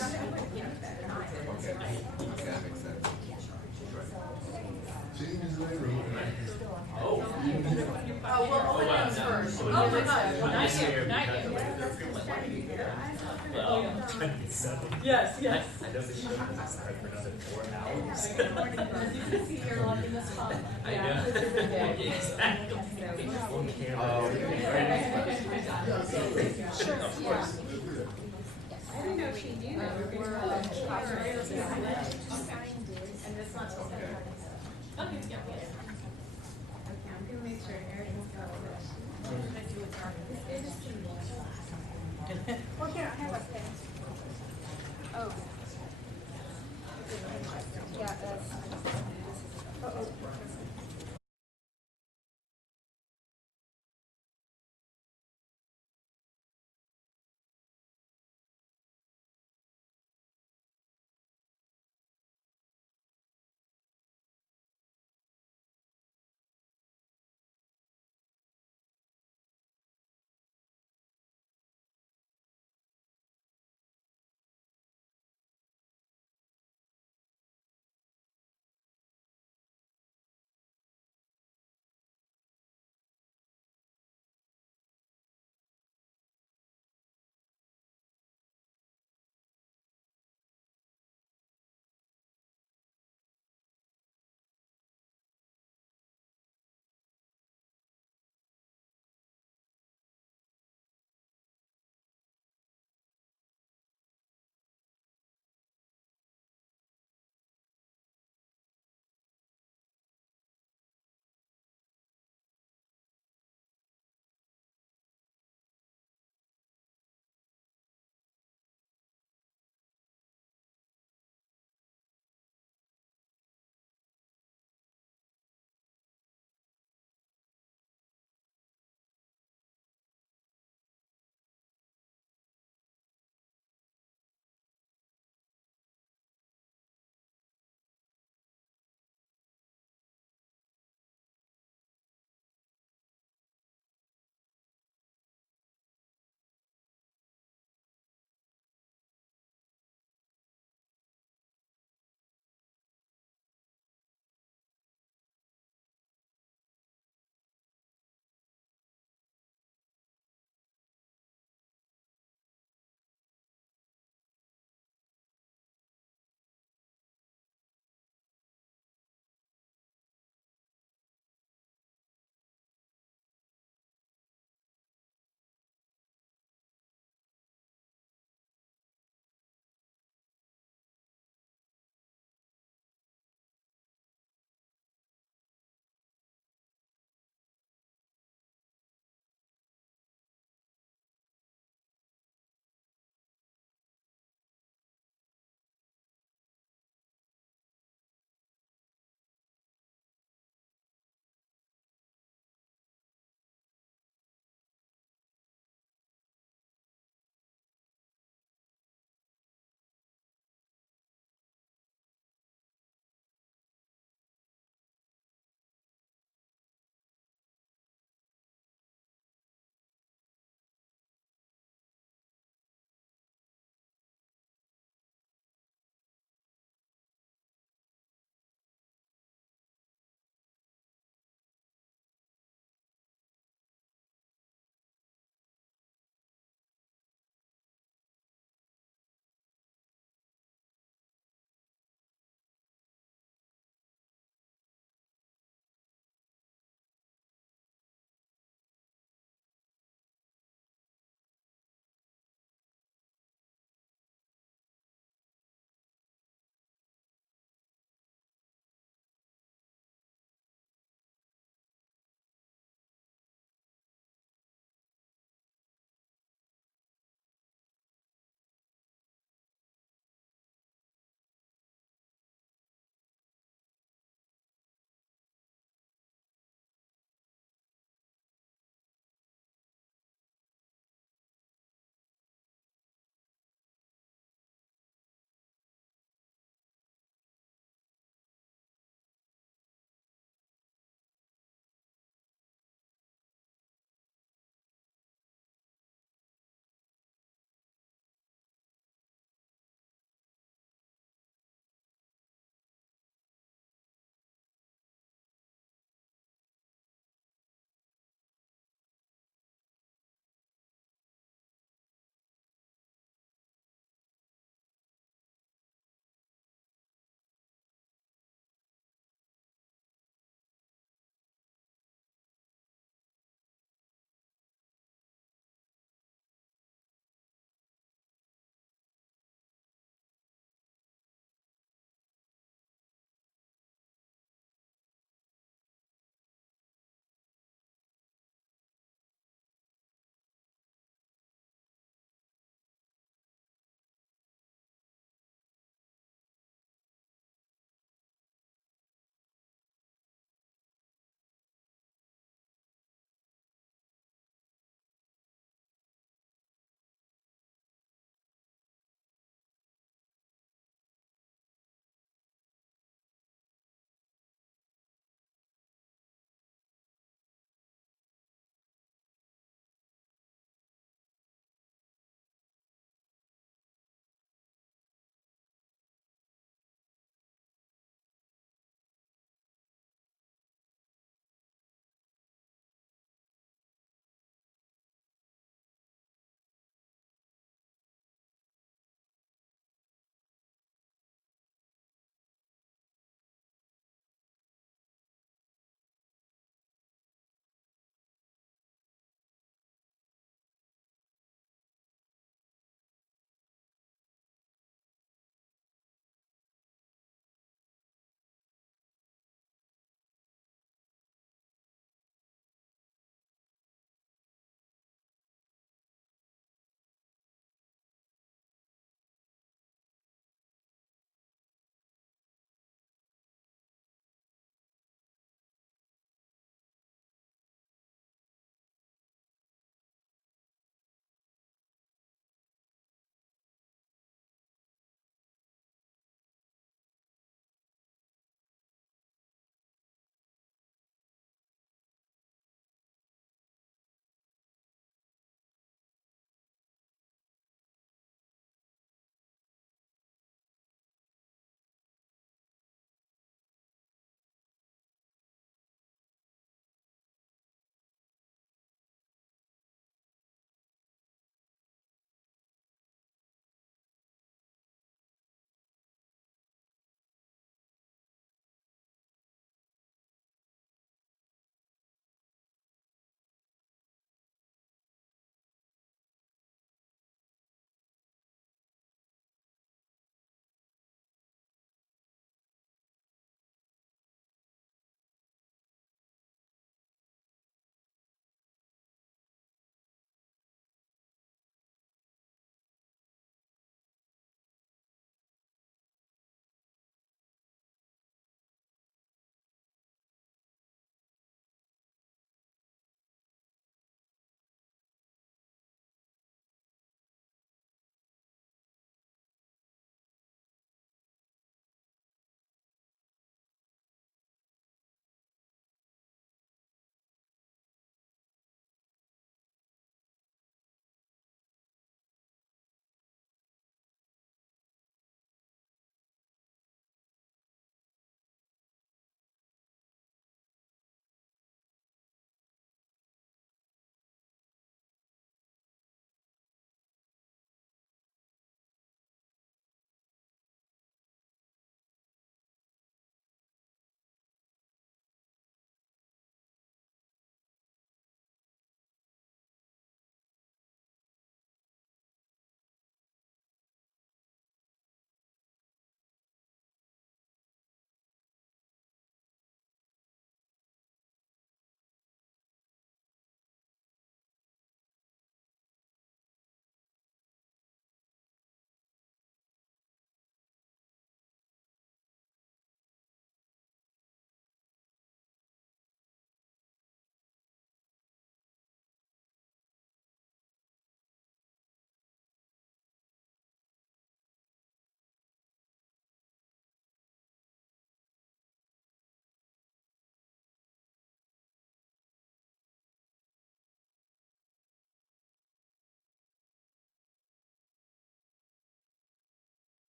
Okay, that makes sense. Changes later. Oh. Oh, well, open house first. Oh my God, not yet, not yet. Well, Yes, yes. I know the show doesn't start for another 4 hours. As you can see, you're like in the spot. I know. Yeah, it's a good day. Exactly. On camera. Sure, yeah. I don't know if she knew that we were And this one's okay. Okay, yeah. Okay, I'm gonna make sure everything's got Well, here, I have a pen. Oh. Yeah, uh-oh.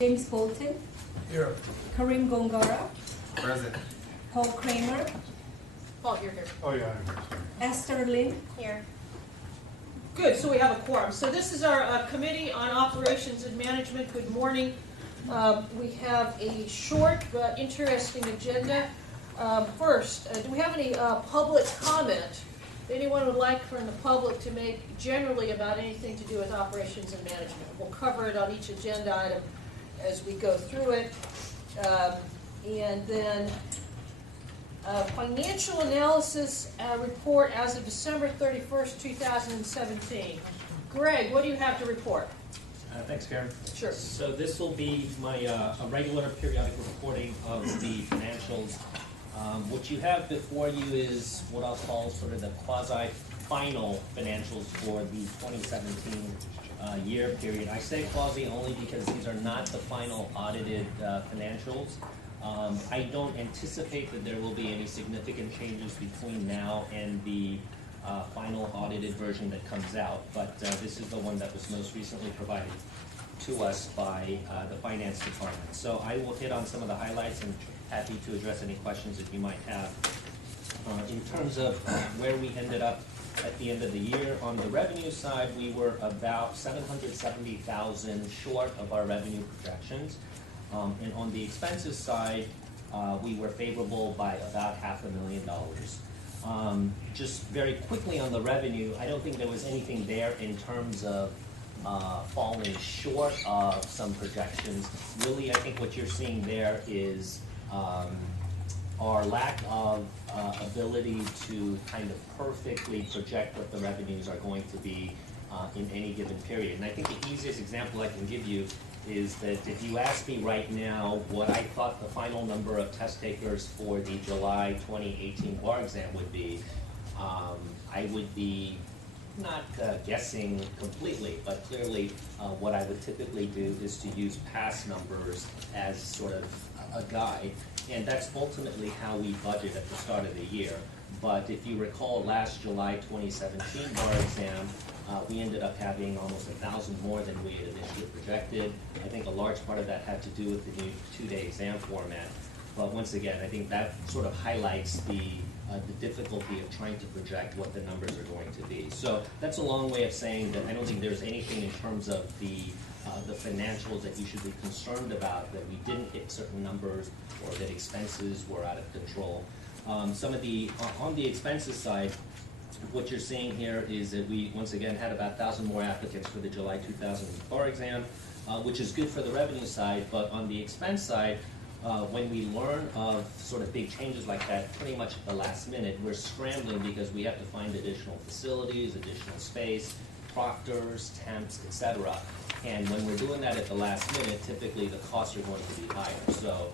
James Bolton, Here. Karim Gongara, Present. Paul Kramer, Paul, you're here. Oh, yeah. Esther Lynn. Here. Good, so we have a quorum. So this is our Committee on Operations and Management. Good morning. We have a short but interesting agenda. First, do we have any public comment? Anyone would like from the public to make generally about anything to do with operations and management? We'll cover it on each agenda item as we go through it. And then financial analysis report as of December 31st, 2017. Greg, what do you have to report? Thanks, Karen. Sure. So this will be my a regular periodic reporting of the financials. What you have before you is what I'll call sort of the quasi-final financials for the 2017 year period. I say quasi only because these are not the final audited financials. I don't anticipate that there will be any significant changes between now and the final audited version that comes out, but this is the one that was most recently provided to us by the finance department. So I will hit on some of the highlights and happy to address any questions that you might have. In terms of where we ended up at the end of the year, on the revenue side, we were about $770,000 short of our revenue projections. And on the expenses side, we were favorable by about $500,000. Just very quickly on the revenue, I don't think there was anything there in terms of falling short of some projections. Really, I think what you're seeing there is our lack of ability to kind of perfectly project what the revenues are going to be in any given period. And I think the easiest example I can give you is that if you ask me right now what I thought the final number of test takers for the July 2018 bar exam would be, I would be not guessing completely, but clearly what I would typically do is to use past numbers as sort of a guide, and that's ultimately how we budget at the start of the year. But if you recall last July 2017 bar exam, we ended up having almost 1,000 more than we had initially projected. I think a large part of that had to do with the new two-day exam format. But once again, I think that sort of highlights the difficulty of trying to project what the numbers are going to be. So that's a long way of saying that I don't think there's anything in terms of the financials that you should be concerned about, that we didn't hit certain numbers or that expenses were out of control. Some of the, on the expenses side, what you're seeing here is that we, once again, had about 1,000 more applicants for the July 2000 bar exam, which is good for the revenue side, but on the expense side, when we learn of sort of big changes like that pretty much at the last minute, we're scrambling because we have to find additional facilities, additional space, proctors, temps, etc. And when we're doing that at the last minute, typically the costs are going to be higher. So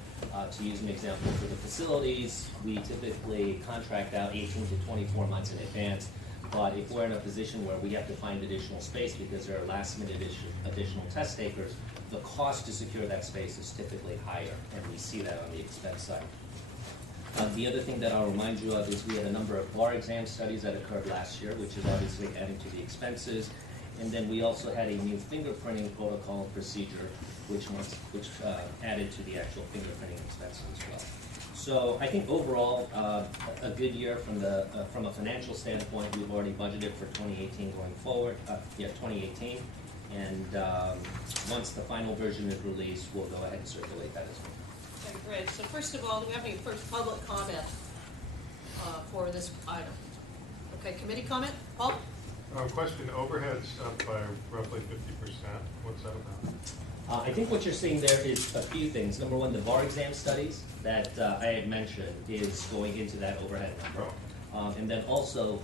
to use an example, for the facilities, we typically contract out 18 to 24 months in advance. But if we're in a position where we have to find additional space because there are last-minute additional test takers, the cost to secure that space is typically higher, and we see that on the expense side. The other thing that I'll remind you of is we had a number of bar exam studies that occurred last year, which is obviously adding to the expenses. And then we also had a new fingerprinting protocol and procedure, which added to the actual fingerprinting expenses as well. So I think overall, a good year from a financial standpoint. We've already budgeted for 2018 going forward. 2018. And once the final version is released, we'll go ahead and circulate that as well. Okay, great. So first of all, do we have any first public comment for this item? Okay, committee comment? Paul? Question, overhead's up by roughly 50%. What's that about? I think what you're seeing there is a few things. Number one, the bar exam studies that I had mentioned is going into that overhead number. And then also,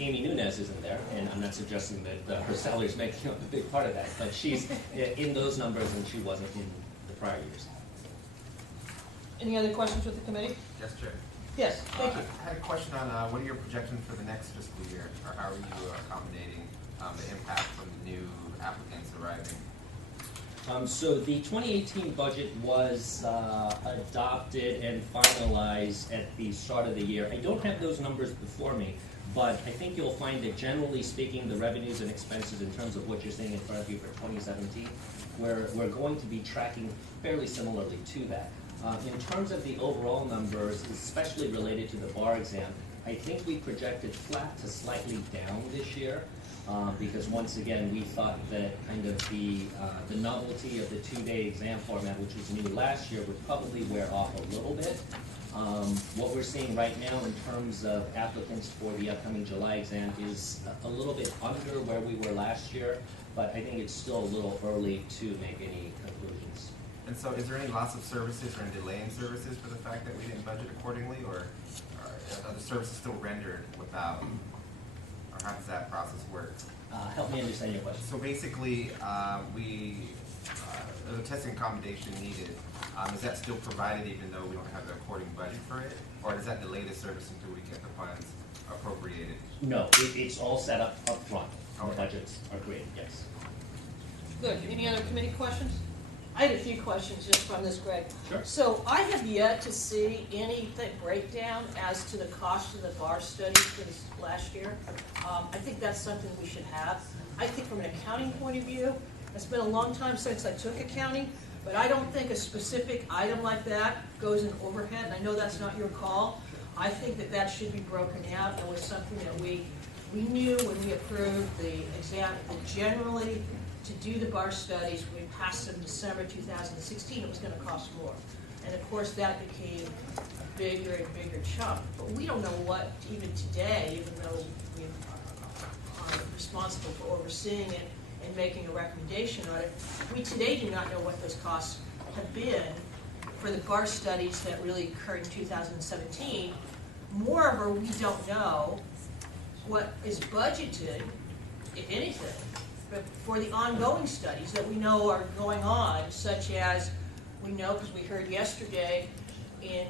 Amy Nunez isn't there, and I'm not suggesting that her salary is making up a big part of that, but she's in those numbers and she wasn't in the prior years. Any other questions with the committee? Yes, Chair. Yes, thank you. I had a question on what are your projections for the next fiscal year, or how are you accommodating the impact from the new applicants arriving? So the 2018 budget was adopted and finalized at the start of the year. I don't have those numbers before me, But I think you'll find that generally speaking, the revenues and expenses in terms of what you're seeing in front of you for 2017, we're going to be tracking fairly similarly to that. In terms of the overall numbers, especially related to the bar exam, I think we projected flat to slightly down this year, because once again, we thought that kind of the novelty of the two-day exam format, which was new last year, would probably wear off a little bit. What we're seeing right now in terms of applicants for the upcoming July exam is a little bit under where we were last year, but I think it's still a little early to make any conclusions. And so is there any loss of services or any delay in services for the fact that we didn't budget accordingly, or are the services still rendered without, or how does that process work? Help me understand your question. So basically, there's a testing accommodation needed. Is that still provided even though we don't have the according budget for it? Or does that delay the service until we get the funds appropriated? No, it's all set up front. The Okay. budgets are created, yes. Good. Any other committee questions? I had a few questions just from this, Greg. Sure. So I have yet to see any breakdown as to the cost of the bar study for this last year. I think that's something we should have. I think from an accounting point of view, it's been a long time since I took accounting, but I don't think a specific item like that goes in overhead, and I know that's not your call. I think that that should be broken out. It was something that we knew when we approved the exam, that generally to do the bar studies, when we passed them in December 2016, it was going to cost more. And of course, that became a bigger and bigger chunk. But we don't know what, even today, even though we are responsible for overseeing it and making a recommendation on it, we today do not know what those costs have been for the bar studies that really occurred in 2017. Moreover, we don't know what is budgeted, if anything, but for the ongoing studies that we know are going on, such as we know, because we heard yesterday in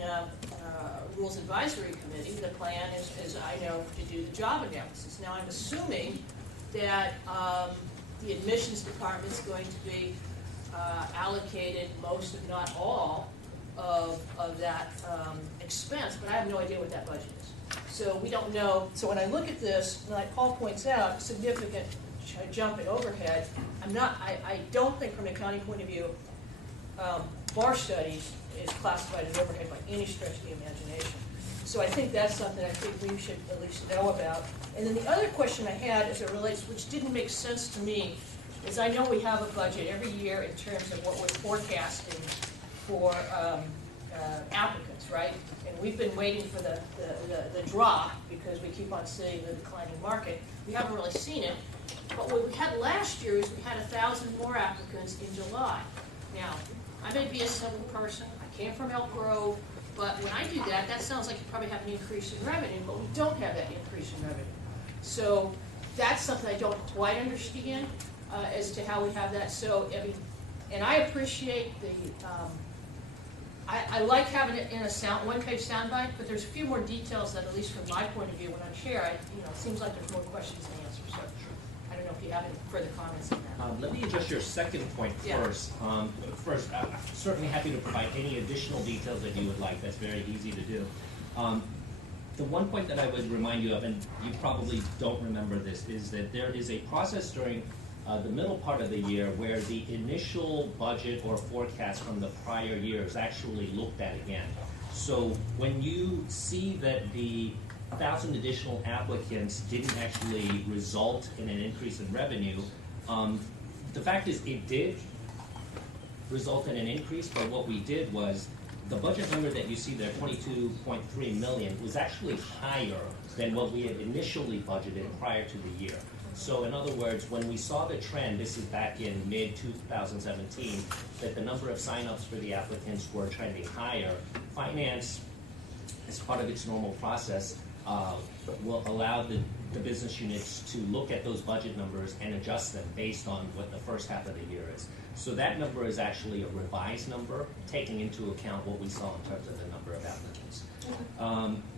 Rules Advisory Committee, the plan is, as I know, to do the job analysis. Now, I'm assuming that the admissions department is going to be allocated most, if not all, of that expense, but I have no idea what that budget is. So we don't know. So when I look at this, like Paul points out, significant jump in overhead. I don't think from an accounting point of view, bar studies is classified as overhead by any stretch of the imagination. So I think that's something I think we should at least know about. And then the other question I had as it relates, which didn't make sense to me, is I know we have a budget every year in terms of what we're forecasting for applicants, right? And we've been waiting for the drop because we keep on seeing the declining market. We haven't really seen it. But what we had last year is we had 1,000 more applicants in July. Now, I may be a simple person, I came from Elk Grove, but when I do that, that sounds like you probably have an increase in revenue, but we don't have that increase in revenue. So that's something I don't quite understand as to how we have that. So, I mean, and I appreciate the, I like having it in a one-page soundbite, but there's a few more details that, at least from my point of view, when I'm chair, it seems like there's more questions than answers. So I don't know if you have any further comments on that. Let me address your second point first. First, I'm certainly happy to provide any additional details that you would like. That's very easy to do. The one point that I would remind you of, and you probably don't remember this, is that there is a process during the middle part of the year where the initial budget or forecast from the prior year is actually looked at again. So when you see that the 1,000 additional applicants didn't actually result in an increase in revenue, the fact is it did result in an increase, but what we did was the budget number that you see there, 22.3 million, was actually higher than what we had initially budgeted prior to the year. So in other words, when we saw the trend, this is back in mid-2017, that the number of signups for the applicants were trending higher, finance, as part of its normal process, will allow the business units to look at those budget numbers and adjust them based on what the first half of the year is. So that number is actually a revised number, taking into account what we saw in terms of the number of applicants.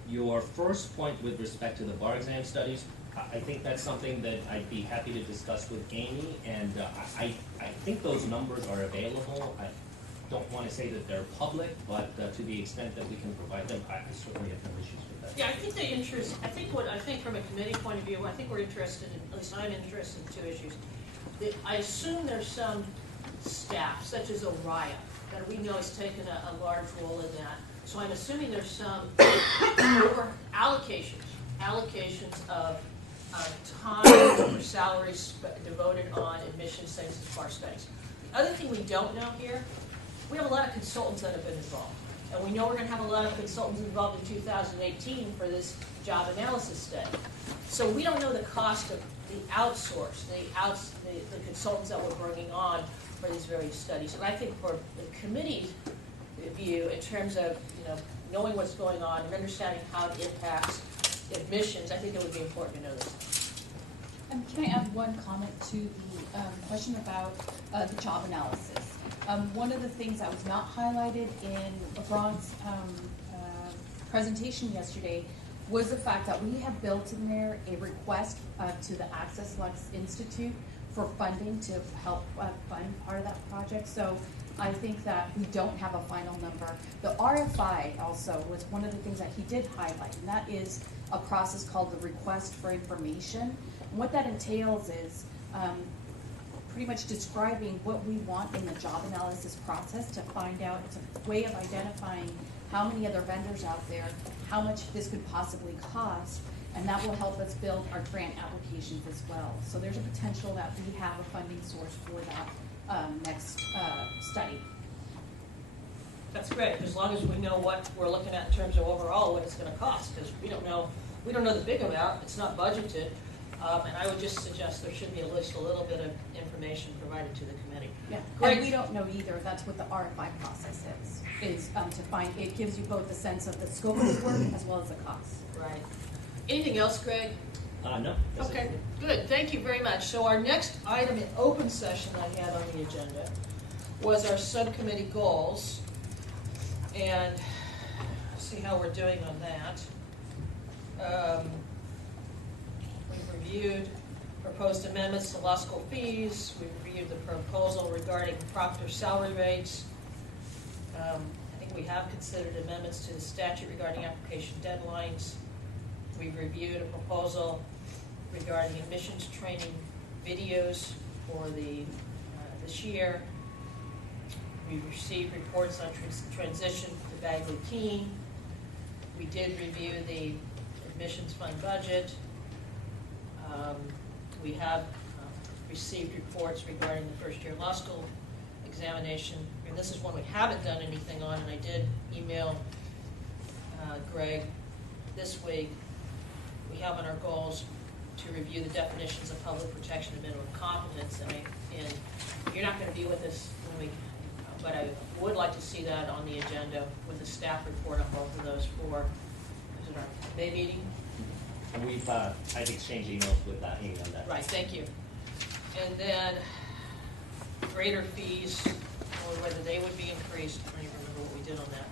Your first point with respect to the bar exam studies, I think that's something that I'd be happy to discuss with Amy, and I think those numbers are available. I don't want to say that they're public, but to the extent that we can provide them, I certainly have no issues with that. Yeah, I think from a committee point of view, I think we're interested in, at least I'm interested in two issues. I assume there's some staff, such as Orion, that we know has taken a large role in that. So I'm assuming there's some allocations of time or salaries devoted on admissions things as far as studies. The other thing we don't know here, we have a lot of consultants that have been involved. And we know we're going to have a lot of consultants involved in 2018 for this job analysis study. So we don't know the cost of the outsource, the consultants that we're bringing on for these various studies. And I think for the committee's view, in terms of knowing what's going on and understanding how it impacts admissions, I think it would be important to know this. Can I add one comment to the question about the job analysis? One of the things that was not highlighted in LeBron's presentation yesterday was the fact that we have built in there a request to the Access Lux Institute for funding to help fund part of that project. So I think that we don't have a final number. The RFI also was one of the things that he did highlight, and that is a process called the Request for Information. And what that entails is pretty much describing what we want in the job analysis process to find out. It's a way of identifying how many other vendors out there, how much this could possibly cost, and that will help us build our grant applications as well. So there's a potential that we have a funding source for that next study. That's great, as long as we know what we're looking at in terms of overall what it's going to cost, because we don't know the big amount. It's not budgeted. And I would just suggest there should be at least a little bit of information provided to the committee. Yeah, Great. and we don't know either. That's what the RFI process is to find. It gives you both the sense of the scope of the work as well as the cost. Right. Anything else, Greg? No. that's Okay, it. good. Thank you very much. So our next item in open session I had on the agenda was our subcommittee goals. And see how we're doing on that. We've reviewed proposed amendments to law school fees. We've reviewed the proposal regarding proctor salary rates. I think we have considered amendments to the statute regarding application deadlines. We've reviewed a proposal regarding admissions training videos for this year. We've received reports on transition to Bagley-Keene. We did review the admissions fund budget. We have received reports regarding the first year law school examination. And this is one we haven't done anything on, and I did email Greg this week. We have on our goals to review the definitions of public protection and minimum competence, and you're not going to be with us when we, but I would like to see that on the agenda with a staff report on both of those for, is it our May meeting? And I've exchanged emails with Amy on that. Right, thank you. And then grader fees, or whether they would be increased. I don't even remember what we did on that.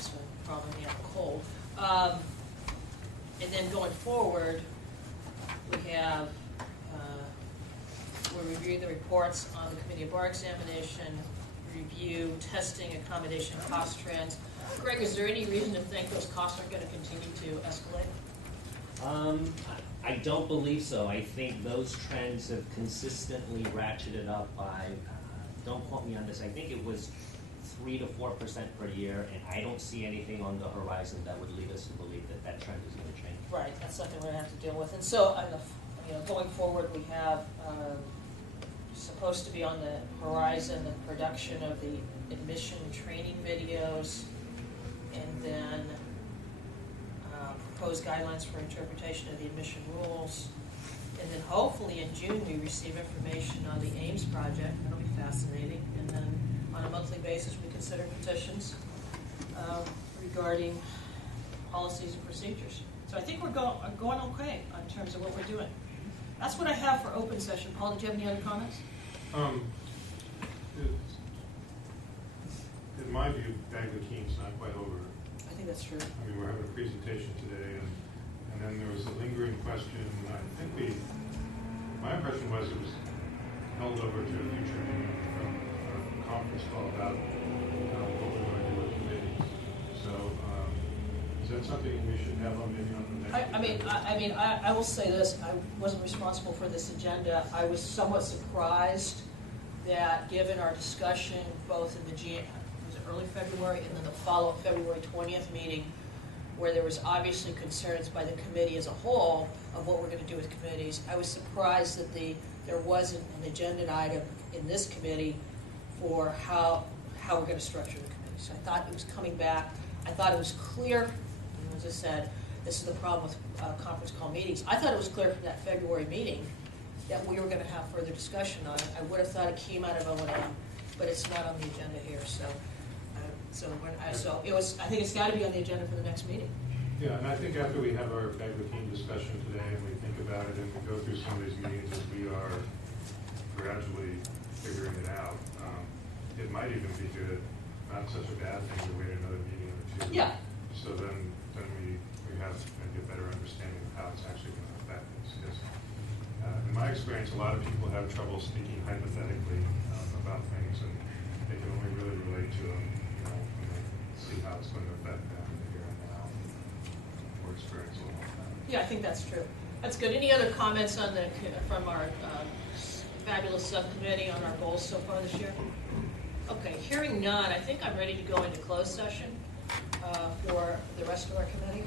So probably have a cold. And then going forward, we have, we'll review the reports on the committee of bar examination, review testing, accommodation, cost trends. Greg, is there any reason to think those costs are going to continue to escalate? I don't believe so. I think those trends have consistently ratcheted up by, don't quote me on this, I think it was 3 to 4% per year, and I don't see anything on the horizon that would lead us to believe that that trend is going to change. Right, that's something we're going to have to deal with. And so, going forward, we have supposed to be on the horizon the production of the admission training videos, and then proposed guidelines for interpretation of the admission rules. And then hopefully in June we receive information on the Ames project. That'll be fascinating. And then on a monthly basis we consider petitions regarding policies and procedures. So I think we're going okay in terms of what we're doing. That's what I have for open session. Paul, did you have any other comments? In my view, Bagley-Keene's not quite over. I think that's true. I mean, we're having a presentation today, and then there was a lingering question. I think my impression was it was held over to a future meeting from our conference call about what we want to do with committees. So, is that something we should have on maybe on the next? I will say this, I wasn't responsible for this agenda. I was somewhat surprised that given our discussion both in the was it early February and then the follow-up February 20th meeting, where there was obviously concerns by the committee as a whole of what we're going to do with committees. I was surprised that there wasn't an agenda item in this committee for how we're going to structure the committee. So I thought it was coming back. I thought it was clear, and as I said, this is the problem with conference call meetings. I thought it was clear from that February meeting that we were going to have further discussion on it. I would have thought it came out of O&M, but it's not on the agenda here. So it was. I think it's got to be on the agenda for the next meeting. Yeah, and I think after we have our back routine discussion today and we think about it and we go through some of these meetings as we are gradually figuring it out, it might even be good, not such a bad thing to wait another meeting or two. Yeah. So then we have maybe a better understanding of how it's actually going to affect us. Because, in my experience, a lot of people have trouble speaking hypothetically about things, and they can only really relate to them, when they see how it's going to affect them in the here and now, or experience a little of that. Yeah, I think that's true. That's good. Any other comments from our fabulous subcommittee on our goals so far this year? Okay, hearing none, I think I'm ready to go into closed session for the rest of our committee.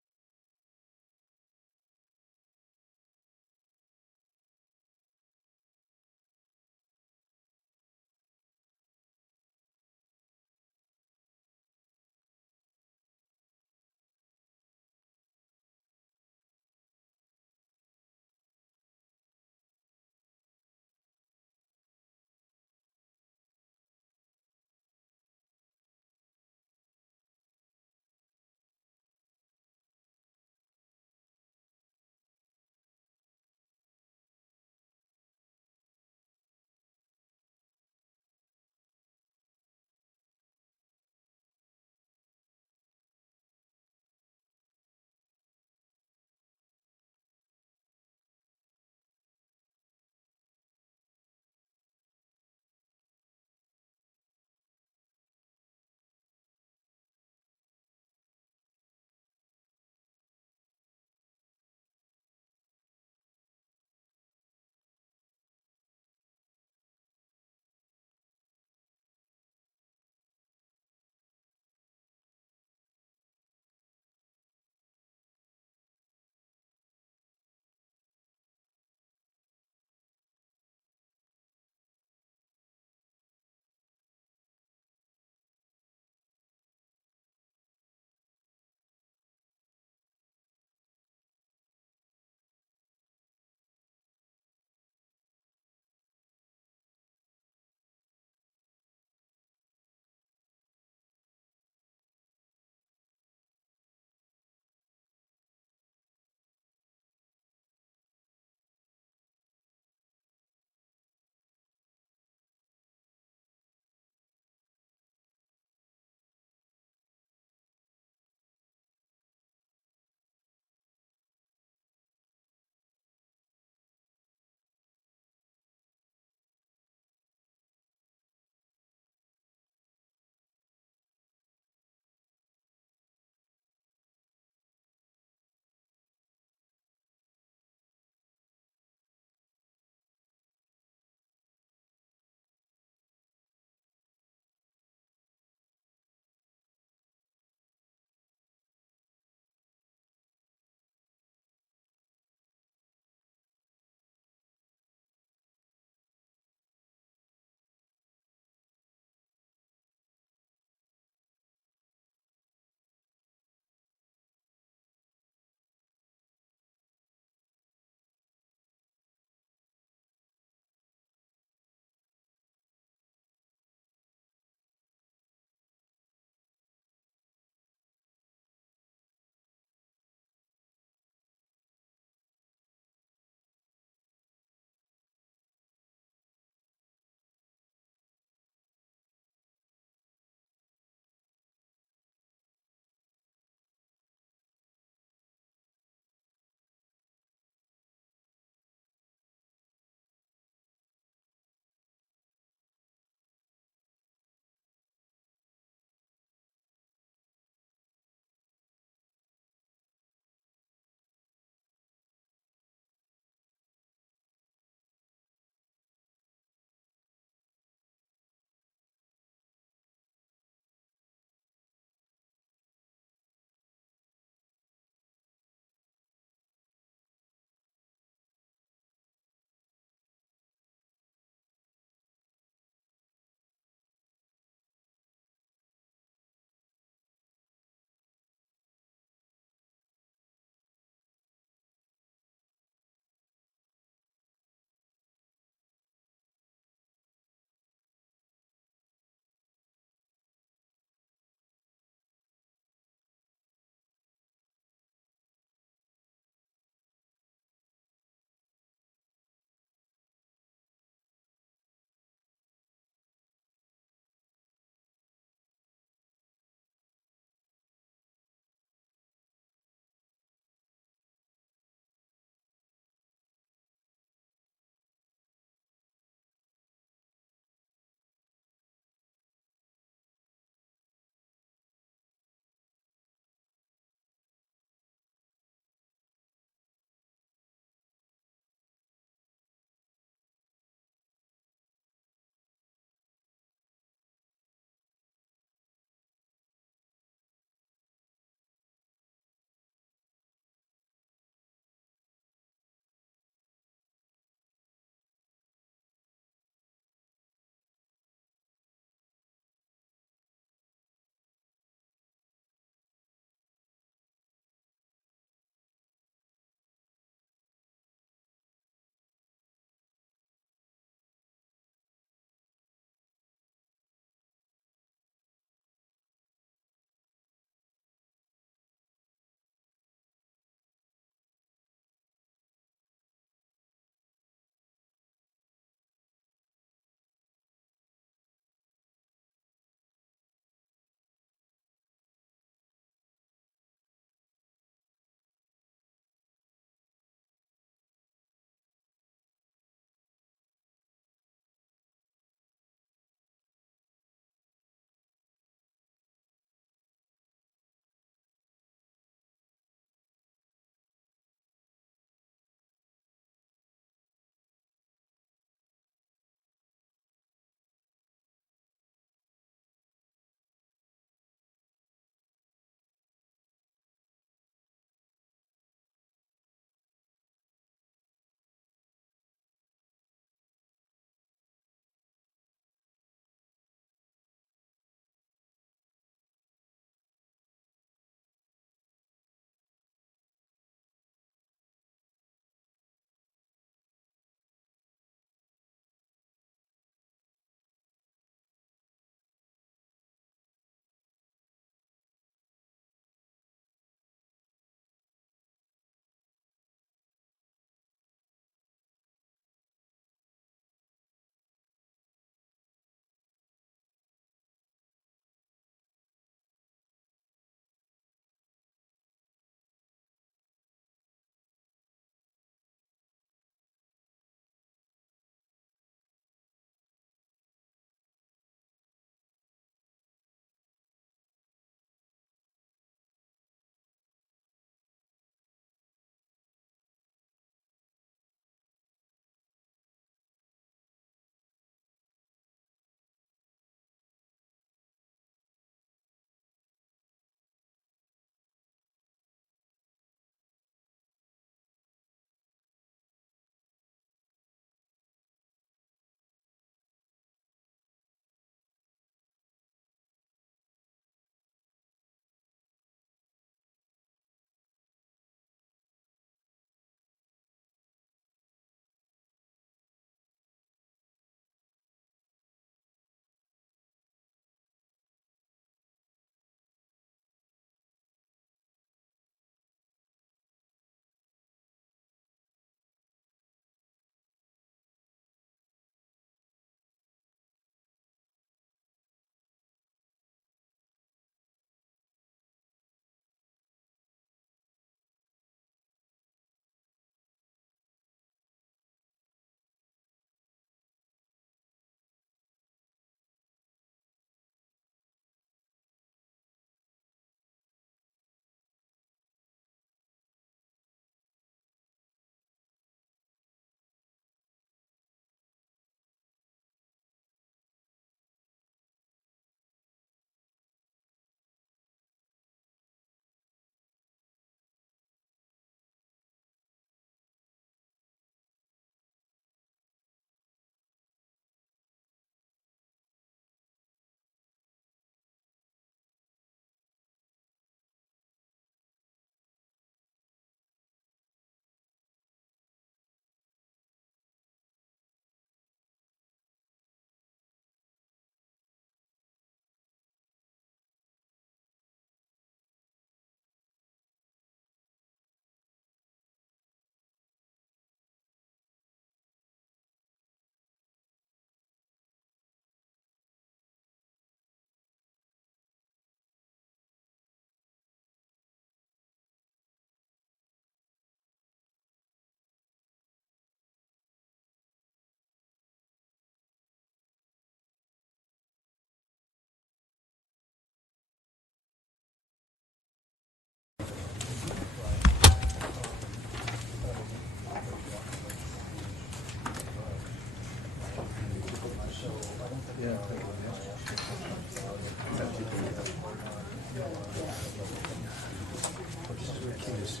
It's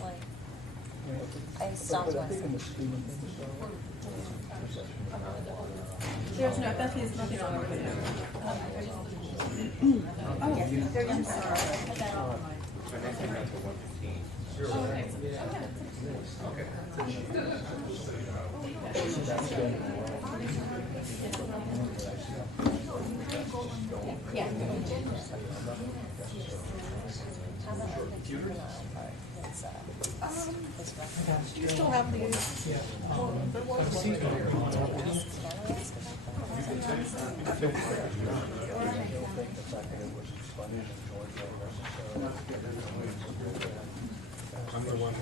like, I stopped myself. There's no, there's nothing on over there. So next time that's for 115. You still have the. I'm the one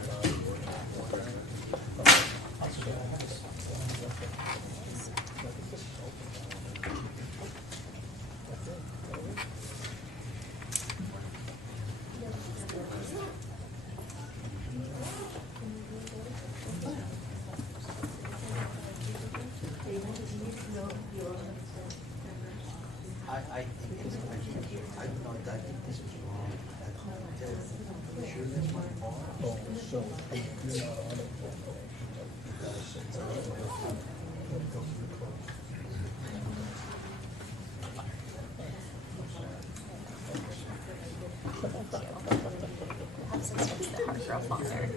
I think it's, I don't know, I think this is wrong. I'm sure that's my fault. Perhaps it's just the hard girl father.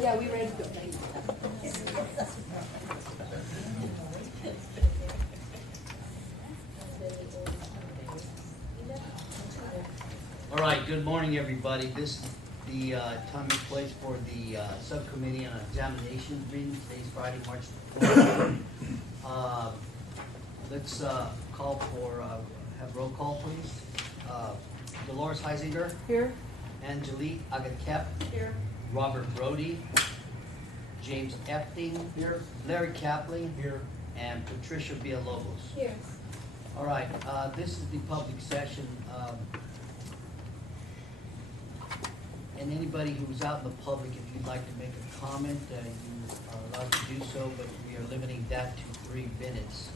Yeah, we ready to go. All right, good morning, everybody. This is the time and place for the subcommittee on examination meeting. Today's Friday, March 4th. Let's call for, have roll call, please. Dolores Heisinger, Here? Angelique Agakep, Here. Robert Brody, James Epting, here, Larry Capley, here, and Patricia Villalobos. Here. All right, this is the public session. And anybody who's out in the public, if you'd like to make a comment, you are allowed to do so, but we are limiting that to 3 minutes.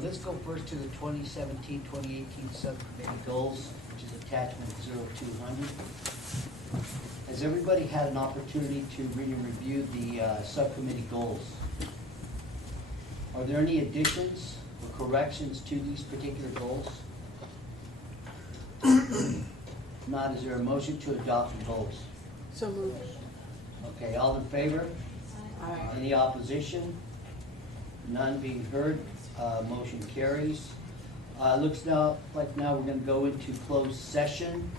Let's go first to the 2017-2018 subcommittee goals, which is attachment 0200. Has everybody had an opportunity to read and review the subcommittee goals? Are there any additions or corrections to these particular goals? If not, is there a motion to adopt the goals? So moved. Okay, all in favor? Any opposition? None being heard, motion carries. Looks now like now we're going to go into closed session.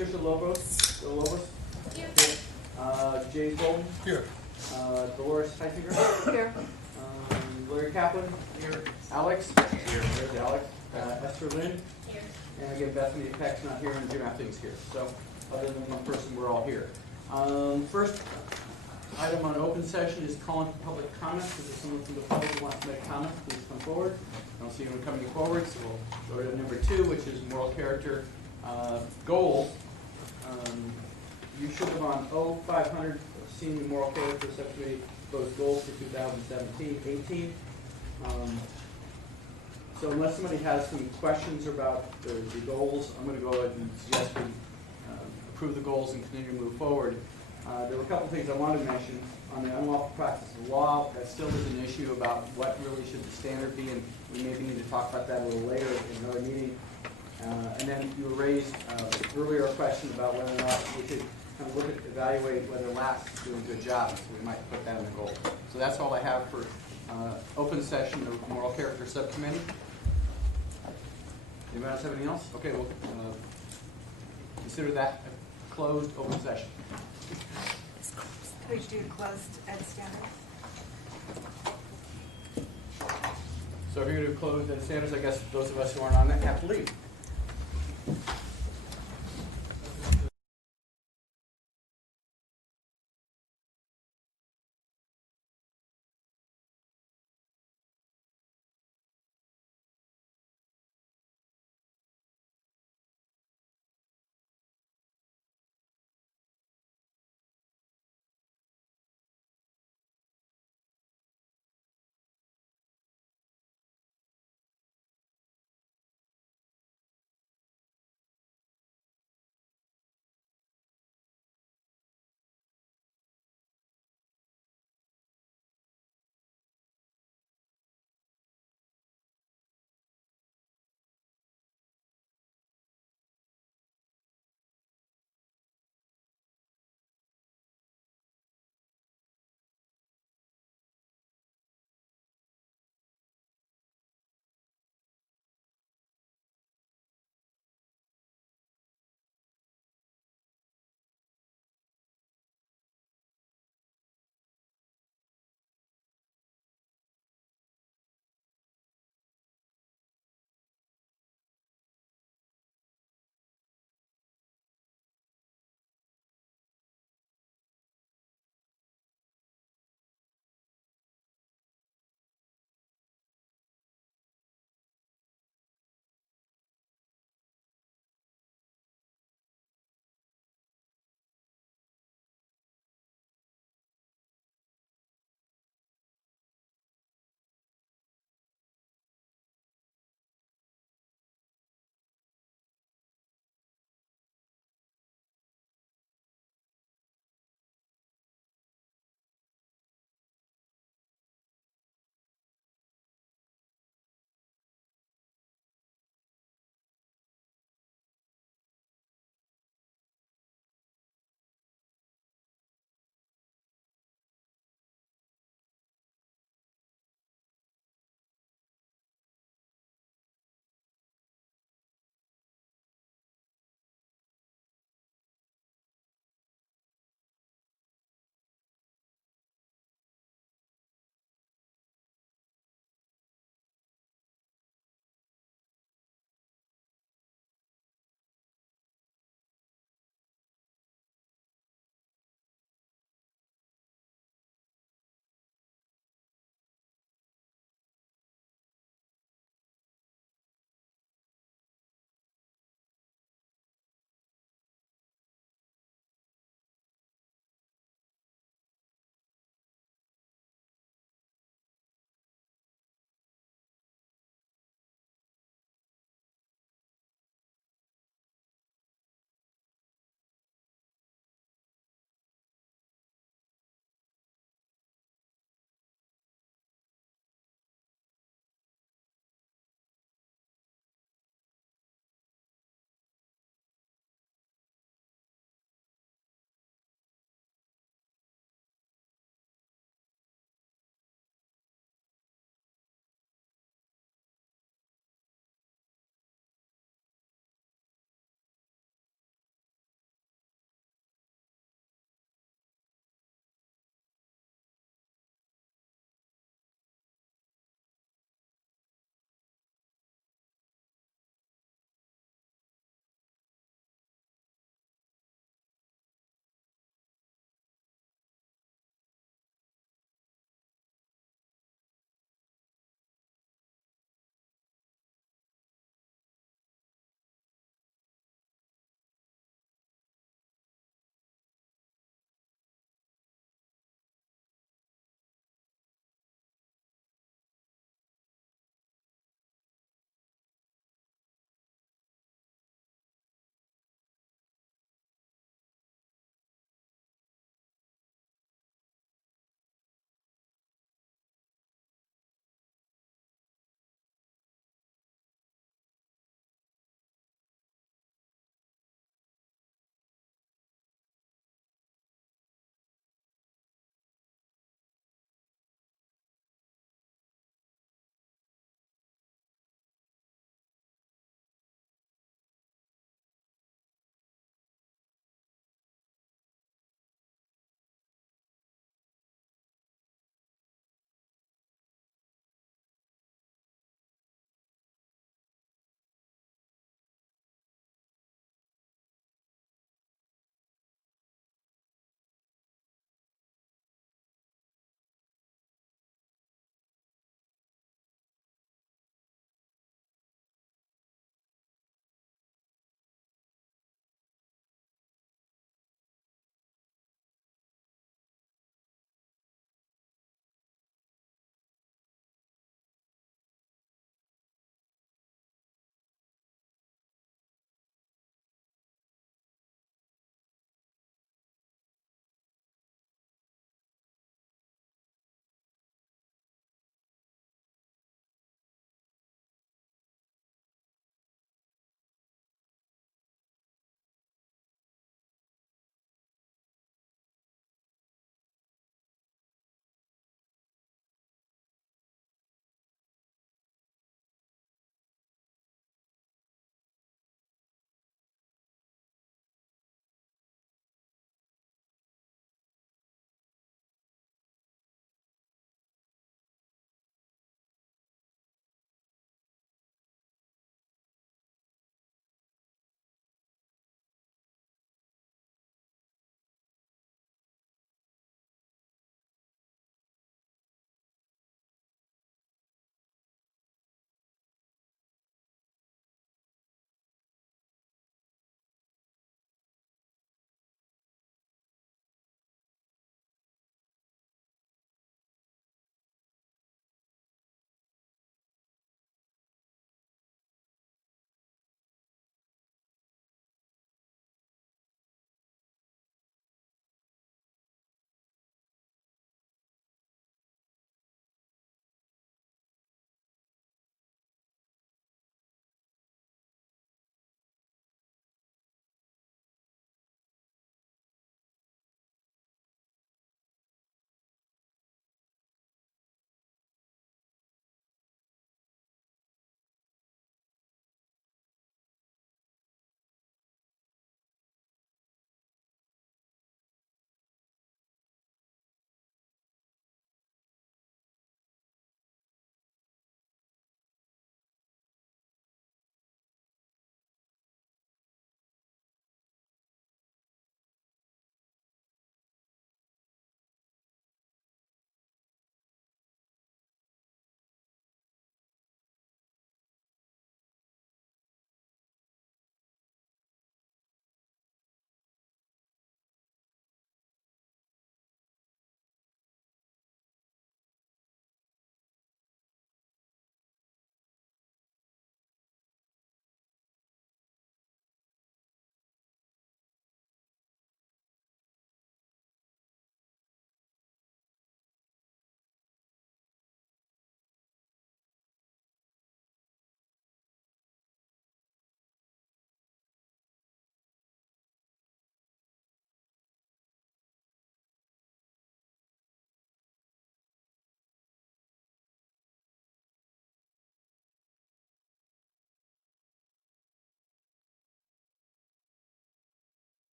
Patricia Lobos. Here. James Bolton. Here. Dolores Heisinger. Here. Larry Kaplan. Here. Alex. Here. There's Alex. Esther Lynn. Here. And again, Bethany Peck's not here, and Jim Athing's here. So, other than one person, we're all here. First item on open session is calling for public comments. If there's someone from the public who wants to make a comment, please come forward. I don't see anyone coming forward, so we'll go to number 2, which is moral character goals. You should have on 0500 seen the moral character subcommittee proposed goals for 2017-18. So unless somebody has some questions about the goals, I'm going to go ahead and suggest we approve the goals and continue to move forward. There were a couple things I wanted to mention. On the unlawful practice of law, that still is an issue about what really should the standard be, and we maybe need to talk about that a little later in another meeting. And then you raised earlier a question about whether or not we should kind of look at, evaluate whether LAST is doing a good job, so we might put that in the goal. So that's all I have for open session of moral character subcommittee. Anybody else have anything else? Okay, we'll consider that a closed open session. Could you do closed ed standards? So if you're going to close ed standards, I guess those of us who aren't on that have to leave.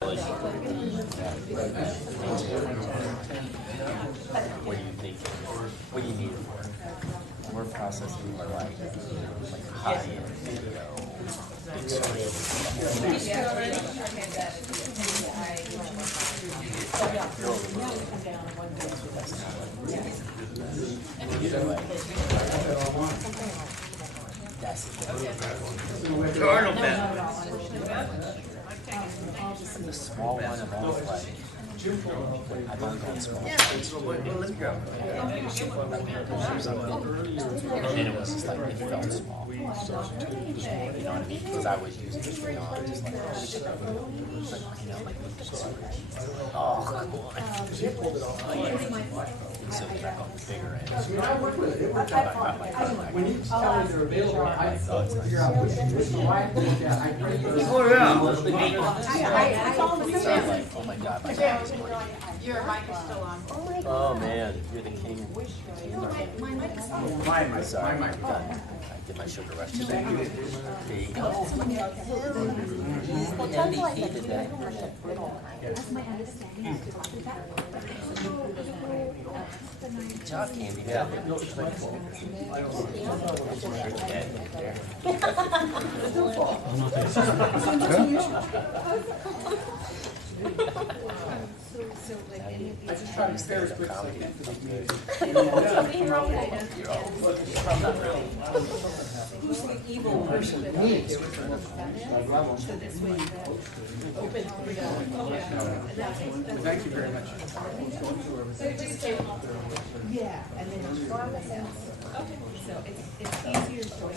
What do you think? What do you need it for? We're processing more like high-end video. The small one of all like I've only gone small. And then it was just like it felt small. You know what I mean? Because I was using it for just like oh cool. So the track on the bigger end. I mean, I work with it. It works out fine. When you tell me they're available, I figure out which is the right one. Yeah, I print those. Oh my god, my God is working. Your mic is still on. Oh man, you're the king. Sorry, I did my sugar rush today. There you go. MVP today. Good job, Candy. Yeah. I just try to prepare as quick as I can for these meetings. Who's the evil person? Me. Thank you very much. Yeah, and then so it's easier for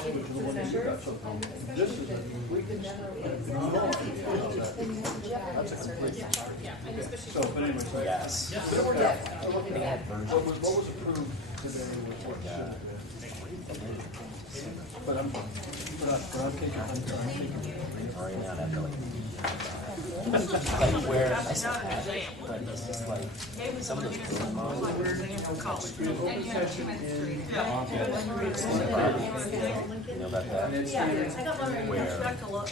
members. Yes. What was approved today but I'm thinking, Right now, I feel like where I still have it, but it's just like some of those building models. You know about that? Where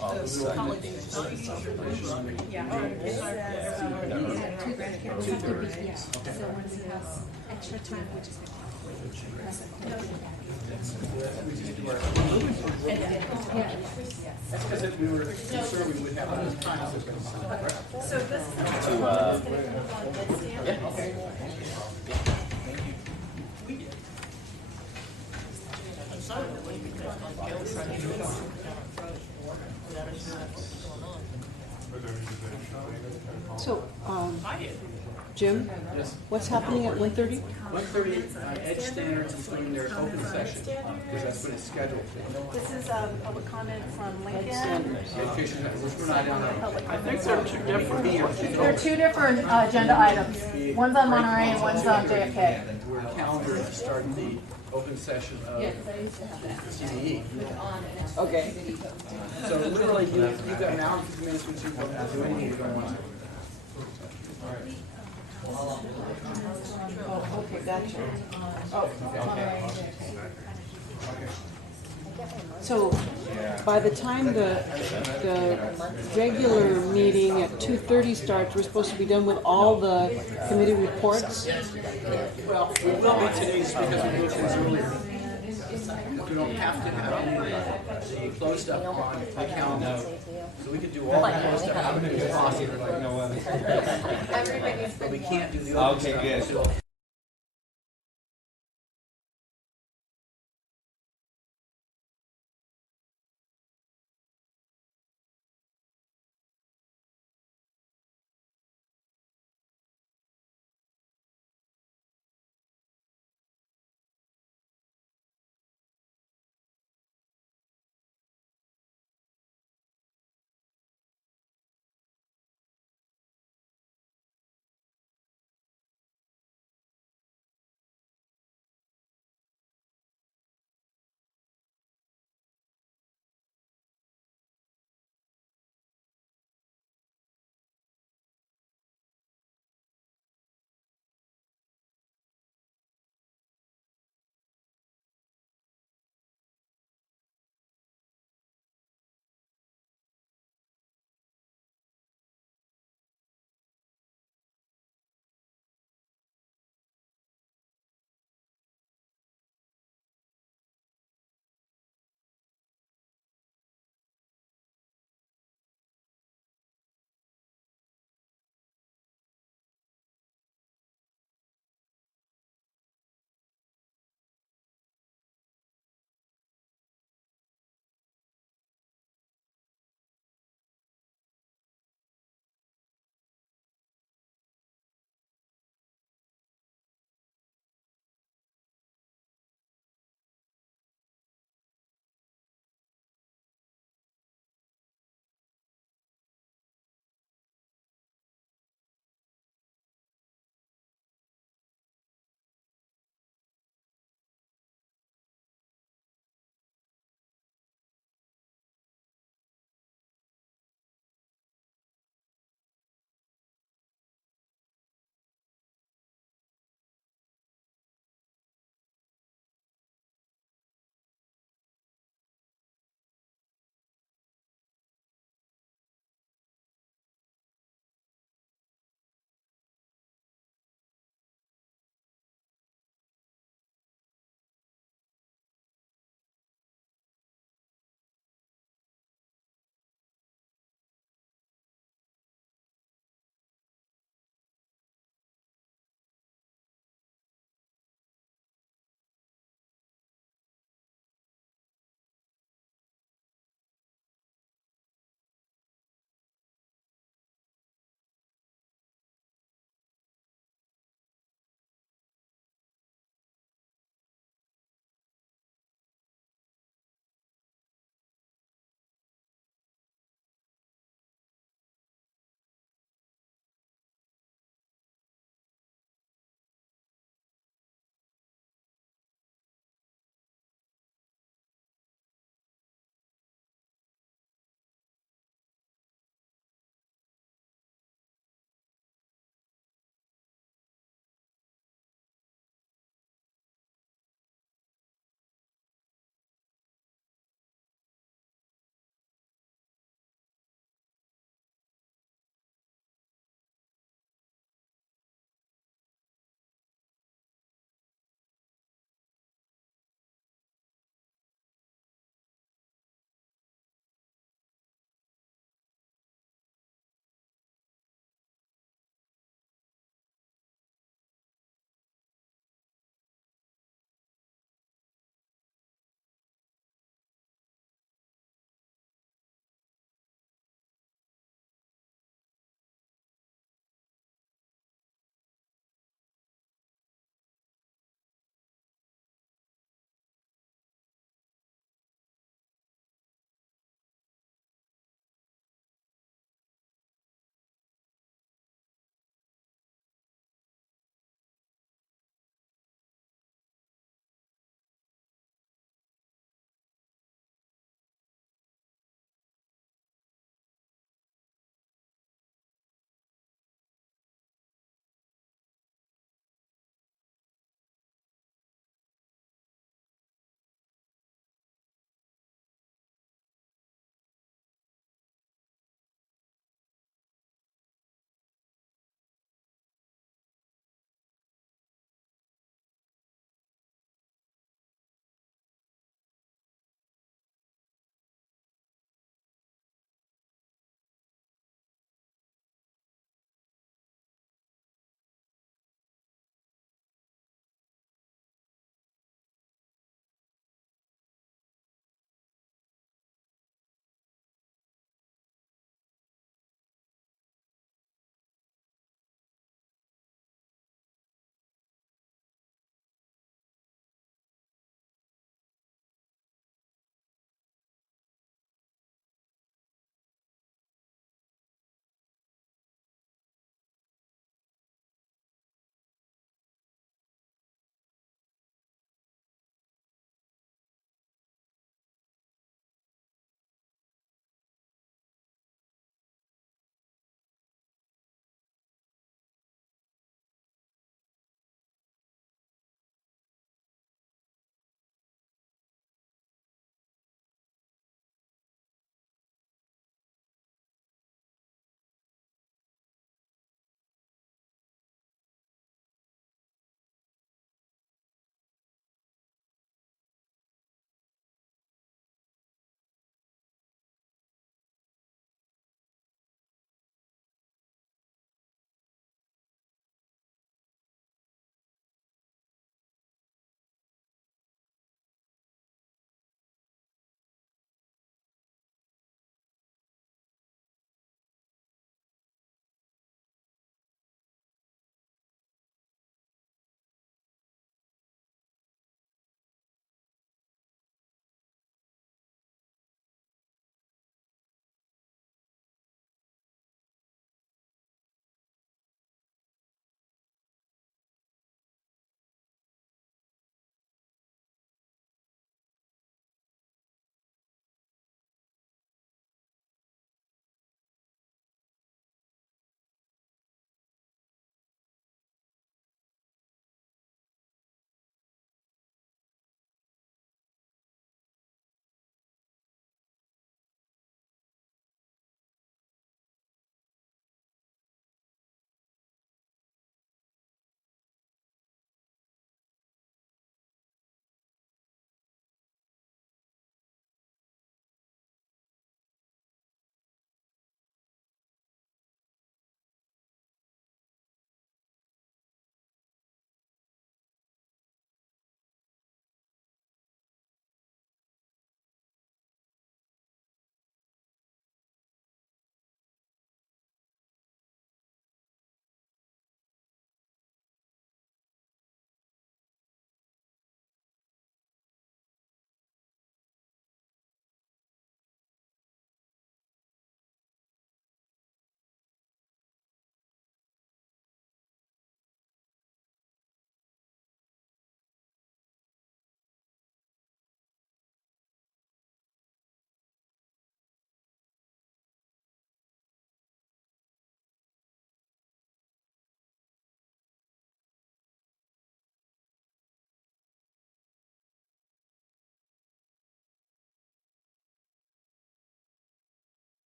all of a sudden things just like something on your screen. Extra time, which is that's because we were concerned we would have enough time. So this is So, Jim, what's happening at 1:30? 1:30, Edge Standards is doing their open session, because that's what it's scheduled for. This is public comment from Lincoln. Education, which we're not on. I think they're two different. There are two different agenda items. One's on Monterey and one's on JFK. We're calendared to start the open session of CDE. Okay. So literally, you've got an hour and 50 minutes, which you can do anything you don't want to. Okay, gotcha. So, by the time the regular meeting at 2:30 starts, we're supposed to be done with all the committee reports? Well, we will be today just because we moved things earlier. We don't have to have the closed up on the calendar. So we could do all the closed stuff. But we can't do the other stuff. Okay, good.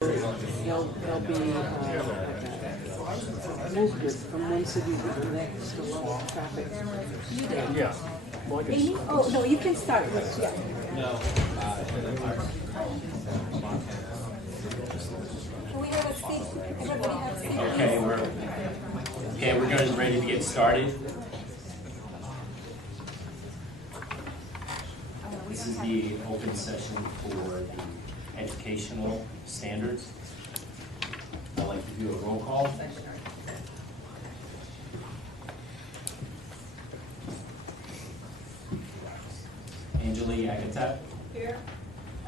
There'll be movement from one city to the next, a lot of traffic. Yeah. Amy? Oh, no, you can start. Yeah. Can we have a seat? Everybody have a seat. Okay, we're getting ready to get started. This is the open session for the educational standards. I'd like to do a roll call. Anjali Agatep. Here.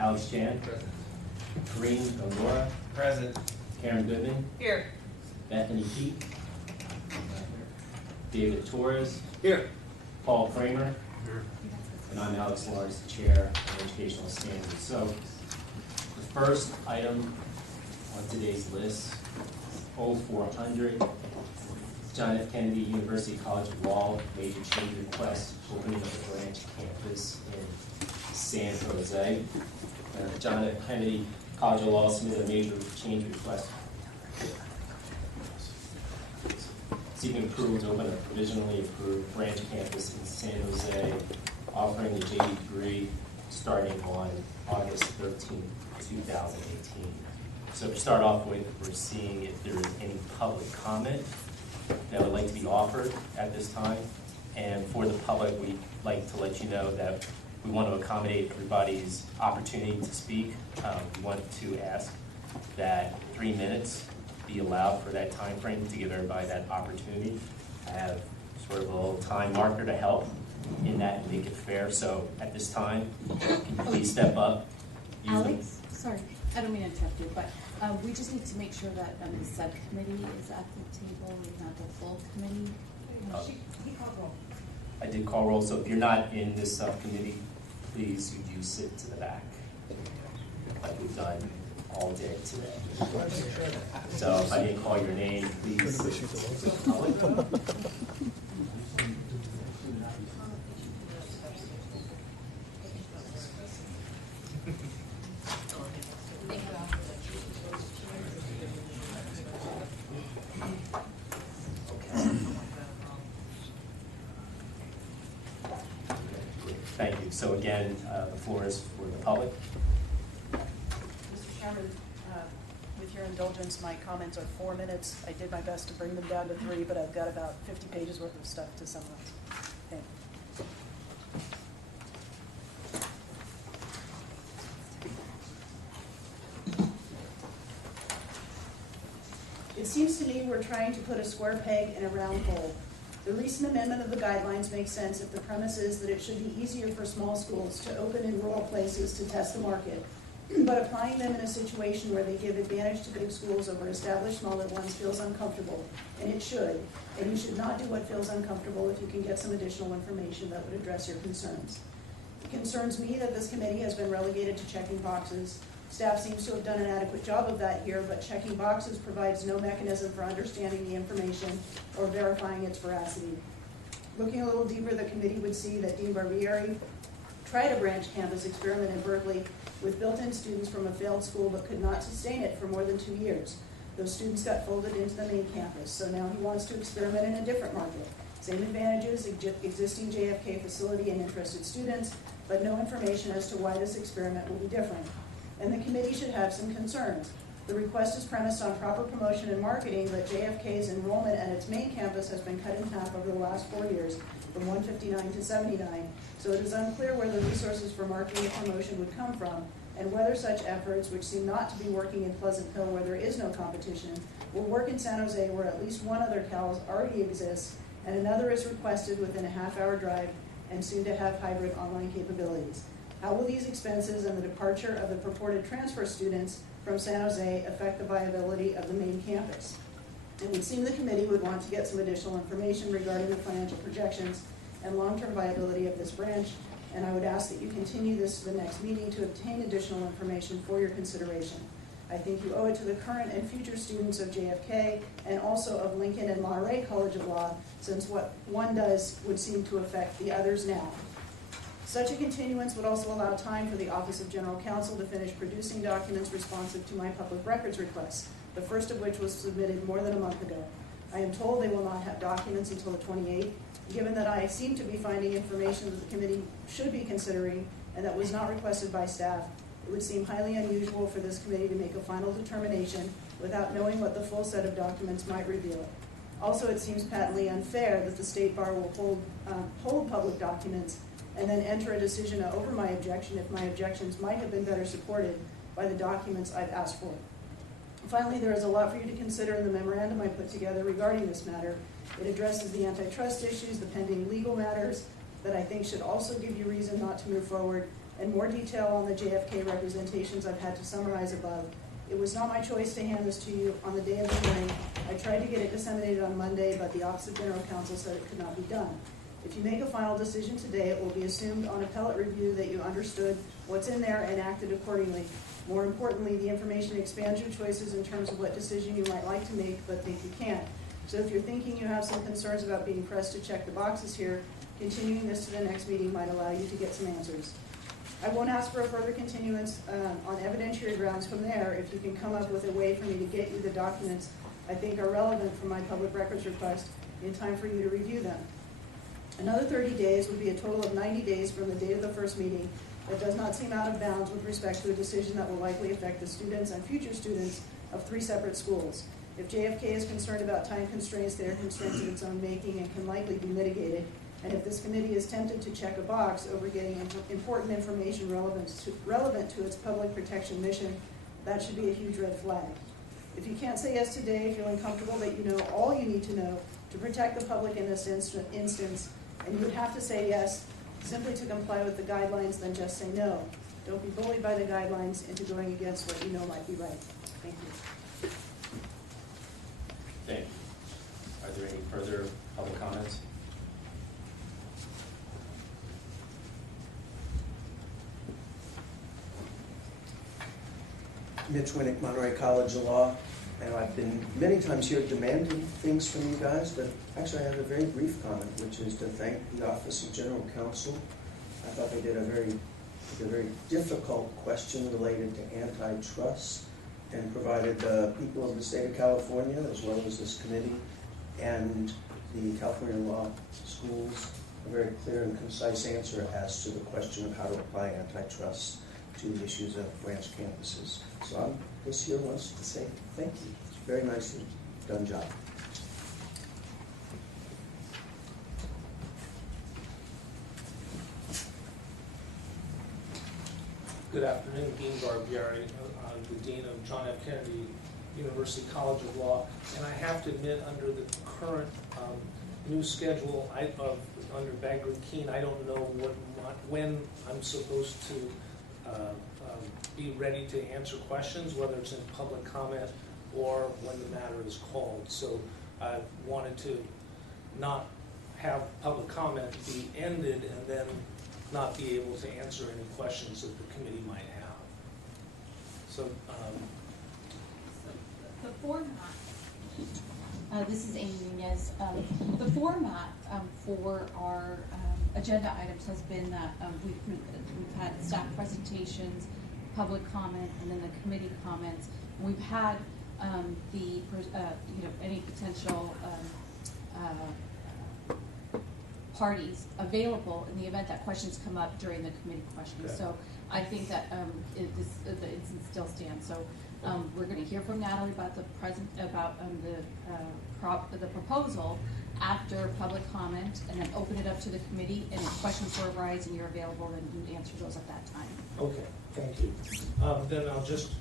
Alex Chan. Kareem Gondora. Present. Karen Goodman. Here. Bethany Peak. David Torres. Here. Paul Kramer. Here. And I'm Alex Lars, the Chair of Educational Standards. So the first item on today's list, 0400, John F. Kennedy University College of Law, major change request, opening of a branch campus in San Jose. John F. Kennedy College of Law submitted a major change request seeking approval to open a provisionally approved branch campus in San Jose, offering the JD degree starting on August 13, 2018. So to start off with, we're seeing if there is any public comment that would like to be offered at this time. And for the public, we'd like to let you know that we want to accommodate everybody's opportunity to speak. We want to ask that 3 minutes be allowed for that time frame to give everybody that opportunity. I have sort of a little time marker to help in that and make it fair. So at this time, can you please step up? Alex, sorry, I don't mean to interrupt you, but we just need to make sure that the subcommittee is at the table and not the full committee. He called roll. I did call roll, so if you're not in this subcommittee, please would you sit to the back, like we've done all day today. So if I didn't call your name, please. Thank you. So again, the floor is for the public. Mr. Chairman, with your indulgence, my comments are 4 minutes. I did my best to bring them down to 3, but I've got about 50 pages worth of stuff to summarize. Thank you. It seems to me we're trying to put a square peg in a round hole. The recent amendment of the guidelines makes sense if the premise is that it should be easier for small schools to open in rural places to test the market. But applying them in a situation where they give advantage to big schools over established smaller ones feels uncomfortable, and it should. And you should not do what feels uncomfortable if you can get some additional information that would address your concerns. It concerns me that this committee has been relegated to checking boxes. Staff seems to have done an adequate job of that here, but checking boxes provides no mechanism for understanding the information or verifying its veracity. Looking a little deeper, the committee would see that Dean Barbieri tried a branch campus experiment in Berkeley with built-in students from a failed school but could not sustain it for more than 2 years. Those students got folded into the main campus, so now he wants to experiment in a different market. Same advantages, existing JFK facility and interested students, but no information as to why this experiment will be different. And the committee should have some concerns. The request is premised on proper promotion and marketing, but JFK's enrollment at its main campus has been cut in half over the last 4 years, from 159 to 79, so it is unclear where the resources for marketing and promotion would come from, and whether such efforts, which seem not to be working in Pleasant Hill where there is no competition, will work in San Jose where at least one other CALS already exists, and another is requested within a half-hour drive and soon to have hybrid online capabilities. How will these expenses and the departure of the purported transfer students from San Jose affect the viability of the main campus? It would seem the committee would want to get some additional information regarding the financial projections and long-term viability of this branch, and I would ask that you continue this to the next meeting to obtain additional information for your consideration. I think you owe it to the current and future students of JFK and also of Lincoln and Monterey College of Law, since what one does would seem to affect the others now. Such a continuance would also allow time for the Office of General Counsel to finish producing documents responsive to my public records requests, the first of which was submitted more than a month ago. I am told they will not have documents until the 28th. Given that I seem to be finding information that the committee should be considering and that was not requested by staff, it would seem highly unusual for this committee to make a final determination without knowing what the full set of documents might reveal. Also, it seems patently unfair that the State Bar will hold public documents and then enter a decision over my objection if my objections might have been better supported by the documents I've asked for. Finally, there is a lot for you to consider in the memorandum I put together regarding this matter. It addresses the antitrust issues, the pending legal matters that I think should also give you reason not to move forward, and more detail on the JFK representations I've had to summarize above. It was not my choice to hand this to you on the day of the hearing. I tried to get it disseminated on Monday, but the Office of General Counsel said it could not be done. If you make a final decision today, it will be assumed on appellate review that you understood what's in there and acted accordingly. More importantly, the information expands your choices in terms of what decision you might like to make but think you can't. So if you're thinking you have some concerns about being pressed to check the boxes here, continuing this to the next meeting might allow you to get some answers. I won't ask for a further continuance on evidentiary grounds from there if you can come up with a way for me to get you the documents I think are relevant for my public records request in time for you to review them. Another 30 days would be a total of 90 days from the date of the first meeting. That does not seem out of bounds with respect to a decision that will likely affect the students and future students of 3 separate schools. If JFK is concerned about time constraints, they are constraints of its own making and can likely be mitigated. And if this committee is tempted to check a box over getting important information relevant to its public protection mission, that should be a huge red flag. If you can't say yes today, feeling comfortable that you know all you need to know to protect the public in this instance, and you would have to say yes simply to comply with the guidelines, then just say no. Don't be bullied by the guidelines into going against what you know might be right. Thank you. Thank you. Are there any further public comments? Mitch Winnick, Monterey College of Law, and I've been many times here demanding things from you guys, but actually I have a very brief comment, which is to thank the Office of General Counsel. I thought they did a very difficult question related to antitrust and provided the people of the state of California, as well as this committee, and the California law schools, a very clear and concise answer as to the question of how to apply antitrust to the issues of branch campuses. So I'm just here once to say thank you. It's a very nicely done job. Good afternoon, Dean Barbieri. I'm the Dean of John F. Kennedy University College of Law. And I have to admit, under the current new schedule under Bagley-Keene, I don't know when I'm supposed to be ready to answer questions, whether it's in public comment or when the matter is called. So I wanted to not have public comment be ended and then not be able to answer any questions that the committee might have. So the format, this is Amy Nunez. The format for our agenda items has been that we've had staff presentations, public comment, and then the committee comments. We've had any potential parties available in the event that questions come up during the committee questions. Okay. So I think that the instance still stands. So we're going to hear from Natalie about the the proposal after public comment, and then open it up to the committee. And if questions were arise and you're available, then you'd answer those at that time. Okay, thank you. Then I'll just,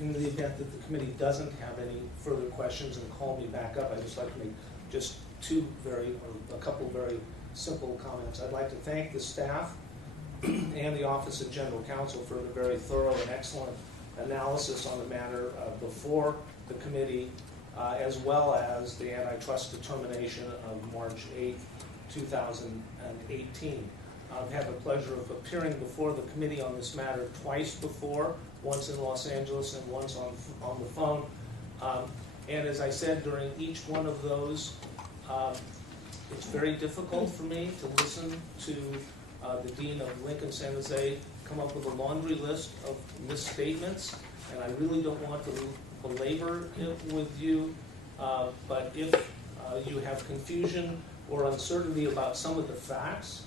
in the event that the committee doesn't have any further questions and call me back up, I'd just like to make just a couple very simple comments. I'd like to thank the staff and the Office of General Counsel for the very thorough and excellent analysis on the matter before the committee, as well as the antitrust determination of March 8th, 2018. I've had the pleasure of appearing before the committee on this matter twice before, once in Los Angeles and once on the phone. And as I said, during each one of those, it's very difficult for me to listen to the Dean of Lincoln San Jose come up with a laundry list of misstatements, and I really don't want to belabor it with you, but if you have confusion or uncertainty about some of the facts,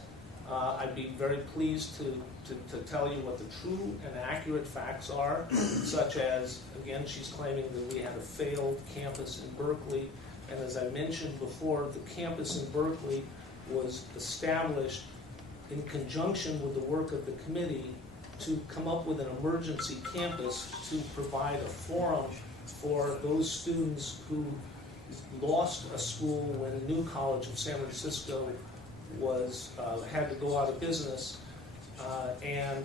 I'd be very pleased to tell you what the true and accurate facts are, such as, again, she's claiming that we had a failed campus in Berkeley, and as I mentioned before, the campus in Berkeley was established in conjunction with the work of the committee to come up with an emergency campus to provide a forum for those students who lost a school when New College of San Francisco was had to go out of business, and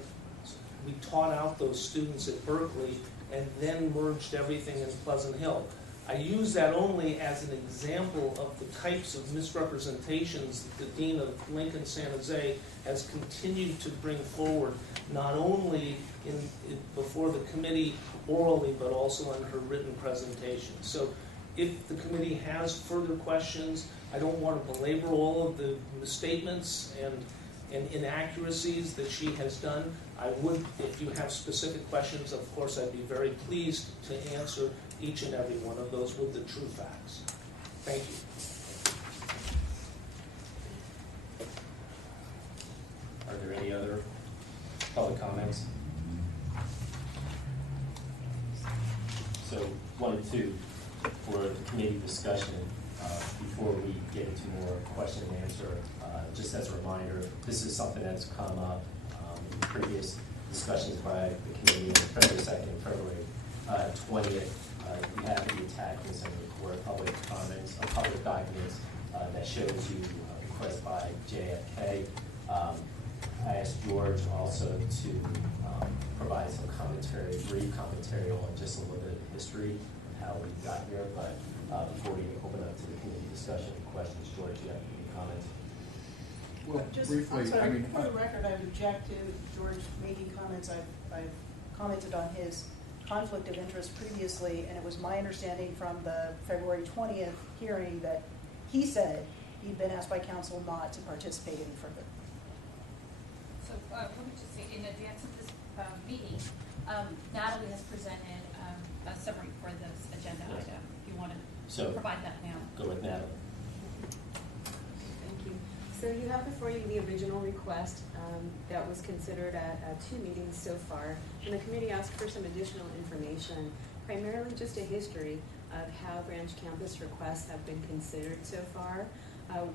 we taught out those students at Berkeley and then merged everything in Pleasant Hill. I use that only as an example of the types of misrepresentations that the Dean of Lincoln San Jose has continued to bring forward, not only before the committee orally, but also in her written presentation. So if the committee has further questions, I don't want to belabor all of the misstatements and inaccuracies that she has done. I would, if you have specific questions, of course, I'd be very pleased to answer each and every one of those with the true facts. Thank you. Are there any other public comments? So wanted to, for the committee discussion, before we get into more question and answer, just as a reminder, this is something that's come up in previous discussions by the committee on February 2nd and February 20th. You have the attachments and report public comments, public documents that shows you a request by JFK. I asked George also to provide some commentary, brief commentary on just a little bit of history of how we got here, but before we open up to the committee discussion questions, George, you have any comments? Well, just briefly, I mean, for the record, I would object to George making comments. I've commented on his conflict of interest previously, and it was my understanding from the February 20th hearing that he said he'd been asked by council not to participate any further. So let me just say, in advance of this meeting, Natalie has presented a summary for this agenda item. If you want to provide that now. Go with Natalie. Thank you. So you have before you the original request that was considered at 2 meetings so far, and the committee asked for some additional information, primarily just a history of how branch campus requests have been considered so far,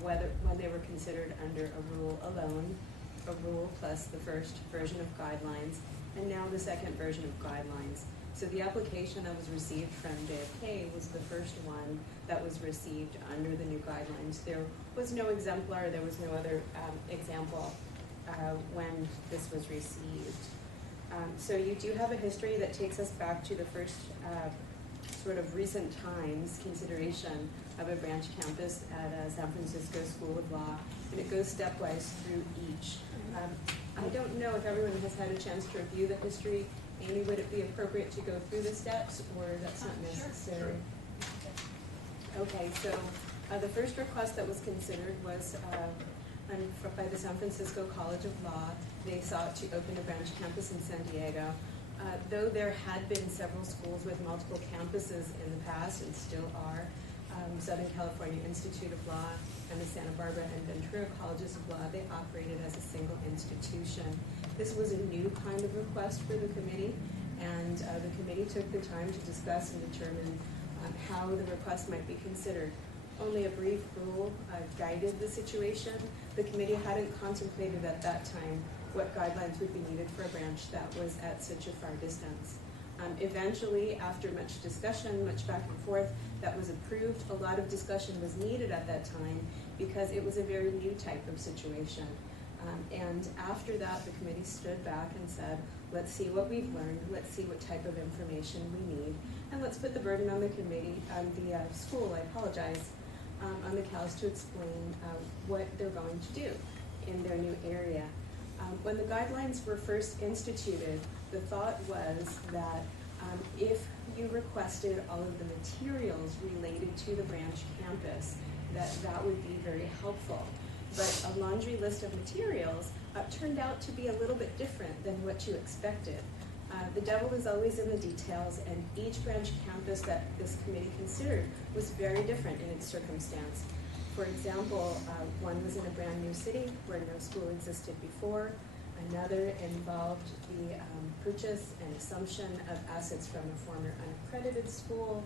when they were considered under a rule alone, a rule plus the first version of guidelines, and now the second version of guidelines. So the application that was received from JFK was the first one that was received under the new guidelines. There was no exemplar, there was no other example when this was received. So you do have a history that takes us back to the first sort of recent times consideration of a branch campus at San Francisco School of Law, and it goes stepwise through each. I don't know if everyone has had a chance to review the history. Amy, would it be appropriate to go through the steps, or that's not necessary? Sure. Okay, so the first request that was considered was by the San Francisco College of Law. They sought to open a branch campus in San Diego. Though there had been several schools with multiple campuses in the past, and still are, Southern California Institute of Law and the Santa Barbara and Ventura Colleges of Law, they operated as a single institution. This was a new kind of request for the committee, and the committee took the time to discuss and determine how the request might be considered. Only a brief rule guided the situation. The committee hadn't contemplated at that time what guidelines would be needed for a branch that was at such a far distance. Eventually, after much discussion, much back and forth, that was approved. A lot of discussion was needed at that time because it was a very new type of situation. And after that, the committee stood back and said, let's see what we've learned, let's see what type of information we need, and let's put the burden on the committee, on the school, I apologize, on the CALS to explain what they're going to do in their new area. When the guidelines were first instituted, the thought was that if you requested all of the materials related to the branch campus, that would be very helpful. But a laundry list of materials turned out to be a little bit different than what you expected. The devil is always in the details, and each branch campus that this committee considered was very different in its circumstance. For example, one was in a brand new city where no school existed before. Another involved the purchase and assumption of assets from a former unaccredited school.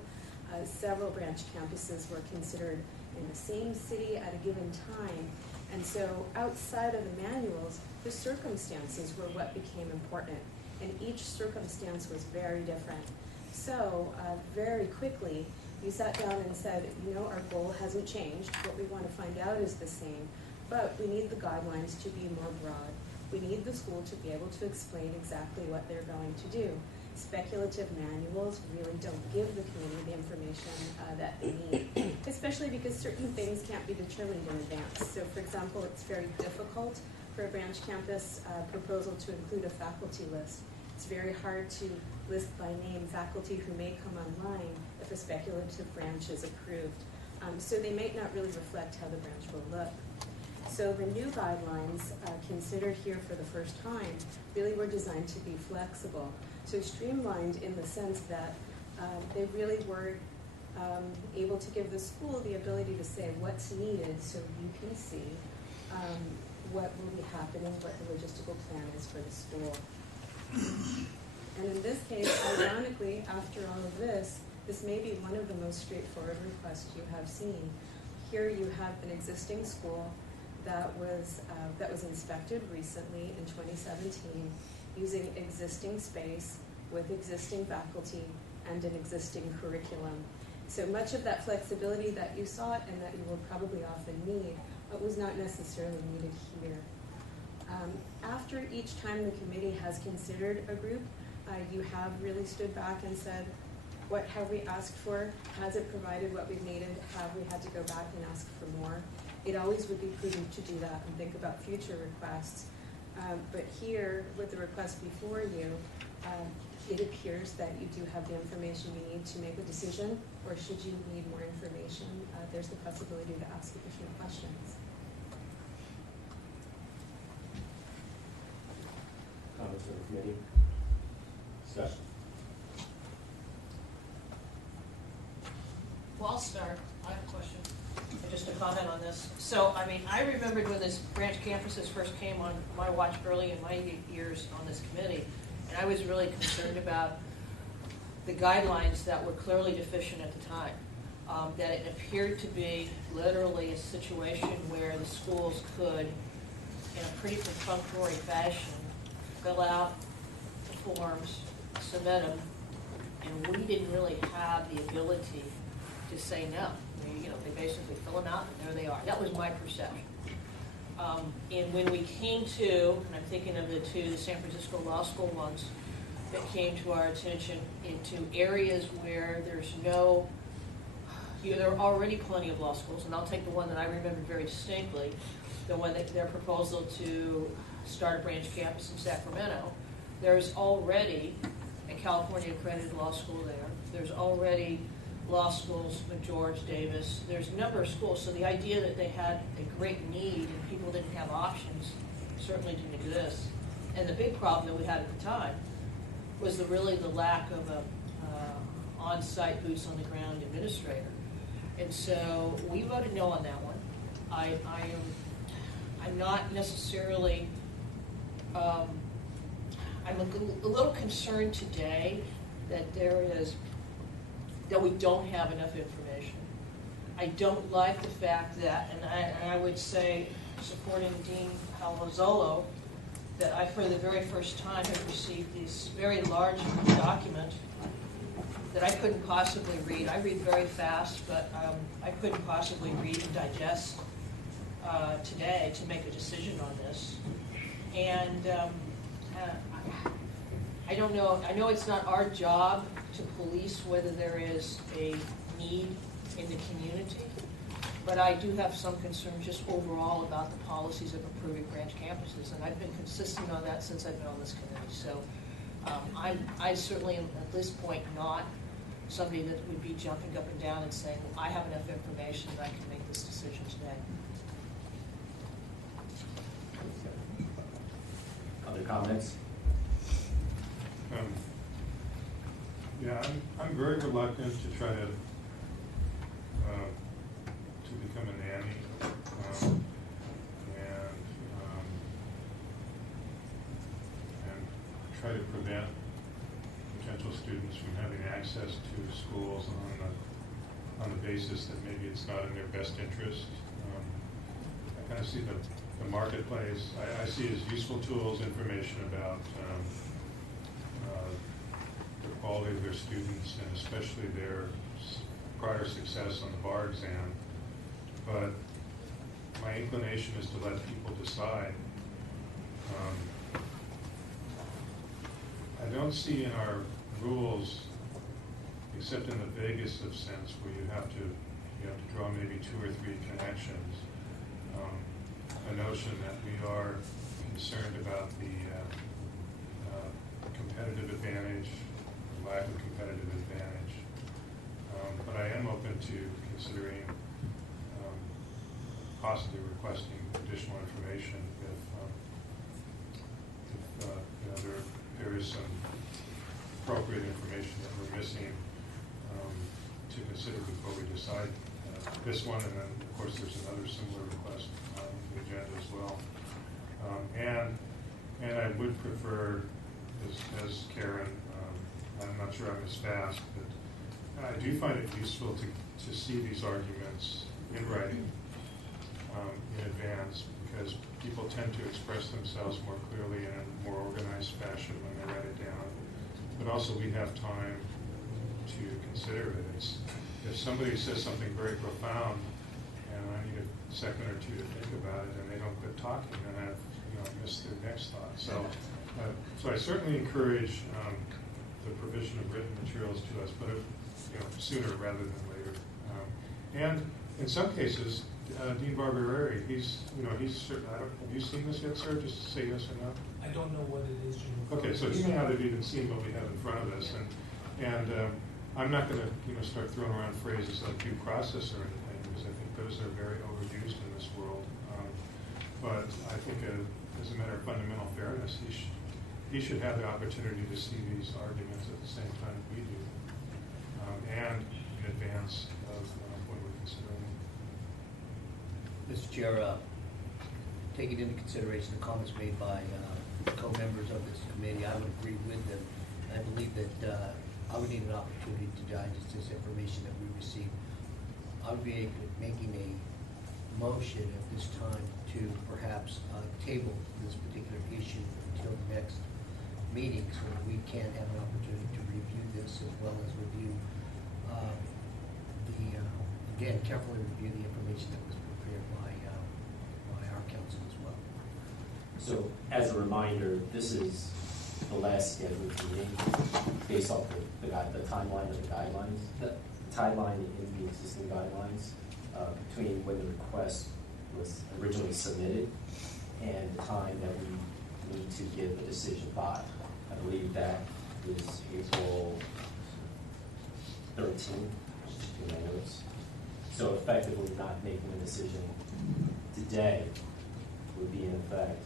Several branch campuses were considered in the same city at a given time. And so outside of the manuals, the circumstances were what became important. And each circumstance was very different. So very quickly, we sat down and said, you know, our goal hasn't changed. What we want to find out is the same. But we need the guidelines to be more broad. We need the school to be able to explain exactly what they're going to do. Speculative manuals really don't give the community the information that they need, especially because certain things can't be determined in advance. So for example, it's very difficult for a branch campus proposal to include a faculty list. It's very hard to list by name faculty who may come online if a speculative branch is approved. So they might not really reflect how the branch will look. So the new guidelines considered here for the first time really were designed to be flexible. So streamlined in the sense that they really were able to give the school the ability to say what's needed so you can see what will be happening, what the logistical plan is for the school. And in this case, ironically, after all of this, this may be one of the most straightforward requests you have seen. Here you have an existing school that was inspected recently in 2017 using existing space with existing faculty and an existing curriculum. So much of that flexibility that you sought and that you will probably often need was not necessarily needed here. After each time the committee has considered a group, you have really stood back and said, what have we asked for? Has it provided what we've needed? Have we had to go back and ask for more? It always would be prudent to do that and think about future requests. But here, with the request before you, it appears that you do have the information you need to make a decision, or should you need more information, there's the possibility to ask additional questions. Comments from the committee? Discussion? Well, I'll start. I have a question. Just a comment on this. So, I mean, I remembered when this branch campuses first came on my watch early in my years on this committee, and I was really concerned about the guidelines that were clearly deficient at the time. That it appeared to be literally a situation where the schools could, in a pretty perfunctory fashion, fill out the forms, submit them, and we didn't really have the ability to say no. They basically fill them out and there they are. That was my perception. And when we came to, and I'm thinking of the San Francisco Law School ones that came to our attention into areas where there's no, there are already plenty of law schools, and I'll take the one that I remember very distinctly, the one that their proposal to start a branch campus in Sacramento. There's already a California accredited law school there. There's already law schools, George, Davis. There's a number of schools, so the idea that they had a great need and people didn't have options certainly didn't exist. And the big problem that we had at the time was really the lack of a on-site, boots-on-the-ground administrator. And so we voted no on that one. I'm not necessarily, I'm a little concerned today that that we don't have enough information. I don't like the fact that, and I would say, supporting Dean Palazzolo, that I, for the very first time, have received this very large document that I couldn't possibly read. I read very fast, but I couldn't possibly read and digest today to make a decision on this. And I don't know, I know it's not our job to police whether there is a need in the community, but I do have some concerns just overall about the policies of approving branch campuses, and I've been consistent on that since I've been on this committee. So I certainly am at this point not somebody that would be jumping up and down and saying, well, I have enough information that I can make this decision today. Other comments? Yeah, I'm very reluctant to try to become a nanny, and try to prevent potential students from having access to schools on the basis that maybe it's not in their best interest. I kind of see the marketplace, I see as useful tools information about the quality of their students and especially their prior success on the bar exam. But my inclination is to let people decide. I don't see in our rules, except in the vaguest of sense, where you have to draw maybe 2 or 3 connections, a notion that we are concerned about the competitive advantage, or lack of competitive advantage. But I am open to considering possibly requesting additional information if there is some appropriate information that we're missing to consider before we decide this one. And then, of course, there's another similar request on the agenda as well. And I would prefer, as Karen, I'm not sure I'm as fast, but I do find it useful to see these arguments in writing in advance, because people tend to express themselves more clearly in a more organized fashion when they write it down. But also we have time to consider it. If somebody says something very profound and I need a second or 2 to think about it and they don't quit talking, then I've missed their next thought. So I certainly encourage the provision of written materials to us, but sooner rather than later. And in some cases, Dean Barberi, he's have you seen this yet, sir? Just say yes or no. I don't know what it is. Okay, so he may not have even seen what we have in front of us, and I'm not going to start throwing around phrases like due process or anything, because I think those are very overused in this world. But I think as a matter of fundamental fairness, he should have the opportunity to see these arguments at the same time we do, and in advance of what we're considering. Mr. Chair, taking into consideration the comments made by co-members of this committee, I would agree with them. I believe that I would need an opportunity to digest this information that we received. I would be making a motion at this time to perhaps table this particular issue until the next meeting, so that we can have an opportunity to review this as well as review again, carefully review the information that was prepared by our council as well. So, as a reminder, this is the last scheduled meeting based off the timeline of the guidelines, the timeline in the existing guidelines between when the request was originally submitted and the time that we need to give a decision by. I believe that is April 13th, in my notes. So effectively not making a decision today would be in effect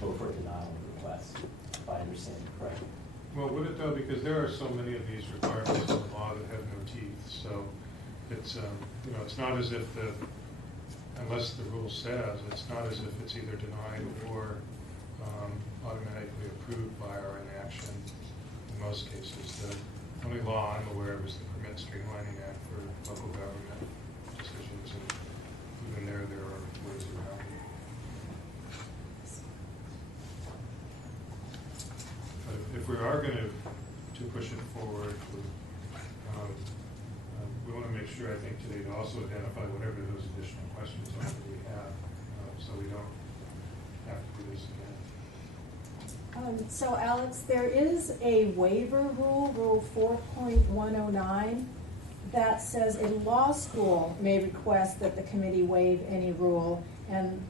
vote for denial of the request, if I understand it correctly. Well, would it though, because there are so many of these requirements in the law that have no teeth, so it's it's not as if unless the rule says, it's not as if it's either denied or automatically approved by our inaction in most cases. The only law I'm aware of is the Permit Streamlining Act for local government decisions, and even there are ways around it. But if we are going to push it forward, we want to make sure, I think, today to also identify whatever those additional questions are that we have, so we don't have to do this again. So Alex, there is a waiver rule, Rule 4.109, that says a law school may request that the committee waive any rule, and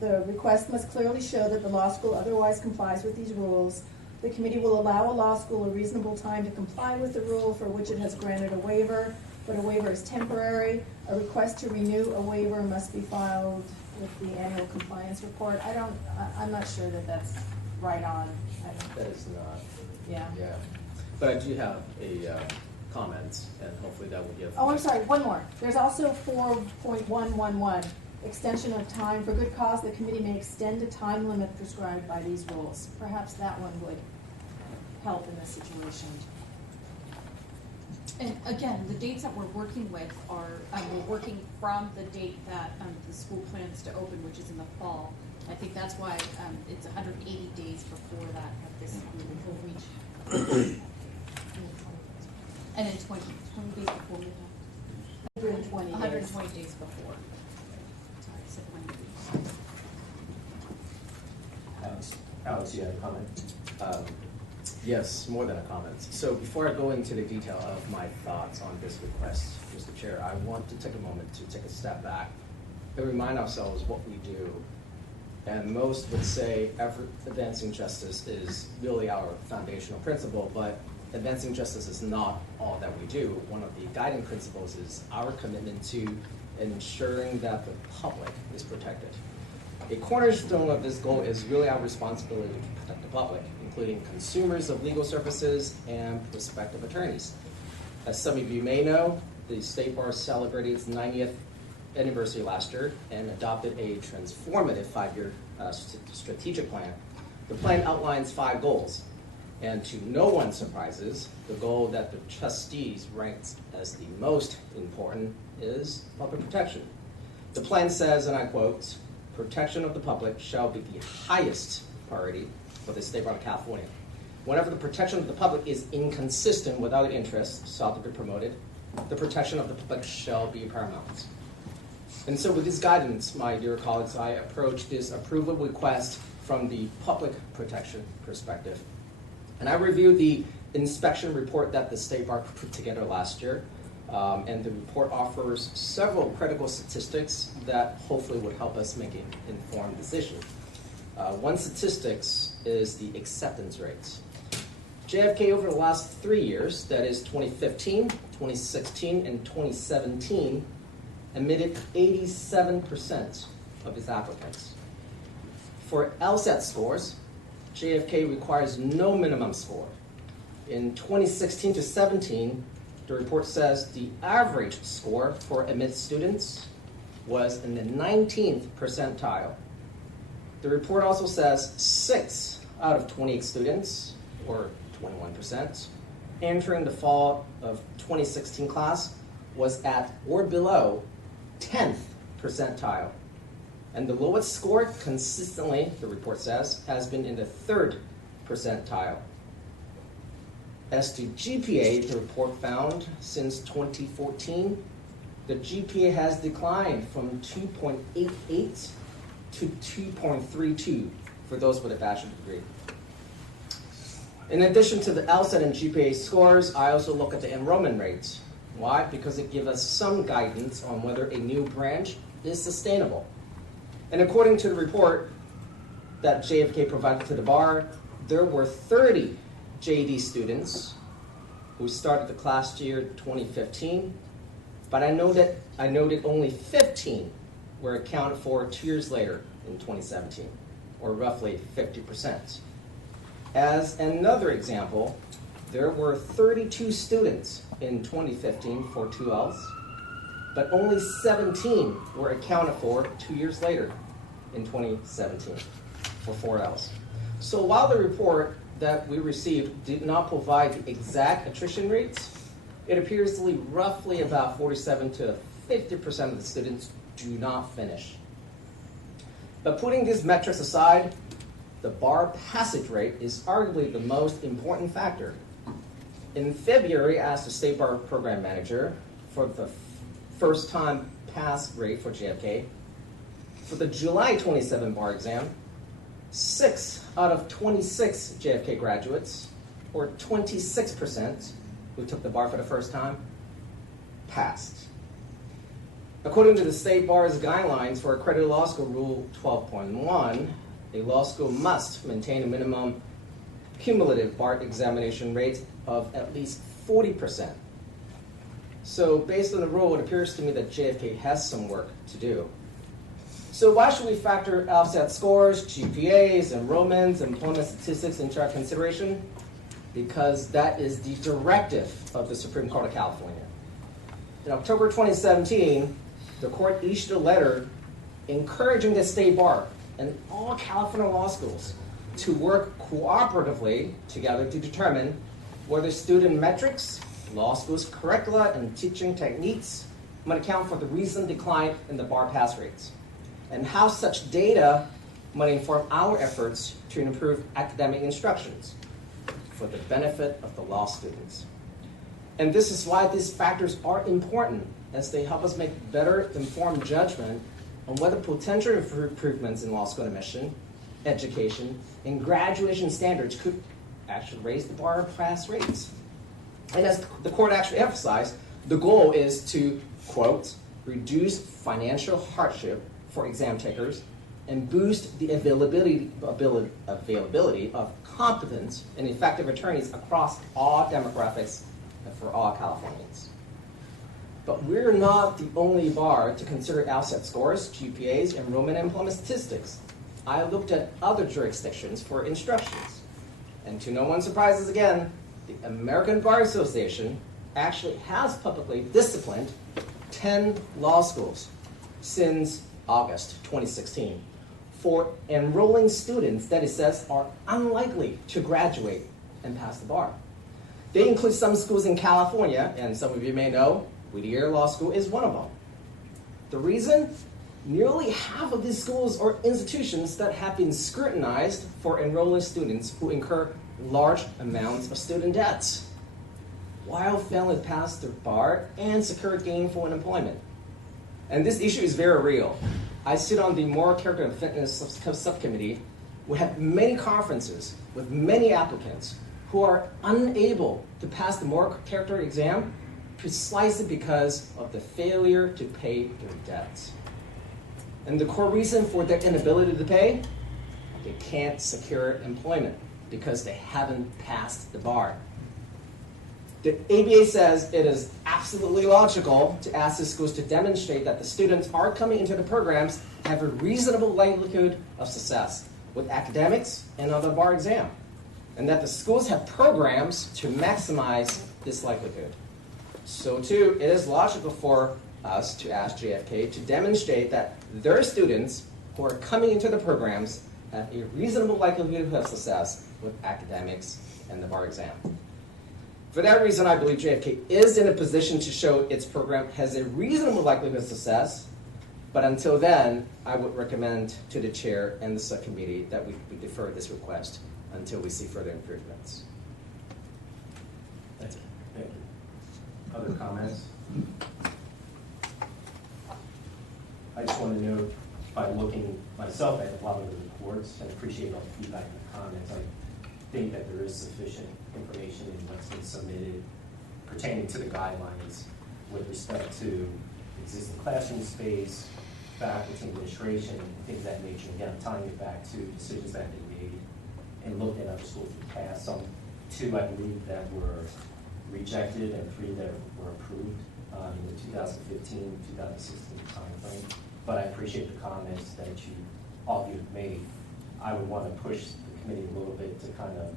the request must clearly show that the law school otherwise complies with these rules. The committee will allow a law school a reasonable time to comply with the rule for which it has granted a waiver, but a waiver is temporary. A request to renew a waiver must be filed with the annual compliance report. I'm not sure that that's right on. That is not. Yeah. Yeah. But I do have a comment, and hopefully that will give. Oh, I'm sorry, one more. There's also 4.111, extension of time. For good cause, the committee may extend the time limit prescribed by these rules. Perhaps that one would help in this situation. And again, the dates that we're working with are, we're working from the date that the school plans to open, which is in the fall. I think that's why it's 180 days before that this will reach. And then 20 days before we have. 120 days before. Sorry, I said 180. Alex, you had a comment? Yes, more than a comment. So before I go into the detail of my thoughts on this request, Mr. Chair, I want to take a moment to take a step back and remind ourselves what we do. And most would say advancing justice is really our foundational principle, but advancing justice is not all that we do. One of the guiding principles is our commitment to ensuring that the public is protected. A cornerstone of this goal is really our responsibility to protect the public, including consumers of legal services and prospective attorneys. As some of you may know, the State Bar celebrated its 90th anniversary last year and adopted a transformative 5-year strategic plan. The plan outlines 5 goals, and to no one's surprises, the goal that the trustees ranked as the most important is public protection. The plan says, and I quote, "Protection of the public shall be the highest priority for the State Bar of California. Whenever the protection of the public is inconsistent with other interests sought to be promoted, the protection of the public shall be paramount." And so with this guidance, my dear colleagues, I approach this approval request from the public protection perspective. And I reviewed the inspection report that the State Bar put together last year, and the report offers several critical statistics that hopefully would help us make an informed decision. One statistics is the acceptance rates. JFK over the last 3 years, that is 2015, 2016, and 2017, admitted 87% of its applicants. For LSAT scores, JFK requires no minimum score. In 2016 to 17, the report says the average score for admitted students was in the 19th percentile. The report also says 6 out of 28 students, or 21%, entering the fall of 2016 class was at or below 10th percentile. And the lowest score consistently, the report says, has been in the 3rd percentile. As to GPA, the report found since 2014, the GPA has declined from 2.88 to 2.32 for those with a bachelor's degree. In addition to the LSAT and GPA scores, I also look at the enrollment rates. Why? Because it gives us some guidance on whether a new branch is sustainable. And according to the report that JFK provided to the bar, there were 30 JD students who started the class year 2015, but I noted only 15 were accounted for 2 years later in 2017, or roughly 50%. As another example, there were 32 students in 2015 for 2Ls, but only 17 were accounted for 2 years later in 2017 for 4Ls. So while the report that we received did not provide the exact attrition rates, it appears to be roughly about 47 to 50% of the students do not finish. But putting these metrics aside, the bar passage rate is arguably the most important factor. In February, I asked the State Bar Program Manager for the first time pass rate for JFK. For the July 27 bar exam, 6 out of 26 JFK graduates, or 26% who took the bar for the first time, passed. According to the State Bar's guidelines for accredited law school rule 12.1, a law school must maintain a minimum cumulative bar examination rate of at least 40%. So based on the rule, it appears to me that JFK has some work to do. So why should we factor LSAT scores, GPAs, enrollments, employment statistics into our consideration? Because that is the directive of the Supreme Court of California. In October 2017, the court issued a letter encouraging the state bar and all California law schools to work cooperatively together to determine whether student metrics, law school's curricula, and teaching techniques might account for the recent decline in the bar pass rates, and how such data might inform our efforts to improve academic instructions for the benefit of the law students. And this is why these factors are important, as they help us make better informed judgment on whether potential improvements in law school admission, education, and graduation standards could actually raise the bar pass rates. And as the court actually emphasized, the goal is to, quote, reduce financial hardship for exam takers and boost the availability of competent and effective attorneys across all demographics and for all Californians. But we're not the only bar to consider LSAT scores, GPAs, enrollment and employment statistics. I looked at other jurisdictions for instructions. And to no one's surprises again, the American Bar Association actually has publicly disciplined 10 law schools since August 2016 for enrolling students that it says are unlikely to graduate and pass the bar. They include some schools in California, and some of you may know, Whittier Law School is one of them. The reason? Nearly half of these schools are institutions that have been scrutinized for enrolling students who incur large amounts of student debts while failing to pass the bar and secure gainful employment. And this issue is very real. I sit on the Moral Character and Fitness Subcommittee. We have many conferences with many applicants who are unable to pass the moral character exam precisely because of the failure to pay their debts. And the core reason for their inability to pay, they can't secure employment because they haven't passed the bar. The ABA says it is absolutely logical to ask the schools to demonstrate that the students are coming into the programs have a reasonable likelihood of success with academics and on the bar exam, and that the schools have programs to maximize this likelihood. So too, it is logical for us to ask JFK to demonstrate that their students who are coming into the programs have a reasonable likelihood of success with academics and the bar exam. For that reason, I believe JFK is in a position to show its program has a reasonable likelihood of success, but until then, I would recommend to the chair and the subcommittee that we defer this request until we see further improvements. That's it. Thank you. Other comments? I just want to note, by looking myself at a lot of the reports, and appreciate all the feedback and the comments, I think that there is sufficient information in what's been submitted pertaining to the guidelines with respect to existing classroom space, faculty administration, and things of that nature. Again, I'm tying it back to decisions that have been made and looked at other schools in the past. Some, 2, I believe, that were rejected and 3 that were approved in the 2015-2016 timeframe. But I appreciate the comments that all of you have made. I would want to push the committee a little bit to kind of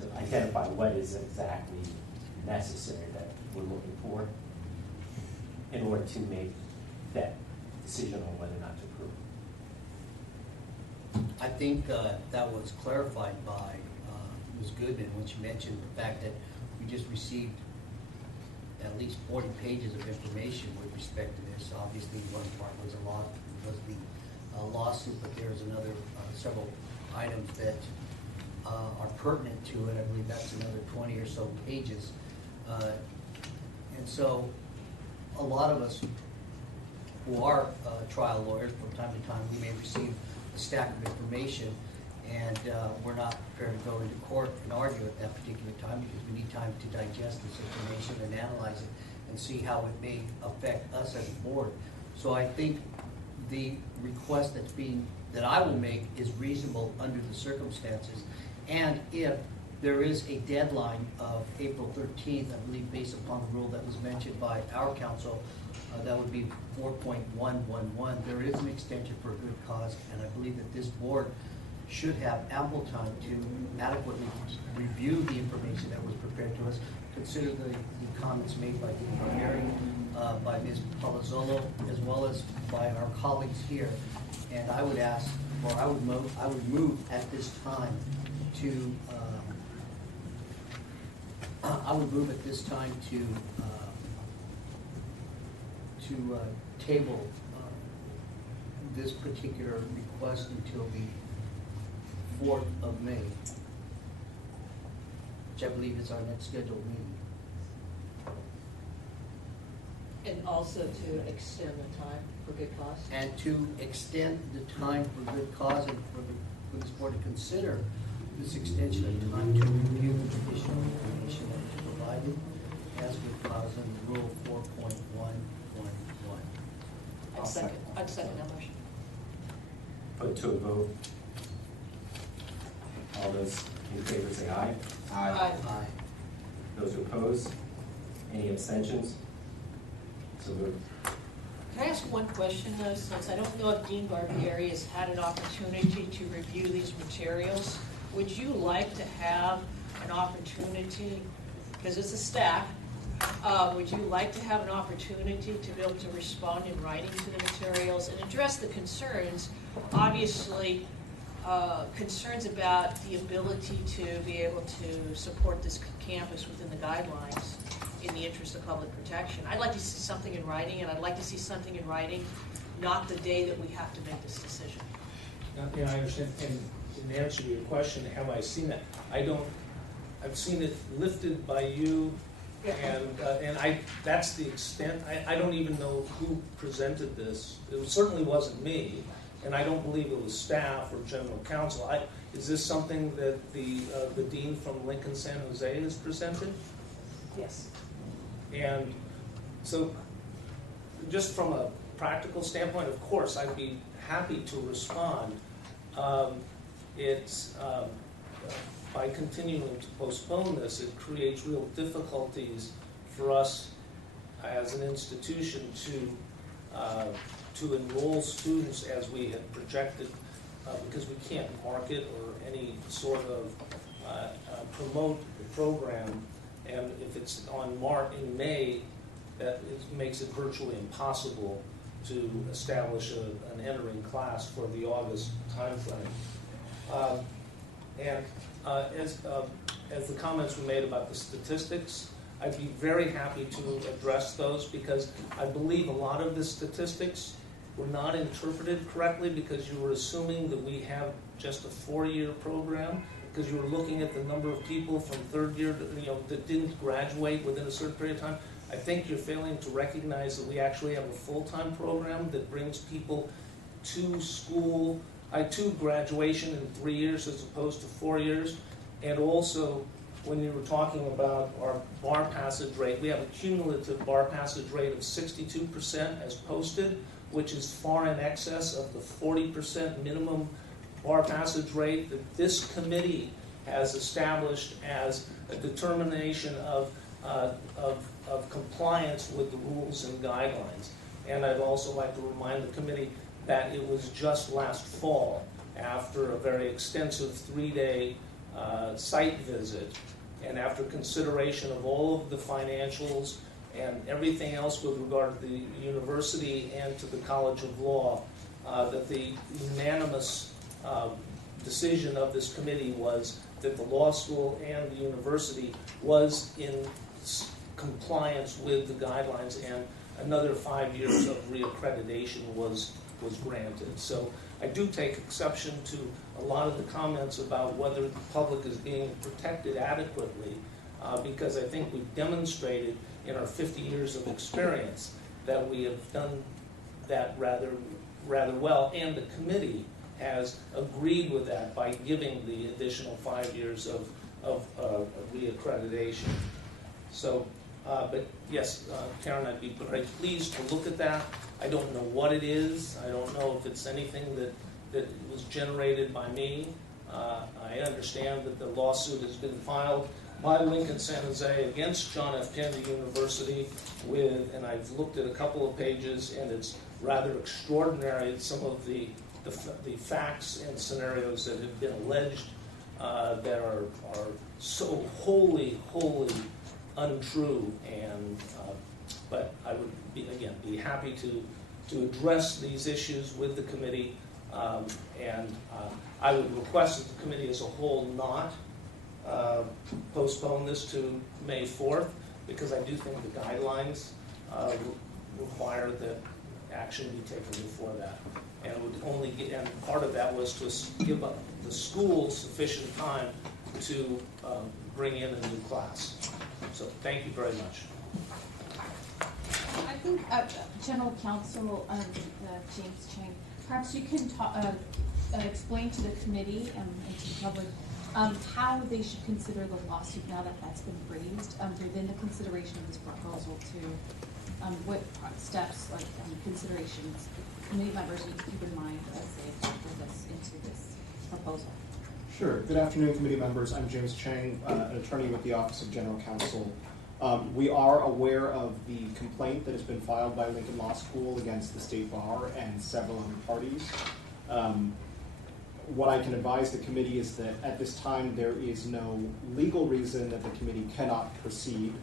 to identify what is exactly necessary that we're looking for in order to make that decision on whether or not to approve. I think that was clarified by Ms. Goodman when she mentioned the fact that we just received at least 40 pages of information with respect to this. Obviously, one part was the lawsuit, but there's another several items that are pertinent to it. I believe that's another 20 or so pages. And so a lot of us who are trial lawyers, from time to time, we may receive a stack of information, and we're not prepared to go into court and argue at that particular time because we need time to digest this information and analyze it and see how it may affect us as a board. So I think the request that I will make is reasonable under the circumstances, and if there is a deadline of April 13th, I believe, based upon the rule that was mentioned by our council. That would be 4.111. There is an extension for a good cause, and I believe that this board should have ample time to adequately review the information that was prepared to us, consider the comments made by Dean Barbieri, by Ms. Palazzolo, as well as by our colleagues here. And I would ask, or I would move at this time to, table this particular request until the 4th of May, which I believe is our next scheduled meeting. And also to extend the time for good cause? And to extend the time for good cause and for this board to consider this extension of time to review the additional information that is provided as good cause under Rule 4.111. I'd second that motion. Put to a vote. All those in favor say aye. Aye. Aye. Those who oppose? Any abstentions? So moved. Can I ask one question though, since I don't know if Dean Barbieri has had an opportunity to review these materials? Would you like to have an opportunity, because it's a staff, would you like to have an opportunity to be able to respond in writing to the materials and address the concerns? Obviously, concerns about the ability to be able to support this campus within the guidelines in the interest of public protection. I'd like to see something in writing, and I'd like to see something in writing not the day that we have to make this decision. Yeah, I understand. And in answer to your question, have I seen it? I don't. I've seen it lifted by you, and that's the extent. I don't even know who presented this. It certainly wasn't me, and I don't believe it was staff or general counsel. Is this something that the dean from Lincoln San Jose has presented? Yes. And so, just from a practical standpoint, of course, I'd be happy to respond. By continuing to postpone this, it creates real difficulties for us as an institution to enroll students as we had projected, because we can't market or any sort of promote the program. And if it's in May, makes it virtually impossible to establish an entering class for the August timeframe. As the comments were made about the statistics, I'd be very happy to address those, because I believe a lot of the statistics were not interpreted correctly, because you were assuming that we have just a 4-year program, because you were looking at the number of people from third year that didn't graduate within a certain period of time. I think you're failing to recognize that we actually have a full-time program that brings people to school, to graduation in 3 years as opposed to 4 years. And also, when you were talking about our bar passage rate, we have a cumulative bar passage rate of 62% as posted, which is far in excess of the 40% minimum bar passage rate that this committee has established as a determination of compliance with the rules and guidelines. And I'd also like to remind the committee that it was just last fall, after a very extensive 3-day site visit, and after consideration of all of the financials and everything else with regard to the university and to the College of Law, that the unanimous decision of this committee was that the law school and the university was in compliance with the guidelines, and another 5 years of reaccreditation was granted. So I do take exception to a lot of the comments about whether the public is being protected adequately, because I think we've demonstrated in our 50 years of experience that we have done that rather well, and the committee has agreed with that by giving the additional 5 years of reaccreditation. So, but yes, Karen, I'd be very pleased to look at that. I don't know what it is. I don't know if it's anything that was generated by me. I understand that the lawsuit has been filed by Lincoln San Jose against John F. Kennedy University with, and I've looked at a couple of pages, and it's rather extraordinary, some of the facts and scenarios that have been alleged that are so wholly untrue, and but I would be happy to address these issues with the committee, and I would request that the committee as a whole not postpone this to May 4th, because I do think the guidelines require that action be taken before that. And it would only get, and part of that was to give up the school sufficient time to bring in a new class. So thank you very much. I think General Counsel James Chang, perhaps you can explain to the committee and to the public how they should consider the lawsuit now that that's been raised within the consideration of this proposal to what steps, like considerations, committee members need to keep in mind as they factor this into this proposal. Sure. Good afternoon, committee members. I'm James Chang, an attorney with the Office of General Counsel. We are aware of the complaint that has been filed by Lincoln Law School against the State Bar and several other parties. What I can advise the committee is that at this time there is no legal reason that the committee cannot proceed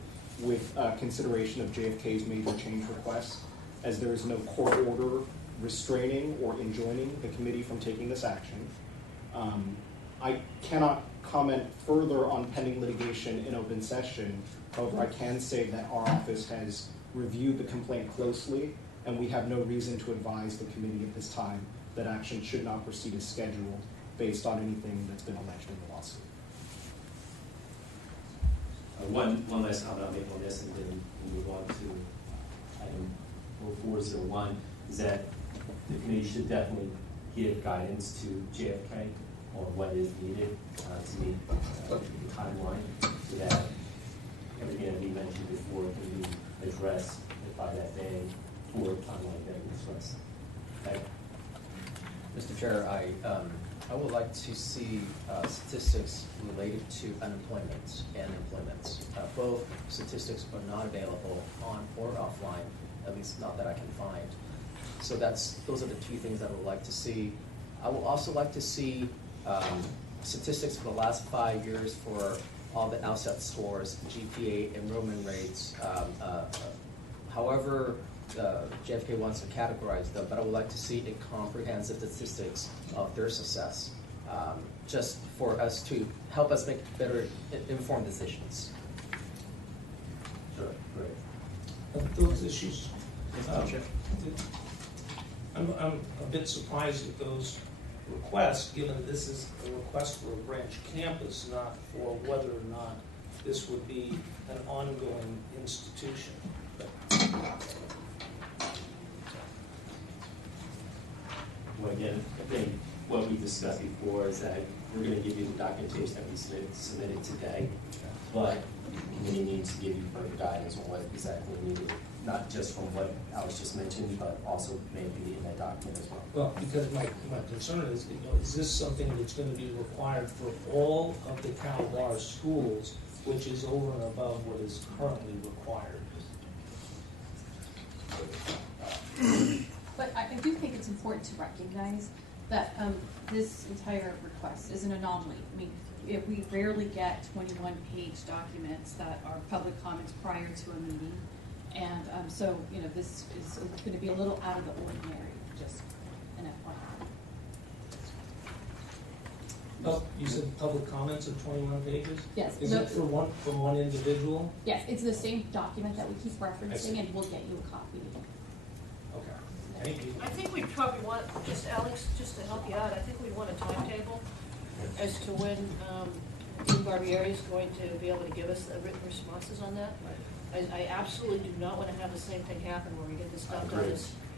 with consideration of JFK's major change request, as there is no court order restraining or enjoining the committee from taking this action. I cannot comment further on pending litigation in open session. However, I can say that our office has reviewed the complaint closely, and we have no reason to advise the committee at this time that action should not proceed as scheduled based on anything that's been alleged in the lawsuit. One last comment I'll make on this, and then we'll move on to item 0401, is that the committee should definitely give guidance to JFK on what is needed to meet the timeline, so that everything that we mentioned before can be addressed by that day for timeline that we discussed. Okay. Mr. Chair, I would like to see statistics related to unemployment and employment. Both statistics are not available on or offline, at least not that I can find. So those are the two things that I would like to see. I would also like to see statistics for the last 5 years for all the LSAT scores, GPA, enrollment rates, however JFK wants to categorize them, but I would like to see a comprehensive statistics of their success, just for us to help us make better informed decisions. Sure, great. Those issues, I'm a bit surprised at those requests, given this is a request for a branch campus, not for whether or not this would be an ongoing institution. Well, again, I think what we discussed before is that we're going to give you the documentation that we submitted today, but the committee needs to give you further guidance on what exactly needed, not just from what Alex just mentioned, but also maybe in that document as well. Well, because my concern is, is this something that's going to be required for all of the Cal Bar schools, which is over and above what is currently required? But I do think it's important to recognize that this entire request is an anomaly. I mean, we rarely get 21-page documents that are public comments prior to a meeting. And so, this is going to be a little out of the ordinary, just an FYI. Oh, you said public comments of 21 pages? Yes. Is it from one individual? Yes, it's the same document that we keep referencing, and we'll get you a copy. Okay, thank you. I think we probably want, just Alex, just to help you out, I think we want a timetable as to when Dean Barbieri is going to be able to give us the written responses on that. I absolutely do not want to have the same thing happen where we get this stuff done.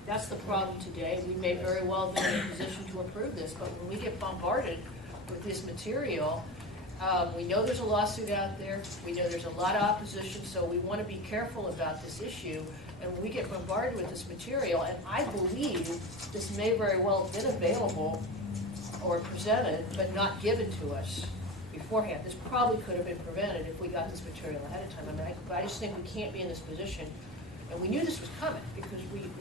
That's the problem today. We may very well be in a position to approve this, but when we get bombarded with this material, we know there's a lawsuit out there. We know there's a lot of opposition, so we want to be careful about this issue. And when we get bombarded with this material, and I believe this may very well have been available or presented, but not given to us beforehand. This probably could have been prevented if we got this material ahead of time. I mean, I just think we can't be in this position. And we knew this was coming because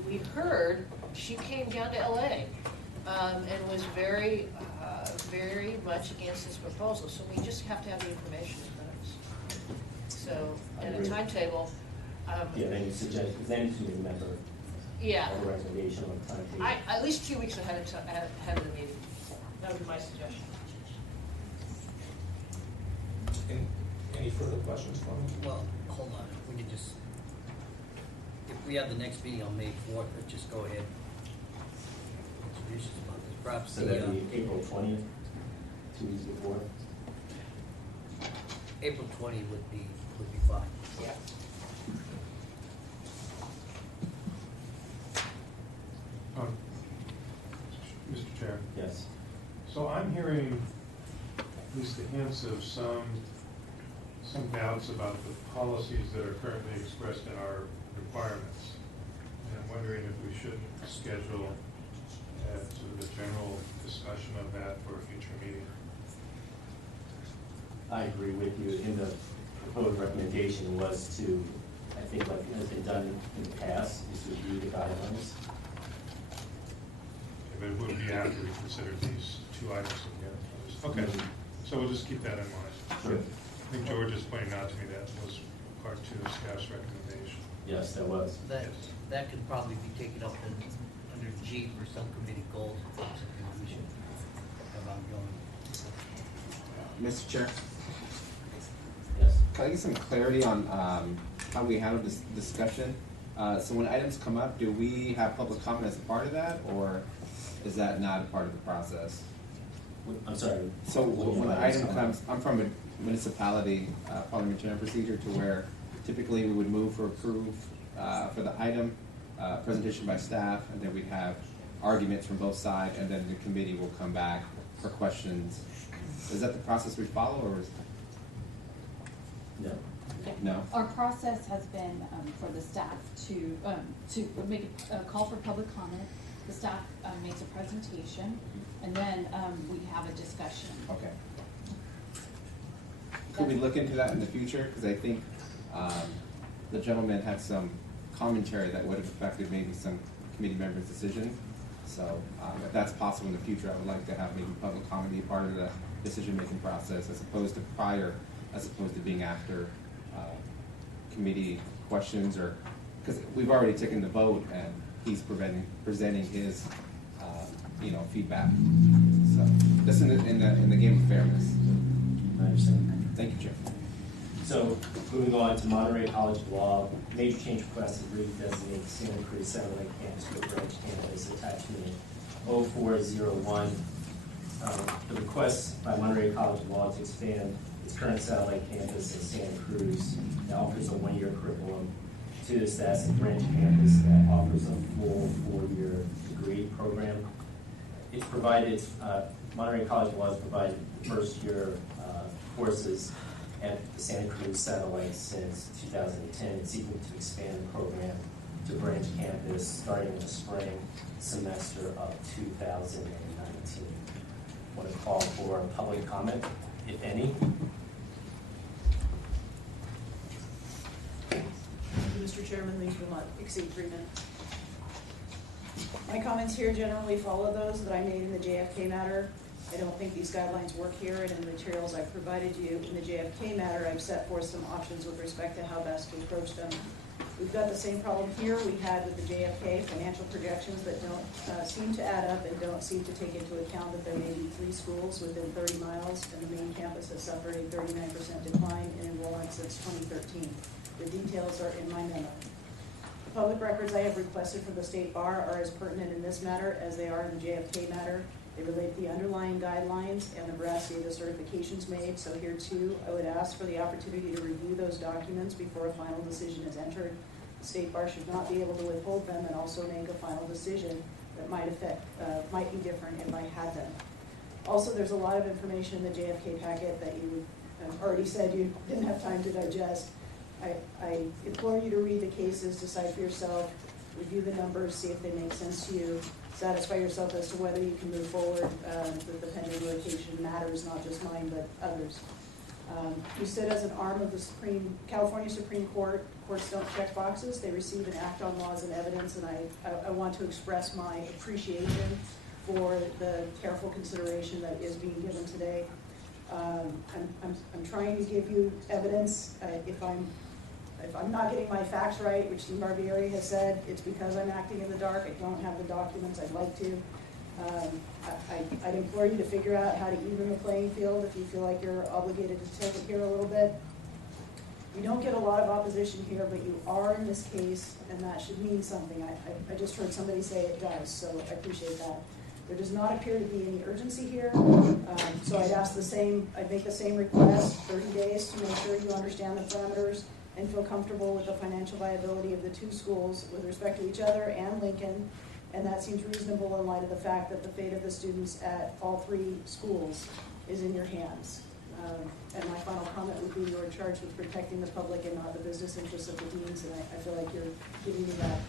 we heard she came down to LA and was very much against this proposal. So we just have to have the information in front of us. So, and a timetable. Yeah, then you suggest, then you remember. Yeah. A recommendation on the timetable. At least 2 weeks ahead of the meeting. That would be my suggestion. Any further questions for me? Well, hold on, if we could just, if we have the next meeting on May 4th, let's just go ahead. Introduce us about this. Perhaps So that'd be April 20th, 2 weeks before. April 20 would be fine. Yeah. Mr. Chair. Yes. So I'm hearing at least the hints of some doubts about the policies that are currently expressed in our requirements. And I'm wondering if we shouldn't schedule sort of a general discussion of that for a future meeting. I agree with you. In the proposed recommendation was to, I think what has been done in the past is to review the guidelines. But it would be after we consider these two items together. Okay, so we'll just keep that in mind. Sure. I think George is pointing out to me that was part 2 of staff's recommendation. Yes, that was. That could probably be taken up under G for subcommittee goals. If that's something we should have ongoing. Mr. Chair, Yes. can I get some clarity on how we handle this discussion? So when items come up, do we have public comment as a part of that, or is that not a part of the process? I'm sorry. So when an item comes, I'm from a municipality parliamentarian procedure to where typically we would move or approve for the item, presentation by staff, and then we'd have arguments from both sides, and then the committee will come back for questions. Is that the process we follow, or is? No. No? Our process has been for the staff to make a call for public comment. The staff makes a presentation, and then we have a discussion. Okay. Could we look into that in the future? Because I think the gentleman had some commentary that would have affected maybe some committee members' decision. So if that's possible in the future, I would like to have maybe public comment be part of the decision-making process as opposed to being after committee questions, or because we've already taken the vote and he's presenting his feedback. So just in the game of fairness. I understand. Thank you, Chair. So moving on to Monterey College of Law, major change request to redesignate Santa Cruz Satellite Campus to a branch campus, attachment 0401. The request by Monterey College of Law to expand its current satellite campus in Santa Cruz that offers a one-year curriculum to the status of branch campus that offers a full 4-year degree program. It's provided, Monterey College of Law has provided the first year courses at the Santa Cruz satellite since 2010. It's seeking to expand the program to branch campus starting in the spring semester of 2019. I want to call for public comment, if any. Mr. Chairman, these will not exceed 3 minutes. My comments here generally follow those that I made in the JFK matter. I don't think these guidelines work here, and in the materials I've provided you in the JFK matter, I've set forth some options with respect to how best to approach them. We've got the same problem here we had with the JFK, financial projections that don't seem to add up and don't seem to take into account that there may be 3 schools within 30 miles, and the main campus has suffered a 39% decline in enrollment since 2013. The details are in my memo. The public records I have requested from the State Bar are as pertinent in this matter as they are in the JFK matter. They relate to the underlying guidelines and the veracity of the certifications made. So here too, I would ask for the opportunity to review those documents before a final decision is entered. The State Bar should not be able to withhold them and also make a final decision that might be different if I had them. Also, there's a lot of information in the JFK packet that you already said you didn't have time to digest. I implore you to read the cases, decide for yourself, review the numbers, see if they make sense to you. satisfy yourself as to whether you can move forward with the pending litigation matters, not just mine, but others. You sit as an arm of the California Supreme Court. Courts don't check boxes. They receive and act on laws and evidence, and I want to express my appreciation for the careful consideration that is being given today. I'm trying to give you evidence. If I'm not getting my facts right, which Dean Barbieri has said, it's because I'm acting in the dark. I don't have the documents. I'd like to. I'd implore you to figure out how to even the playing field if you feel like you're obligated to take it here a little bit. You don't get a lot of opposition here, but you are in this case, and that should mean something. I just heard somebody say it does, so I appreciate that. There does not appear to be any urgency here, so I'd make the same request, 30 days to make sure you understand the parameters and feel comfortable with the financial viability of the two schools with respect to each other and Lincoln. And that seems reasonable in light of the fact that the fate of the students at all three schools is in your hands. And my final comment would be you're charged with protecting the public and not the business interests of the deans, and I feel like you're giving me that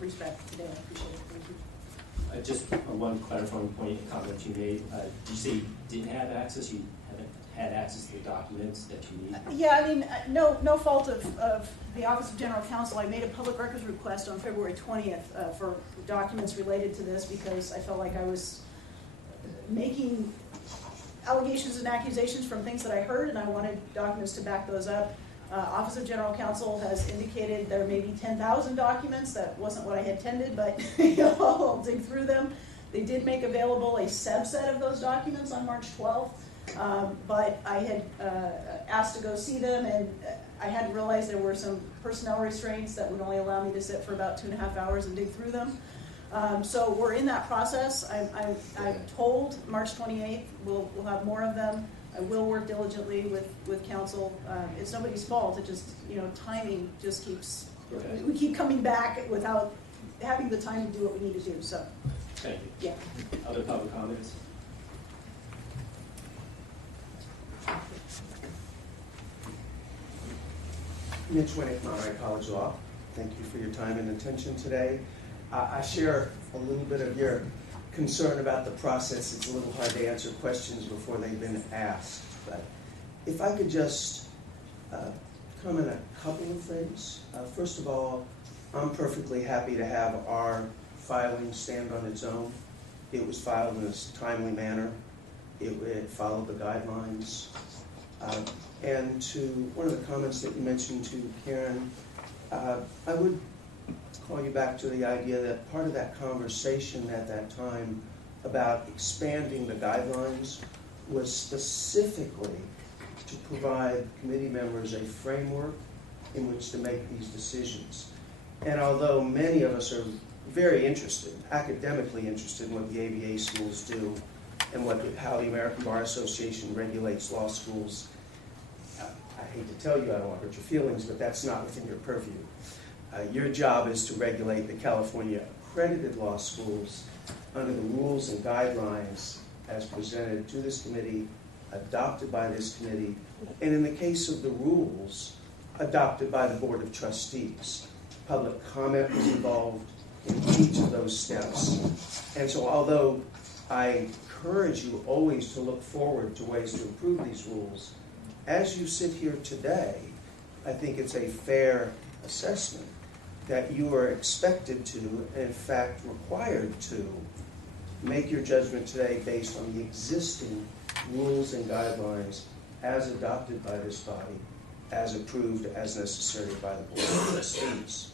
respect today. I appreciate it. Thank you. Just one clarifying point, comment you made. Did you say you didn't have access? You haven't had access to the documents that you need? Yeah, I mean, no fault of the Office of General Counsel. I made a public records request on February 20th for documents related to this because I felt like I was making allegations and accusations from things that I heard, and I wanted documents to back those up. Office of General Counsel has indicated there may be 10,000 documents. That wasn't what I had intended, but I'll dig through them. They did make available a subset of those documents on March 12th, but I had asked to go see them, and I hadn't realized there were some personnel restraints that would only allow me to sit for about 2.5 hours and dig through them. So we're in that process. I'm told March 28th we'll have more of them. I will work diligently with council. It's nobody's fault. It just, timing just keeps, we keep coming back without having the time to do what we need to do, so. Thank you. Yeah. Other public comments? Mitch Winnick, Monterey College Law. Thank you for your time and attention today. I share a little bit of your concern about the process. It's a little hard to answer questions before they've been asked. But if I could just comment on a couple of things. First of all, I'm perfectly happy to have our filing stand on its own. It was filed in a timely manner. It followed the guidelines. And to one of the comments that you mentioned to Karen, I would call you back to the idea that part of that conversation at that time about expanding the guidelines was specifically to provide committee members a framework in which to make these decisions. And although many of us are very interested, academically interested in what the ABA schools do and how the American Bar Association regulates law schools, I hate to tell you, I don't want to hurt your feelings, but that's not within your purview. Your job is to regulate the California accredited law schools under the rules and guidelines as presented to this committee, adopted by this committee, and in the case of the rules, adopted by the Board of Trustees. Public comment was involved in each of those steps. And so although I encourage you always to look forward to ways to improve these rules, as you sit here today, I think it's a fair assessment that you are expected to, and in fact required to, make your judgment today based on the existing rules and guidelines as adopted by this body, as approved as necessary by the Board of Trustees.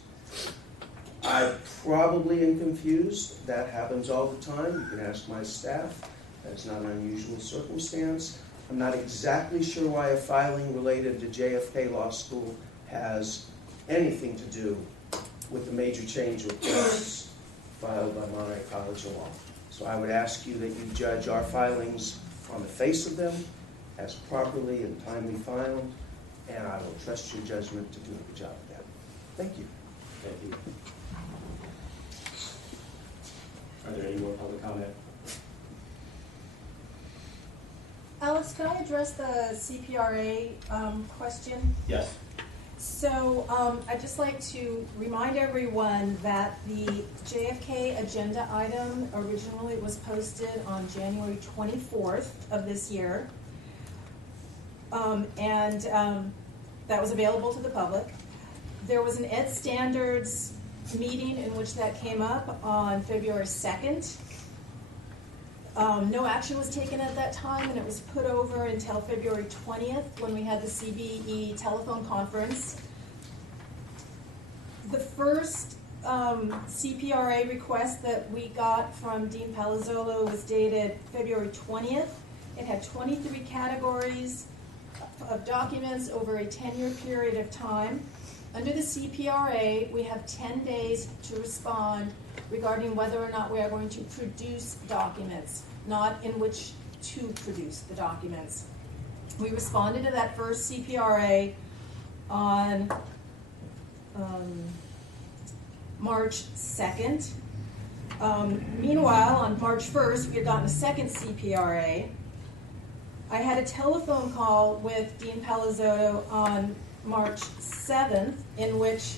I probably am confused. That happens all the time. You can ask my staff. That's not an unusual circumstance. I'm not exactly sure why a filing related to JFK Law School has anything to do with the major change requests filed by Monterey College of Law. So I would ask you that you judge our filings on the face of them as properly and timely filed, and I will trust your judgment to do a good job of that. Thank you. Thank you. Are there any more public comment? Alex, can I address the CPRA question? Yes. So I'd just like to remind everyone that the JFK agenda item originally was posted on January 24th of this year. That was available to the public. There was an Ed Standards meeting in which that came up on February 2nd. No action was taken at that time, and it was put over until February 20th when we had the CBE telephone conference. The first CPRA request that we got from Dean Palazzolo was dated February 20th. It had 23 categories of documents over a 10-year period of time. Under the CPRA, we have 10 days to respond regarding whether or not we are going to produce documents, not in which to produce the documents. We responded to that first CPRA on March 2nd. Meanwhile, on March 1st, we had gotten a second CPRA. I had a telephone call with Dean Palazzolo on March 7th, in which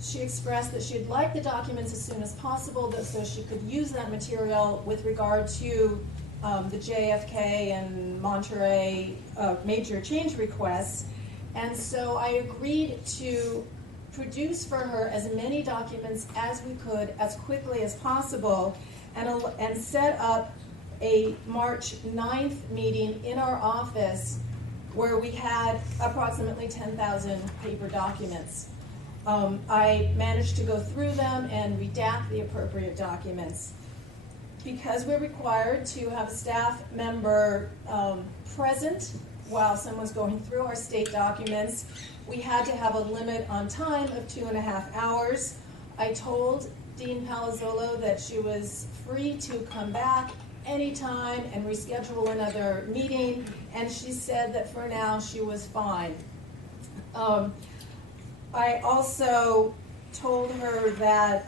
she expressed that she'd like the documents as soon as possible, so she could use that material with regard to the JFK and Monterey major change requests. And so I agreed to produce for her as many documents as we could, as quickly as possible, and set up a March 9th meeting in our office where we had approximately 10,000 paper documents. I managed to go through them and redact the appropriate documents. Because we're required to have a staff member present while someone's going through our state documents, we had to have a limit on time of 2.5 hours. I told Dean Palazzolo that she was free to come back anytime and reschedule another meeting, and she said that for now she was fine. I also told her that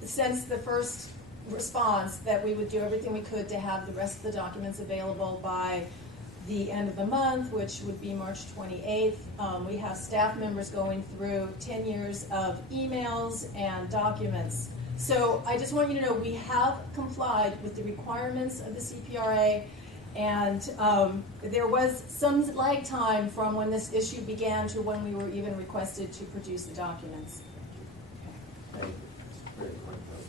since the first response that we would do everything we could to have the rest of the documents available by the end of the month, which would be March 28th. We have staff members going through 10 years of emails and documents. So I just want you to know we have complied with the requirements of the CPRA, and there was some lag time from when this issue began to when we were even requested to produce the documents. Thank you. Very quick vote.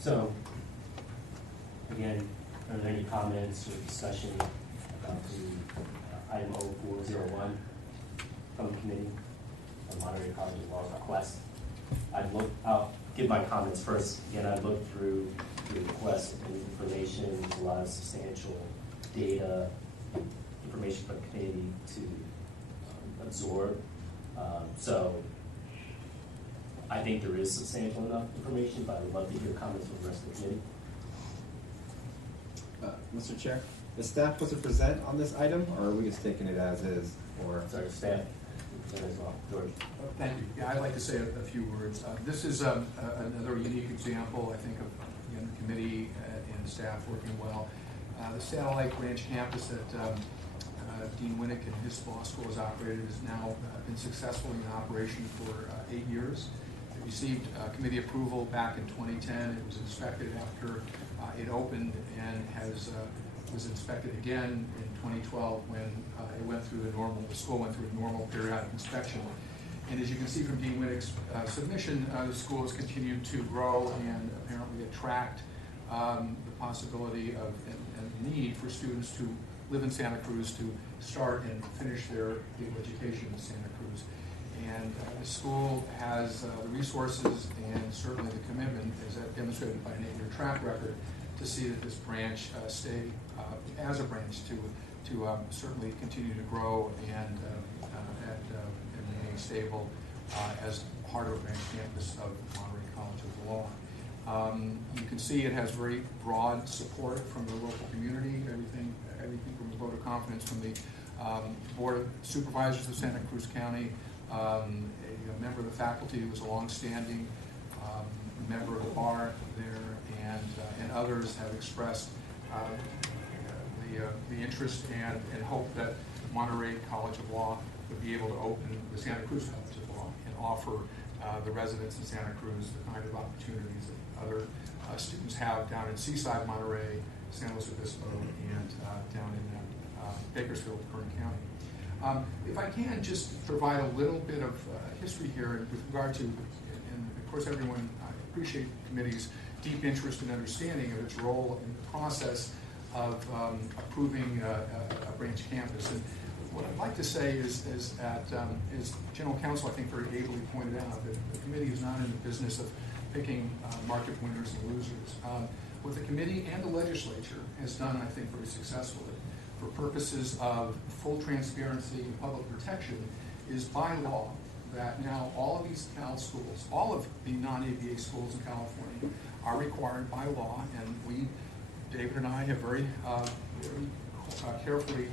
So, again, are there any comments or discussion about the item 0401 from the committee on Monterey College of Law's request? I'll give my comments first. Again, I looked through the request and information. There's a lot of substantial data, information for the committee to absorb. So I think there is substantial enough information, but I would love to hear comments from the rest of the committee. Mr. Chair, the staff was to present on this item, or are we just taking it as is? Or sorry, staff as well. George. Thank you. Yeah, I'd like to say a few words. This is another unique example, I think, of again, the committee and staff working well. The Satellite Branch campus that Dean Winnick and his law school has operated has now been successfully in operation for 8 years. It received committee approval back in 2010. It was inspected after it opened, and was inspected again in 2012 when the school went through a normal periodic inspection. And as you can see from Dean Winnick's submission, the school has continued to grow and apparently attract the possibility of and need for students to live in Santa Cruz to start and finish their legal education in Santa Cruz. And the school has the resources and certainly the commitment, as demonstrated by an 8-year track record, to see that this branch stay as a branch to certainly continue to grow and remain stable as part of a branch campus of Monterey College of Law. You can see it has very broad support from the local community, everything from a vote of confidence from the Board of Supervisors of Santa Cruz County, a member of the faculty who was a long-standing member of the bar there, and others have expressed the interest and hope that Monterey College of Law would be able to open the Santa Cruz College of Law and offer the residents in Santa Cruz the kind of opportunities that other students have down in Seaside, Monterey, San Luis Obispo, and down in Bakersfield, Kern County. If I can just provide a little bit of history here with regard to, and of course everyone, I appreciate the committee's deep interest and understanding of its role in the process of approving a branch campus. And what I'd like to say is that, as General Counsel I think very ably pointed out, that the committee is not in the business of picking market winners and losers. What the committee and the legislature has done, I think very successfully, for purposes of full transparency and public protection, is by law that now all of these Cal schools, all of the non-ABA schools in California, are required by law, and we, David and I, have very carefully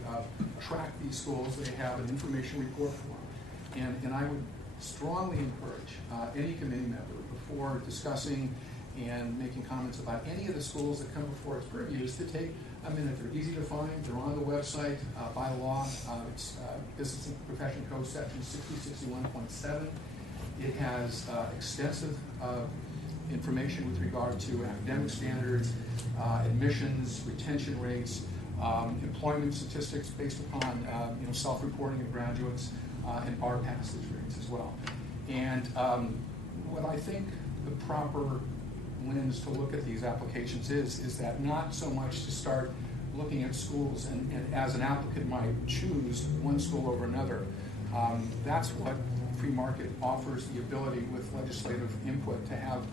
tracked these schools. They have an information report form, and I would strongly encourage any committee member, before discussing and making comments about any of the schools that come before its purview, is to take a minute. They're easy to find. They're on the website by law. It's Business and Profession Code section 6061.7. It has extensive information with regard to academic standards, admissions, retention rates, employment statistics based upon self-reporting of graduates, and bar passage rates as well. And what I think the proper lens to look at these applications is that not so much to start looking at schools and as an applicant might choose one school over another. That's what free market offers the ability with legislative input to have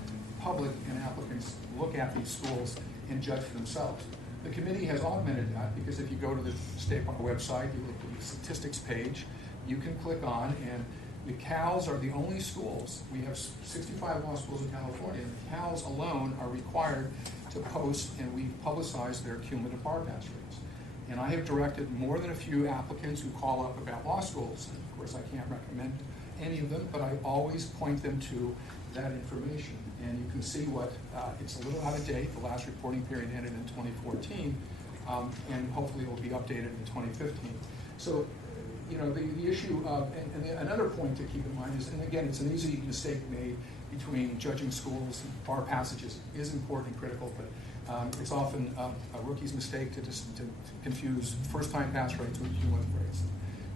public and applicants look at these schools and judge for themselves. The committee has augmented that because if you go to the State Bar website, you look at the statistics page, you can click on, and the CALs are the only schools. We have 65 law schools in California, and the CALs alone are required to post, and we publicize their cumulative bar pass rates. And I have directed more than a few applicants who call up about law schools. And of course, I can't recommend any of them, but I always point them to that information. And you can see what, it's a little out of date. The last reporting period ended in 2014, and hopefully it will be updated in 2015. So, the issue of, and another point to keep in mind is, and again, it's an easy mistake made between judging schools and bar passages is important and critical, but it's often a rookie's mistake to confuse first-time pass rates with cumulative rates.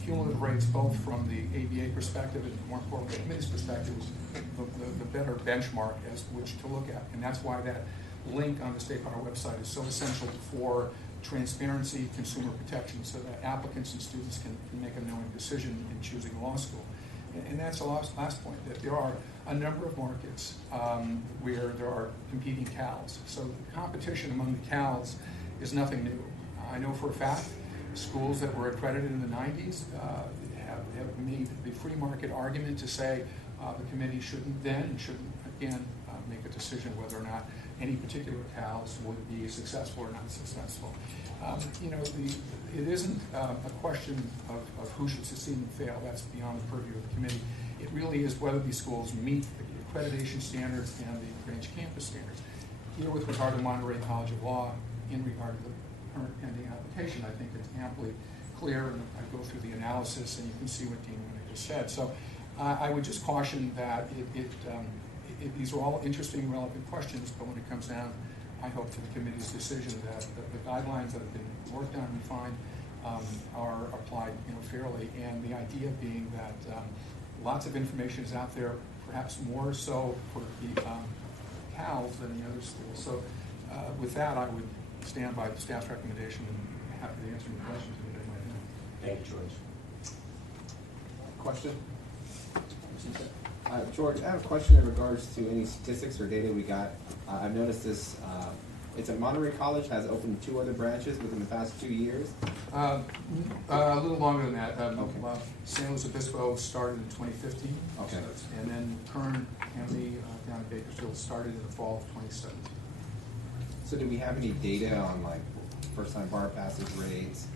Cumulative rates, both from the ABA perspective and more importantly the committee's perspective, is the better benchmark as which to look at. And that's why that link on the State Bar website is so essential for transparency, consumer protection, so that applicants and students can make a knowing decision in choosing law school. And that's the last point, that there are a number of markets where there are competing CALs. So the competition among the CALs is nothing new. I know for a fact schools that were accredited in the 90s have made the free market argument to say the committee shouldn't then and shouldn't again make a decision whether or not any particular CALs would be successful or not successful. It isn't a question of who should succeed and fail. That's beyond the purview of the committee. It really is whether these schools meet the accreditation standards and the branch campus standards. Here with regard to Monterey College of Law, in regard to the current pending application, I think it's amply clear, and I go through the analysis and you can see what Dean Winnick just said. So I would just caution that these are all interesting, relevant questions, but when it comes down, I hope to the committee's decision that the guidelines that have been worked on and refined are applied fairly, and the idea being that lots of information is out there, perhaps more so for the CALs than the other schools. So with that, I would stand by the staff's recommendation and happy to answer any questions anybody might have. Thank you, George. Question? George, I have a question in regards to any statistics or data we got. I've noticed this, it's a Monterey College has opened 2 other branches within the past 2 years. A little longer than that. San Luis Obispo started in 2015. Okay. And then Kern County down in Bakersfield started in the fall of 2017. So do we have any data on like first-time bar passage rates,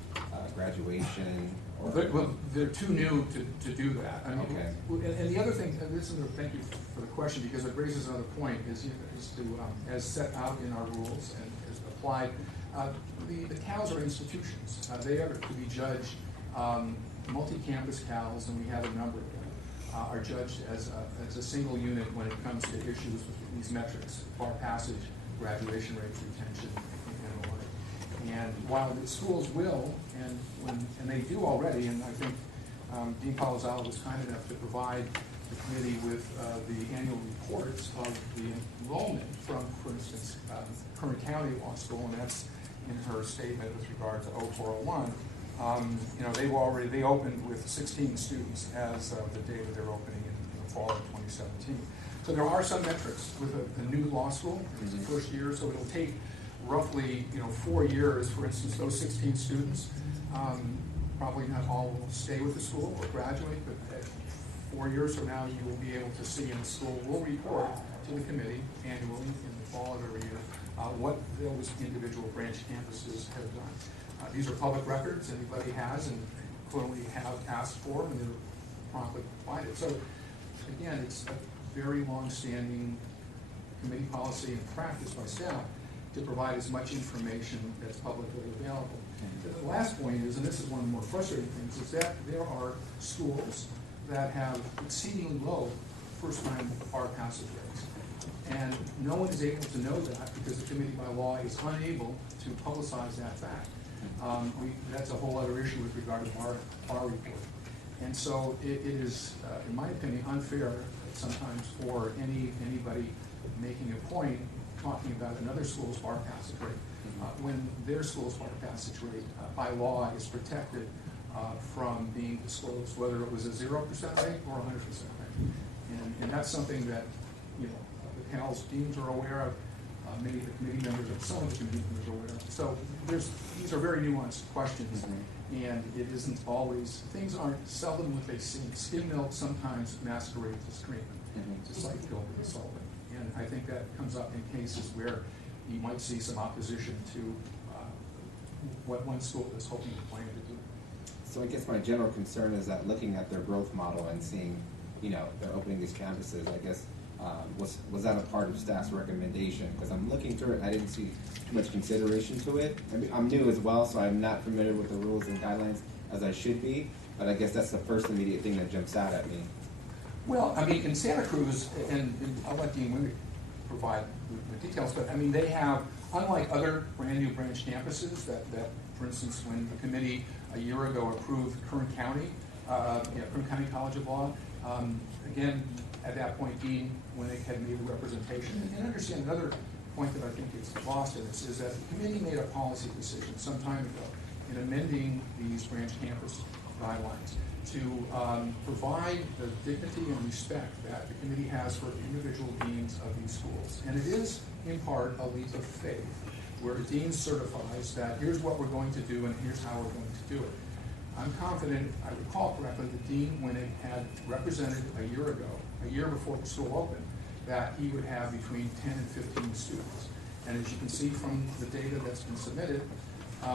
graduation? Or Well, they're too new to do that. I mean, okay. And the other thing, thank you for the question, because it raises another point, is to, as set out in our rules and as applied, The CALs are institutions. They are to be judged, multi-campus CALs, and we have a number of them, are judged as a single unit when it comes to issues with these metrics: bar passage, graduation rates, retention, and the like. And while the schools will, and they do already, and I think Dean Palazzolo was kind enough to provide the committee with the annual reports of the enrollment from, for instance, Kern County Law School, and that's in her statement with regard to 0401. They opened with 16 students as of the day that they're opening in the fall of 2017. So there are some metrics with a new law school. It's the first year, so it'll take roughly 4 years. For instance, those 16 students, probably not all will stay with the school or graduate, but 4 years from now, you will be able to see, and the school will report to the committee annually in the fall of every year what those individual branch campuses have done. These are public records anybody has and clearly have asked for, and they're promptly provided. So again, it's a very long-standing committee policy and practice by staff to provide as much information that's publicly available. The last point is, and this is one of the more frustrating things, is that there are schools that have exceedingly low first-time bar passage rates. And no one is able to know that because the committee by law is unable to publicize that fact. That's a whole other issue with regard to bar report. And so it is, in my opinion, unfair sometimes for anybody making a point talking about another school's bar passage rate when their school's bar passage rate by law is protected from being disclosed, whether it was a 0% rate or a 100% rate. And that's something that the CAL's deans are aware of. Many of the committee members, or some of the committee members are aware of. So these are very nuanced questions, and it isn't always, things aren't seldom what they seem. Skim milk sometimes masquerades as treatment, just like guilt and solvent. And I think that comes up in cases where you might see some opposition to what one school is hoping to plan to do. So I guess my general concern is that looking at their growth model and seeing, they're opening these campuses, I guess, was that a part of staff's recommendation? Because I'm looking through it, I didn't see too much consideration to it. I mean, I'm new as well, so I'm not familiar with the rules and guidelines as I should be, but I guess that's the first immediate thing that jumps out at me. Well, I mean, in Santa Cruz, and I'll let Dean Winnick provide the details, but I mean, they have, unlike other brand new branch campuses that for instance, when the committee a year ago approved Kern County College of Law, again, at that point, Dean Winnick had made a representation. And understand another point that I think is lost in this is that the committee made a policy decision some time ago in amending these branch campus guidelines to provide the dignity and respect that the committee has for individual deans of these schools. And it is, in part, a leap of faith, where the dean certifies that here's what we're going to do and here's how we're going to do it. I'm confident, I recall correctly, that Dean Winnick had represented a year before the school opened, that he would have between 10 and 15 students. And as you can see from the data that's been submitted,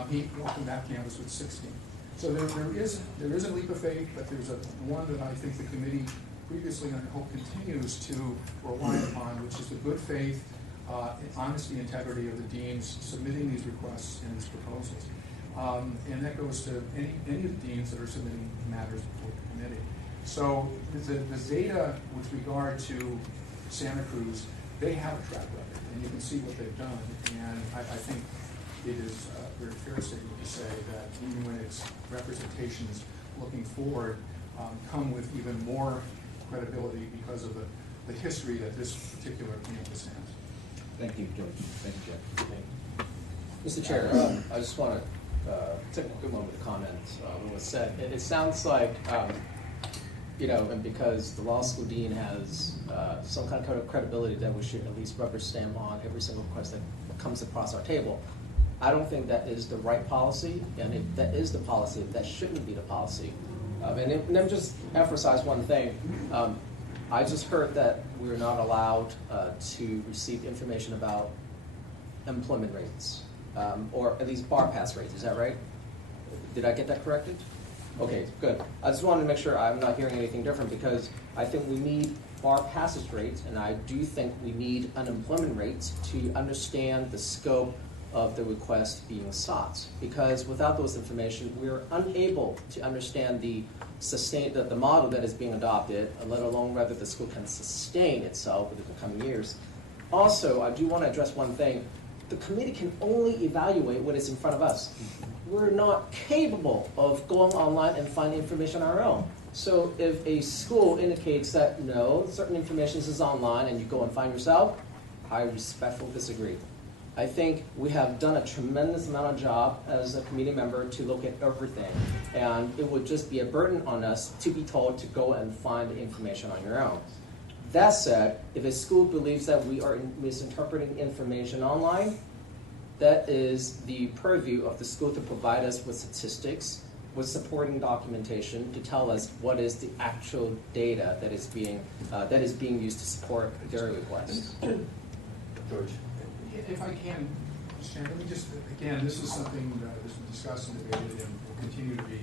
he opened that campus with 16. So there is a leap of faith, but there's one that I think the committee previously, and I hope continues to rely upon, which is the good faith, honesty, integrity of the deans submitting these requests and these proposals. And that goes to any of the deans that are submitting matters before the committee. So the data with regard to Santa Cruz, they have a track record, and you can see what they've done. And I think it is a very fair statement to say that even when its representations looking forward come with even more credibility because of the history that this particular campus has. Thank you, George. Thank you, Jeff. Mr. Chair, I just want to take a good moment to comment on what was said. It sounds like, and because the law school dean has some kind of credibility that we should at least rubber stamp on every single request that comes across our table. I don't think that is the right policy, and if that is the policy, that shouldn't be the policy. And let me just emphasize one thing. I just heard that we're not allowed to receive information about employment rates, or at least bar pass rates. Is that right? Did I get that corrected? Okay, good. I just wanted to make sure I'm not hearing anything different, because I think we need bar passage rates, and I do think we need unemployment rates to understand the scope of the request being sought. Because without those information, we're unable to understand the model that is being adopted, let alone whether the school can sustain itself within the coming years. Also, I do want to address one thing. The committee can only evaluate what is in front of us. We're not capable of going online and finding information on our own. So if a school indicates that no, certain information is online and you go and find yourself, I respectfully disagree. I think we have done a tremendous amount of job as a committee member to look at everything. And it would just be a burden on us to be told to go and find the information on your own. That said, if a school believes that we are misinterpreting information online, that is the purview of the school to provide us with statistics, with supporting documentation to tell us what is the actual data that is being used to support their request. George. If I can, let me just, again, this is something that has been discussed and debated and will continue to be.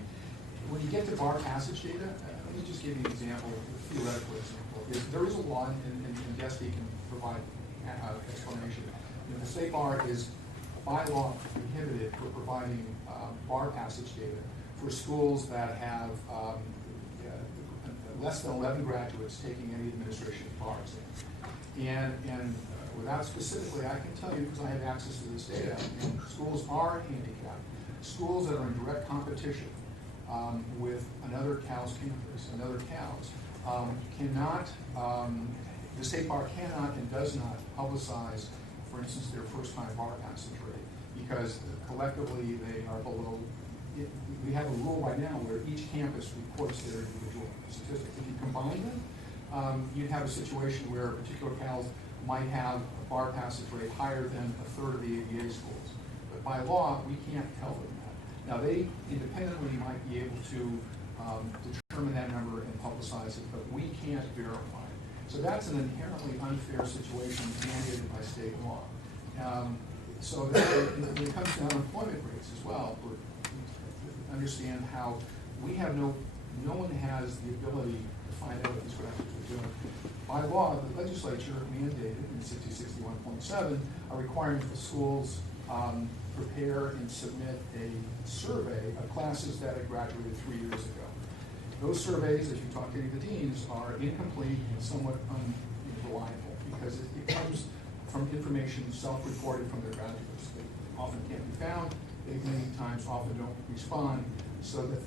When you get to bar passage data, let me just give you an example, a theoretical example. There is a law, and Destiny can provide explanation. The state bar is by law prohibited for providing bar passage data for schools that have less than 11 graduates taking any administration bar exam. And without specifically, I can tell you, because I have access to this data, and schools are handicapped. Schools that are in direct competition with another CALS campus, another CALS, cannot, the state bar cannot and does not publicize, for instance, their first-time bar passage rate, because collectively they are below. We have a rule by now where each campus reports their individual statistics. If you combine them, you'd have a situation where a particular CALS might have a bar passage rate higher than a third of the ABA schools. But by law, we can't tell them that. Now, they independently might be able to determine that number and publicize it, but we can't verify it. So that's an inherently unfair situation mandated by state law. So that when it comes to unemployment rates as well, understand how we have no one has the ability to find out what these graduates are doing. By law, the legislature mandated in 6061.7 a requirement that schools prepare and submit a survey of classes that had graduated 3 years ago. Those surveys, if you talk to any of the deans, are incomplete and somewhat unreliable because it comes from information self-reported from their graduates. They often can't be found. They many times often don't respond, so that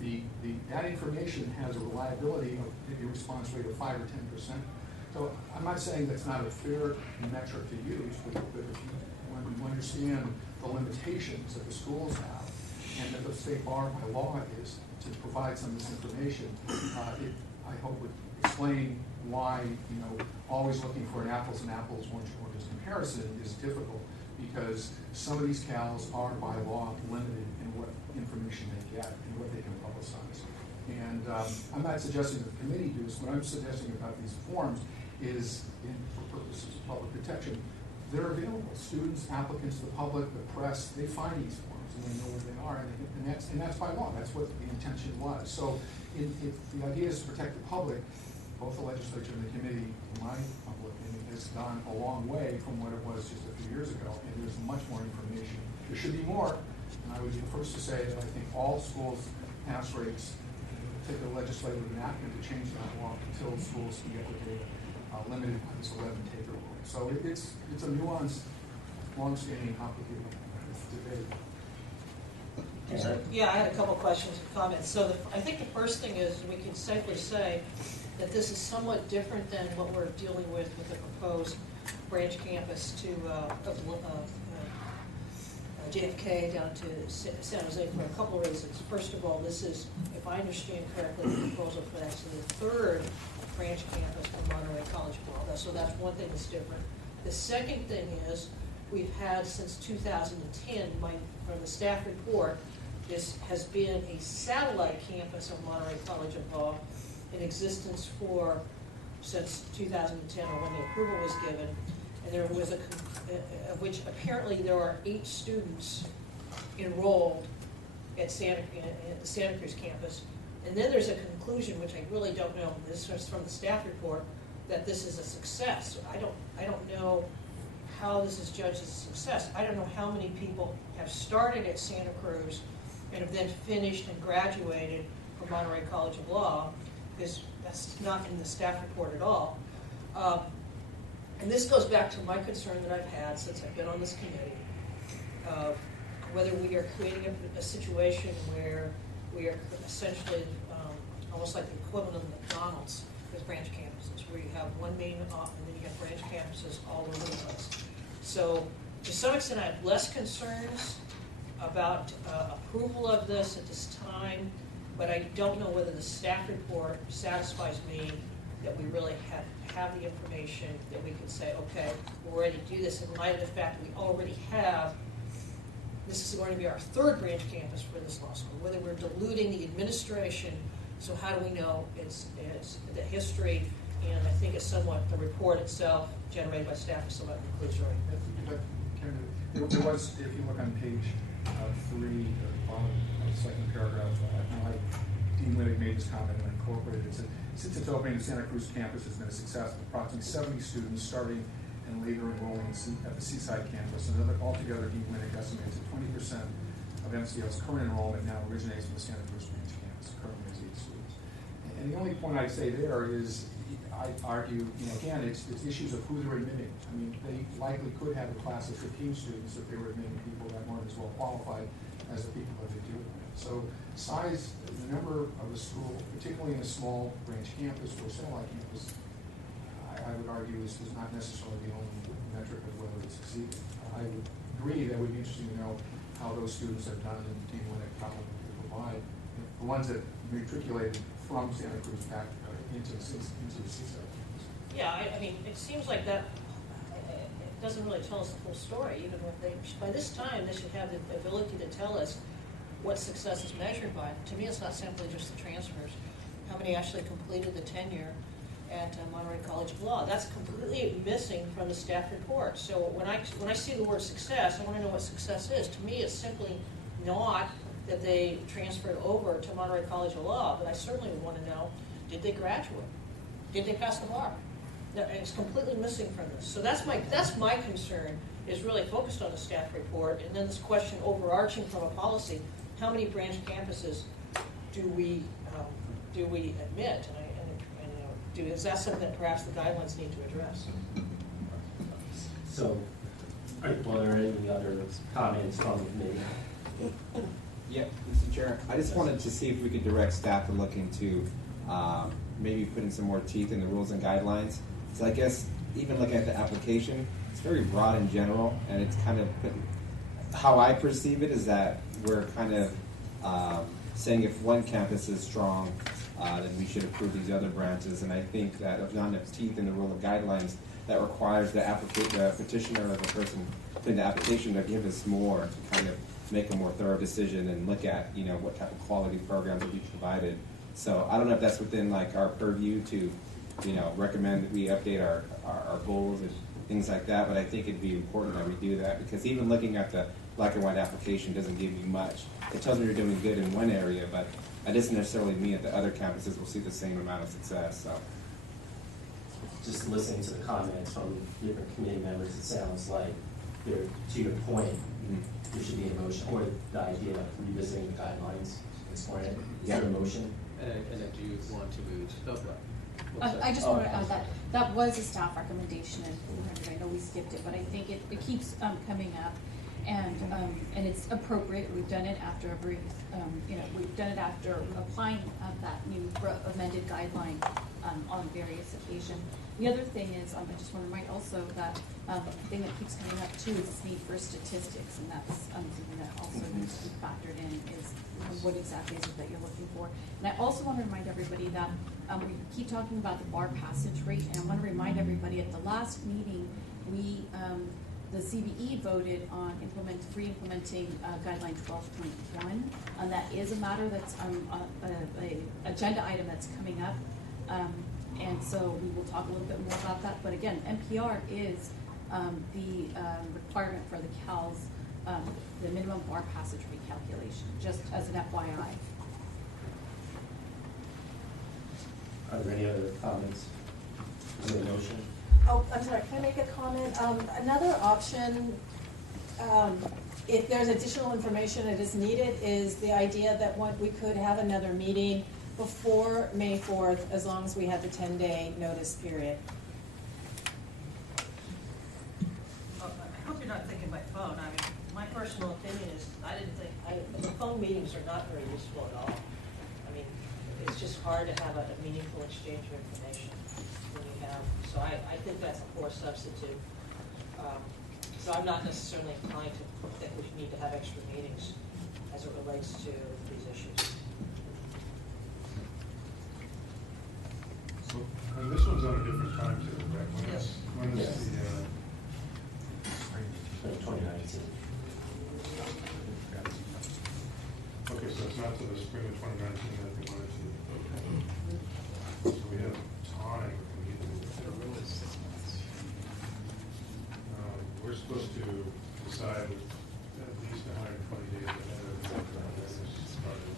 that information has a reliability of maybe a response rate of 5 or 10%. So I'm not saying that's not a fair metric to use, but if you understand the limitations that the schools have and that the state bar by law is to provide some of this information, I hope would explain why always looking for an apples and apples orange comparison is difficult, because some of these CALs are by law limited in what information they get and what they can publicize. And I'm not suggesting that the committee do this. What I'm suggesting about these forms is, for purposes of public protection, they're available. Students, applicants, the public, the press, they find these forms and they know where they are, and that's by law. That's what the intention was. So if the idea is to protect the public, both the legislature and the committee, in my humble opinion, has gone a long way from what it was just a few years ago, and there's much more information. There should be more, and I would be the first to say that I think all schools' pass rates take the legislative enactment to change that law until schools can get the data limited by this 11 taker rule. So it's a nuanced, long-standing, complicated debate. Yeah, I had a couple questions and comments. So I think the first thing is we can safely say that this is somewhat different than what we're dealing with the proposed branch campus to JFK down to San Jose for a couple of reasons. First of all, this is, if I understand correctly, the proposal for actually the third branch campus for Monterey College of Law. So that's one thing that's different. The second thing is we've had since 2010, from the staff report, this has been a satellite campus of Monterey College of Law in existence since 2010, or when the approval was given, and there was of which apparently there are 8 students enrolled at Santa Cruz campus. And then there's a conclusion, which I really don't know, this was from the staff report, that this is a success. I don't know how this is judged as a success. I don't know how many people have started at Santa Cruz and have then finished and graduated from Monterey College of Law, because that's not in the staff report at all. And this goes back to my concern that I've had since I've been on this committee, of whether we are creating a situation where we are essentially almost like the equivalent of McDonald's with branch campuses, where you have one main and then you have branch campuses all over the place. So to some extent, I have less concerns about approval of this at this time, but I don't know whether the staff report satisfies me that we really have the information that we can say, okay, we're ready to do this in light of the fact that we already have, this is going to be our third branch campus for this law school, whether we're diluting the administration. So how do we know it's the history, and I think it's somewhat, the report itself generated by staff is somewhat conclusory. There was, if you look on page 3, bottom second paragraph, Dean Winnick made this comment and incorporated it. Since its opening, the Santa Cruz campus has been a success with approximately 70 students starting and later enrolling at the Seaside campus. And altogether, Dean Winnick estimates that 20% of MCL's current enrollment now originates from the Santa Cruz branch campus, currently has 8 students. And the only point I'd say there is, I argue, again, it's issues of who they're admitting. I mean, they likely could have a class of 15 students if they were admitting people that weren't as well qualified as the people that they do admit. So size, the number of the school, particularly in a small branch campus or satellite campus, I would argue is not necessarily the only metric of whether it's succeeded. I would agree that it would be interesting to know how those students have done, and Dean Winnick probably could provide the ones that matriculated from Santa Cruz back into the Seaside campus. Yeah, I mean, it seems like that it doesn't really tell us the full story, even if they, by this time, they should have the ability to tell us what success is measured by. To me, it's not simply just the transfers. How many actually completed the tenure at Monterey College of Law? That's completely missing from the staff report. So when I see the word success, I want to know what success is. To me, it's simply not that they transferred over to Monterey College of Law, but I certainly would want to know, did they graduate? Did they pass the bar? It's completely missing from this. So that's my concern, is really focused on the staff report, and then this question overarching from a policy: how many branch campuses do we admit? And is that something that perhaps the guidelines need to address? So, are there any other comments from the committee? Yeah, Mr. Chair, I just wanted to see if we could direct staff to look into maybe putting some more teeth in the rules and guidelines. So I guess even looking at the application, it's very broad in general, and it's kind of how I perceive it is that we're kind of saying if one campus is strong, then we should approve these other branches. And I think that if not enough teeth in the rule of guidelines, that requires the petitioner or the person putting the application to give us more to kind of make a more thorough decision and look at, what type of quality programs will be provided. So I don't know if that's within like our purview to, recommend that we update our goals and things like that, but I think it'd be important that we do that, because even looking at the black and white application doesn't give you much. It tells me you're doing good in one area, but that doesn't necessarily mean that the other campuses will see the same amount of success. So, just listening to the comments from different committee members, it sounds like to your point, there should be a motion, or the idea of revisiting the guidelines this morning. Is there a motion? And I do want to move to I just want to add that was a staff recommendation at 400. I know we skipped it, but I think it keeps coming up, and it's appropriate. We've done it after we've done it after applying that new amended guideline on various occasions. The other thing is, I just want to remind also that the thing that keeps coming up too is this need for statistics, and that's something that also needs to be factored in, is what exactly is it that you're looking for. And I also want to remind everybody that we keep talking about the bar passage rate, and I want to remind everybody at the last meeting, the CBE voted on re-implementing guideline 12.1, and that is a matter that's an agenda item that's coming up. And so we will talk a little bit more about that. But again, NPR is the requirement for the CALS, the minimum bar passage recalculation, just as an FYI. Are there any other comments? Is there a motion? Oh, I'm sorry, can I make a comment? Another option, if there's additional information that is needed, is the idea that we could have another meeting before May 4th, as long as we have the 10-day notice period. I hope you're not thinking by phone. I mean, my personal opinion is, the phone meetings are not very useful at all. I mean, it's just hard to have a meaningful exchange of information when you have, so I think that's a poor substitute. So I'm not necessarily inclined to think we need to have extra meetings as it relates to these issues. So, and this one's on a different time too, right? Yes. When is Yes. the, 2019. okay, so it's not to the spring of 2019 that they wanted to, okay. So we have time. We need to- we're supposed to decide with at least 120 days ahead of when this started.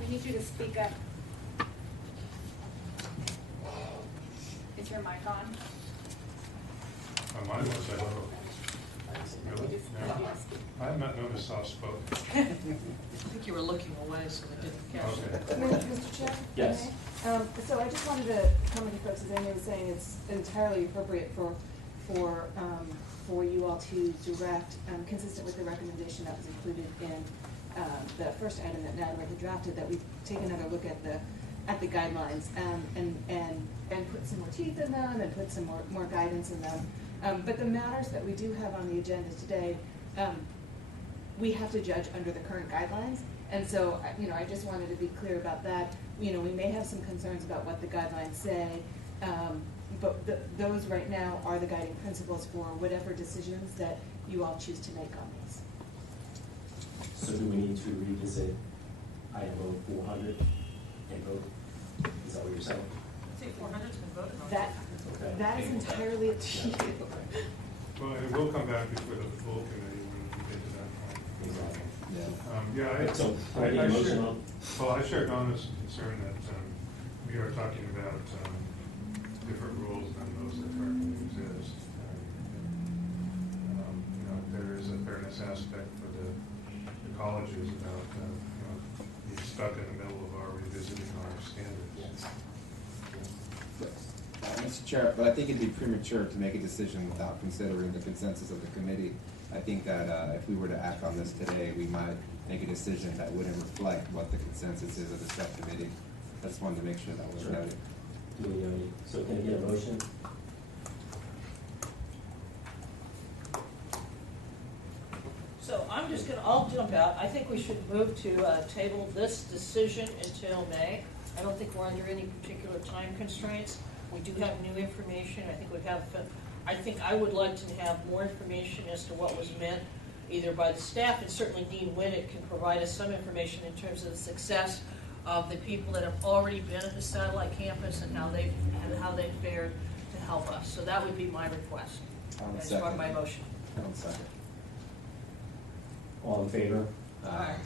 We need you to speak up. Is your mic on? Mine looks like, oh, really? No. I have not noticed soft spoken. I think you were looking away, so it didn't catch it. Okay. Mr. Chair? Yes. So I just wanted to comment to folks, as Amy was saying, it's entirely appropriate for you all to direct, consistent with the recommendation that was included in the first item that Natalie had drafted, that we take another look at the guidelines and put some more teeth in them and put some more guidance in them. But the matters that we do have on the agenda today, we have to judge under the current guidelines. And so, I just wanted to be clear about that. We may have some concerns about what the guidelines say, but those right now are the guiding principles for whatever decisions that you all choose to make on these. So do we need to revisit item 400 and vote? Is that what you're saying? I think 400's been voted on. Okay. That is entirely up to you. Well, it will come back before the full committee when we get to that point. Exactly. So, I any motion share, on? well, I share Donna's concern that we are talking about different rules than those that currently exist. There is a fairness aspect for the colleges about being stuck in the middle of our revisiting our standards. Yes. Mr. Chair, but I think it'd be premature to make a decision without considering the consensus of the committee. I think that if we were to act on this today, we might make a decision that wouldn't reflect what the consensus is of the subcommittee. I just wanted to make sure that was Sure. noted. So can I get a motion? So I'll jump out. I think we should move to table this decision until May. I don't think we're under any particular time constraints. We do have new information. I think I would like to have more information as to what was meant, either by the staff, and certainly Dean Winnick can provide us some information in terms of the success of the people that have already been at the satellite campus and how they've fared to help us. So that would be my request. As part of my motion. One second. All in favor? Aye.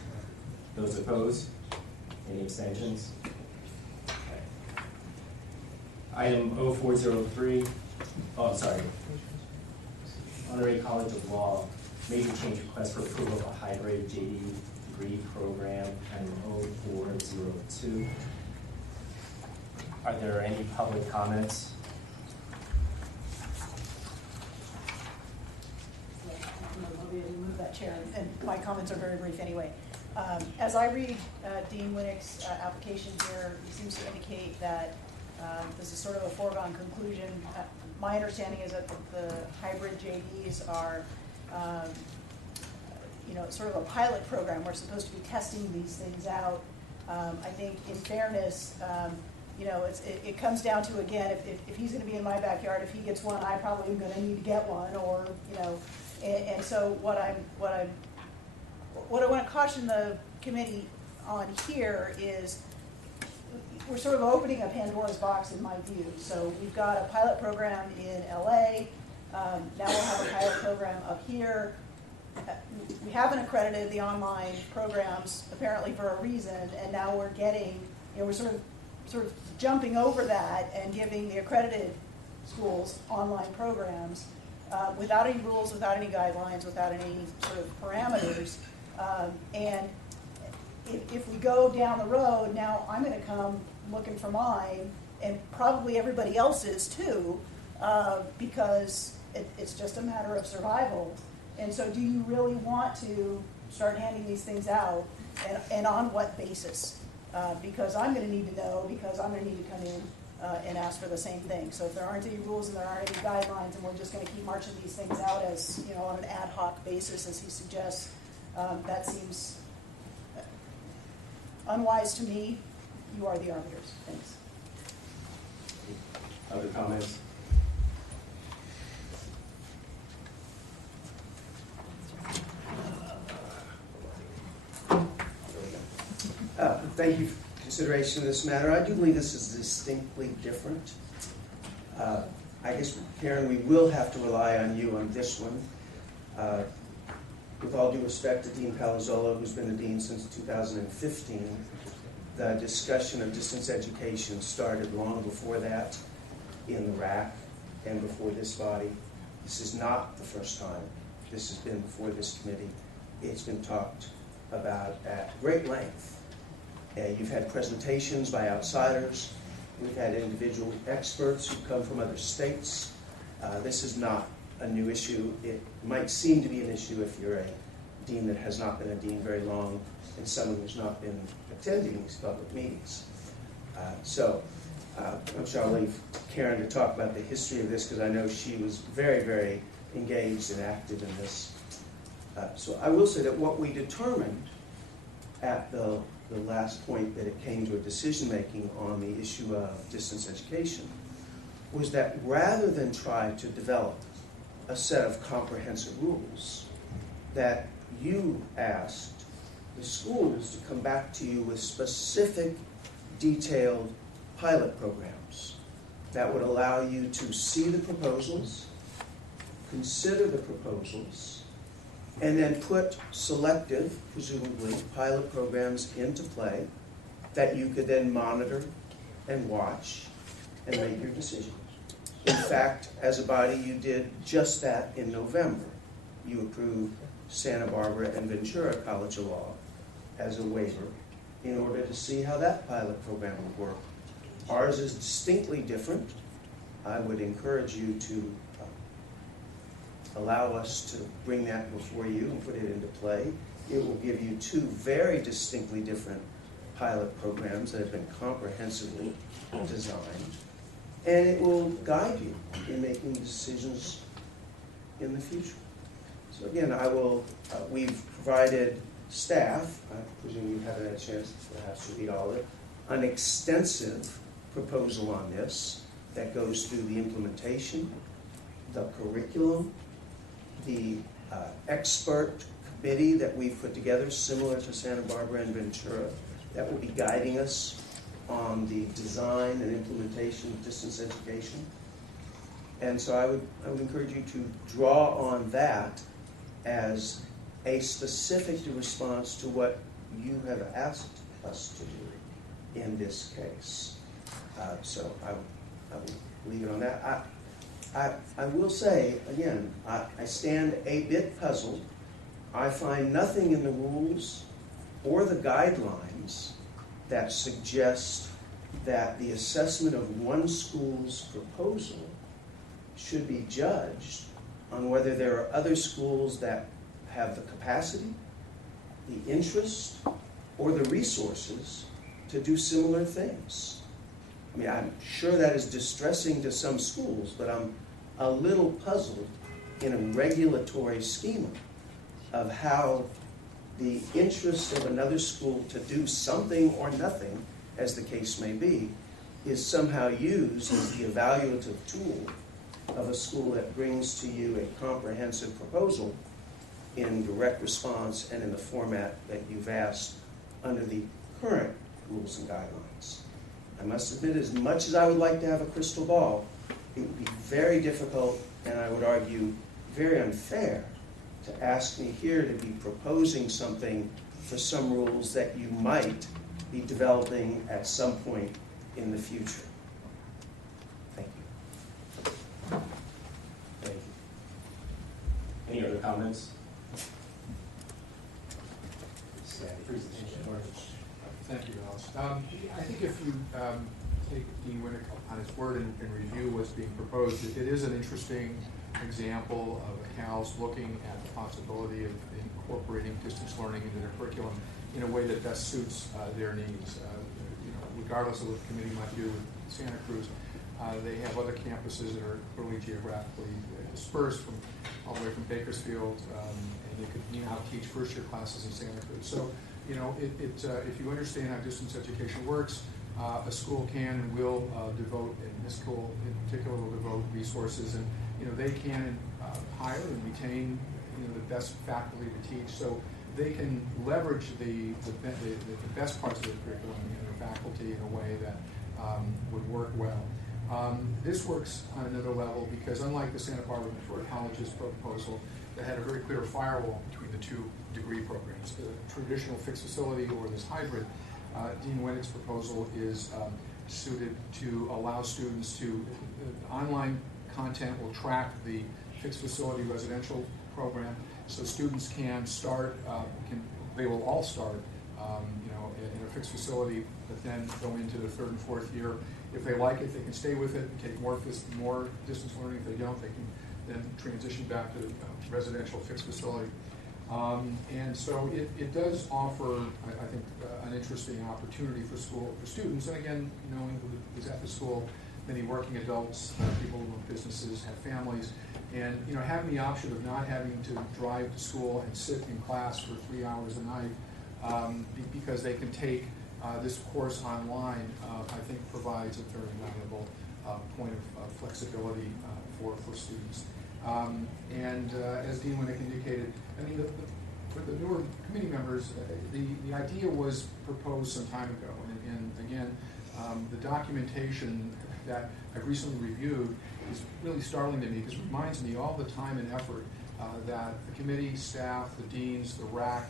Those opposed? Any abstentions? Okay. Item 0403, oh, I'm sorry. Monterey College of Law, major change request for approval of a hybrid JD degree program, item 0402. Are there any public comments? I'll be able to move that chair, and my comments are very brief anyway. As I read Dean Winnick's application here, he seems to indicate that this is sort of a foregone conclusion. My understanding is that the hybrid JDs are, sort of a pilot program. We're supposed to be testing these things out. I think in fairness, it comes down to, again, if he's gonna be in my backyard, if he gets one, I probably am gonna need to get one, or, and so what I want to caution the committee on here is we're sort of opening a Pandora's box in my view. So we've got a pilot program in LA. Now we'll have a pilot program up here. We haven't accredited the online programs apparently for a reason, and now we're getting, we're sort of jumping over that and giving the accredited schools online programs without any rules, without any guidelines, without any sort of parameters. And if we go down the road, now I'm going to come looking for mine, and probably everybody else is too, because it's just a matter of survival. And so do you really want to start handing these things out, and on what basis? Because I'm going to need to know, because I'm going to need to come in and ask for the same thing. So if there aren't any rules and there aren't any guidelines, and we're just going to keep marching these things out as, you know, on an ad hoc basis, as he suggests, that seems unwise to me. You are the arbiters. Thanks. Other comments? Thank you for consideration of this matter. I do believe this is distinctly different. I guess, Karen, we will have to rely on you on this one. With all due respect to Dean Palazzolo, who's been the dean since 2015, the discussion of distance education started long before that in the RAC and before this body. This is not the first time this has been before this committee. It's been talked about at great length. You've had presentations by outsiders. We've had individual experts who come from other states. This is not a new issue. It might seem to be an issue if you're a dean that has not been a dean very long and someone who's not been attending these public meetings. I'm sure I'll leave Karen to talk about the history of this, because I know she was very, very engaged and active in this. So I will say that what we determined at the last point that it came to a decision-making on the issue of distance education was that rather than try to develop a set of comprehensive rules, that you asked the schools to come back to you with specific, detailed pilot programs that would allow you to see the proposals, consider the proposals, and then put selective, presumably, pilot programs into play that you could then monitor and watch and make your decisions. In fact, as a body, you did just that in November. You approved Santa Barbara and Ventura College of Law as a waiver in order to see how that pilot program would work. Ours is distinctly different. I would encourage you to allow us to bring that before you and put it into play. It will give you two very distinctly different pilot programs that have been comprehensively designed, and it will guide you in making decisions in the future. So again, we've provided staff, I presume you haven't had a chance perhaps to read all of it, an extensive proposal on this that goes through the implementation, the curriculum, the expert committee that we've put together, similar to Santa Barbara and Ventura, that will be guiding us on the design and implementation of distance education. And so I would encourage you to draw on that as a specific response to what you have asked us to do in this case. So I will leave it on that. I will say, again, I stand a bit puzzled. I find nothing in the rules or the guidelines that suggest that the assessment of one school's proposal should be judged on whether there are other schools that have the capacity, the interest, or the resources to do similar things. I mean, I'm sure that is distressing to some schools, but I'm a little puzzled in a regulatory schema of how the interest of another school to do something or nothing, as the case may be, is somehow used as the evaluative tool of a school that brings to you a comprehensive proposal in direct response and in the format that you've asked under the current rules and guidelines. I must admit, as much as I would like to have a crystal ball, it would be very difficult, and I would argue very unfair, to ask me here to be proposing something for some rules that you might be developing at some point in the future. Thank you. comments? Thank you, Alice. I think if you take Dean Winnick on his word and review what's being proposed, it is an interesting example of CAL's looking at the possibility of incorporating distance learning into their curriculum in a way that best suits their needs. Regardless of what the committee might do with Santa Cruz, they have other campuses that are clearly geographically dispersed from all the way from Bakersfield, and they could now teach first-year classes in Santa Cruz. So, if you understand how distance education works, a school can and will devote, and this school in particular will devote resources, and they can hire and retain the best faculty to teach. So they can leverage the best parts of the curriculum and their faculty in a way that would work well. This works on another level because unlike the Santa Barbara Victoria College's proposal that had a very clear firewall between the two degree programs, the traditional fixed facility or this hybrid, Dean Winnick's proposal is suited to allow students to, online content will track the fixed facility residential program, so students can start, they will all start in a fixed facility, but then go into the third and fourth year. If they like it, they can stay with it and take more distance learning. If they don't, they can then transition back to residential fixed facility. And so it does offer, I think, an interesting opportunity for students. And again, knowing who is at the school, many working adults, people who have businesses, have families, and having the option of not having to drive to school and sit in class for 3 hours a night, because they can take this course online, I think provides a very valuable point of flexibility for students. And as Dean Winnick indicated, I mean, for the newer committee members, the idea was proposed some time ago, and again, the documentation that I've recently reviewed is really startling to me because it reminds me all the time and effort that the committee, staff, the deans, the RAC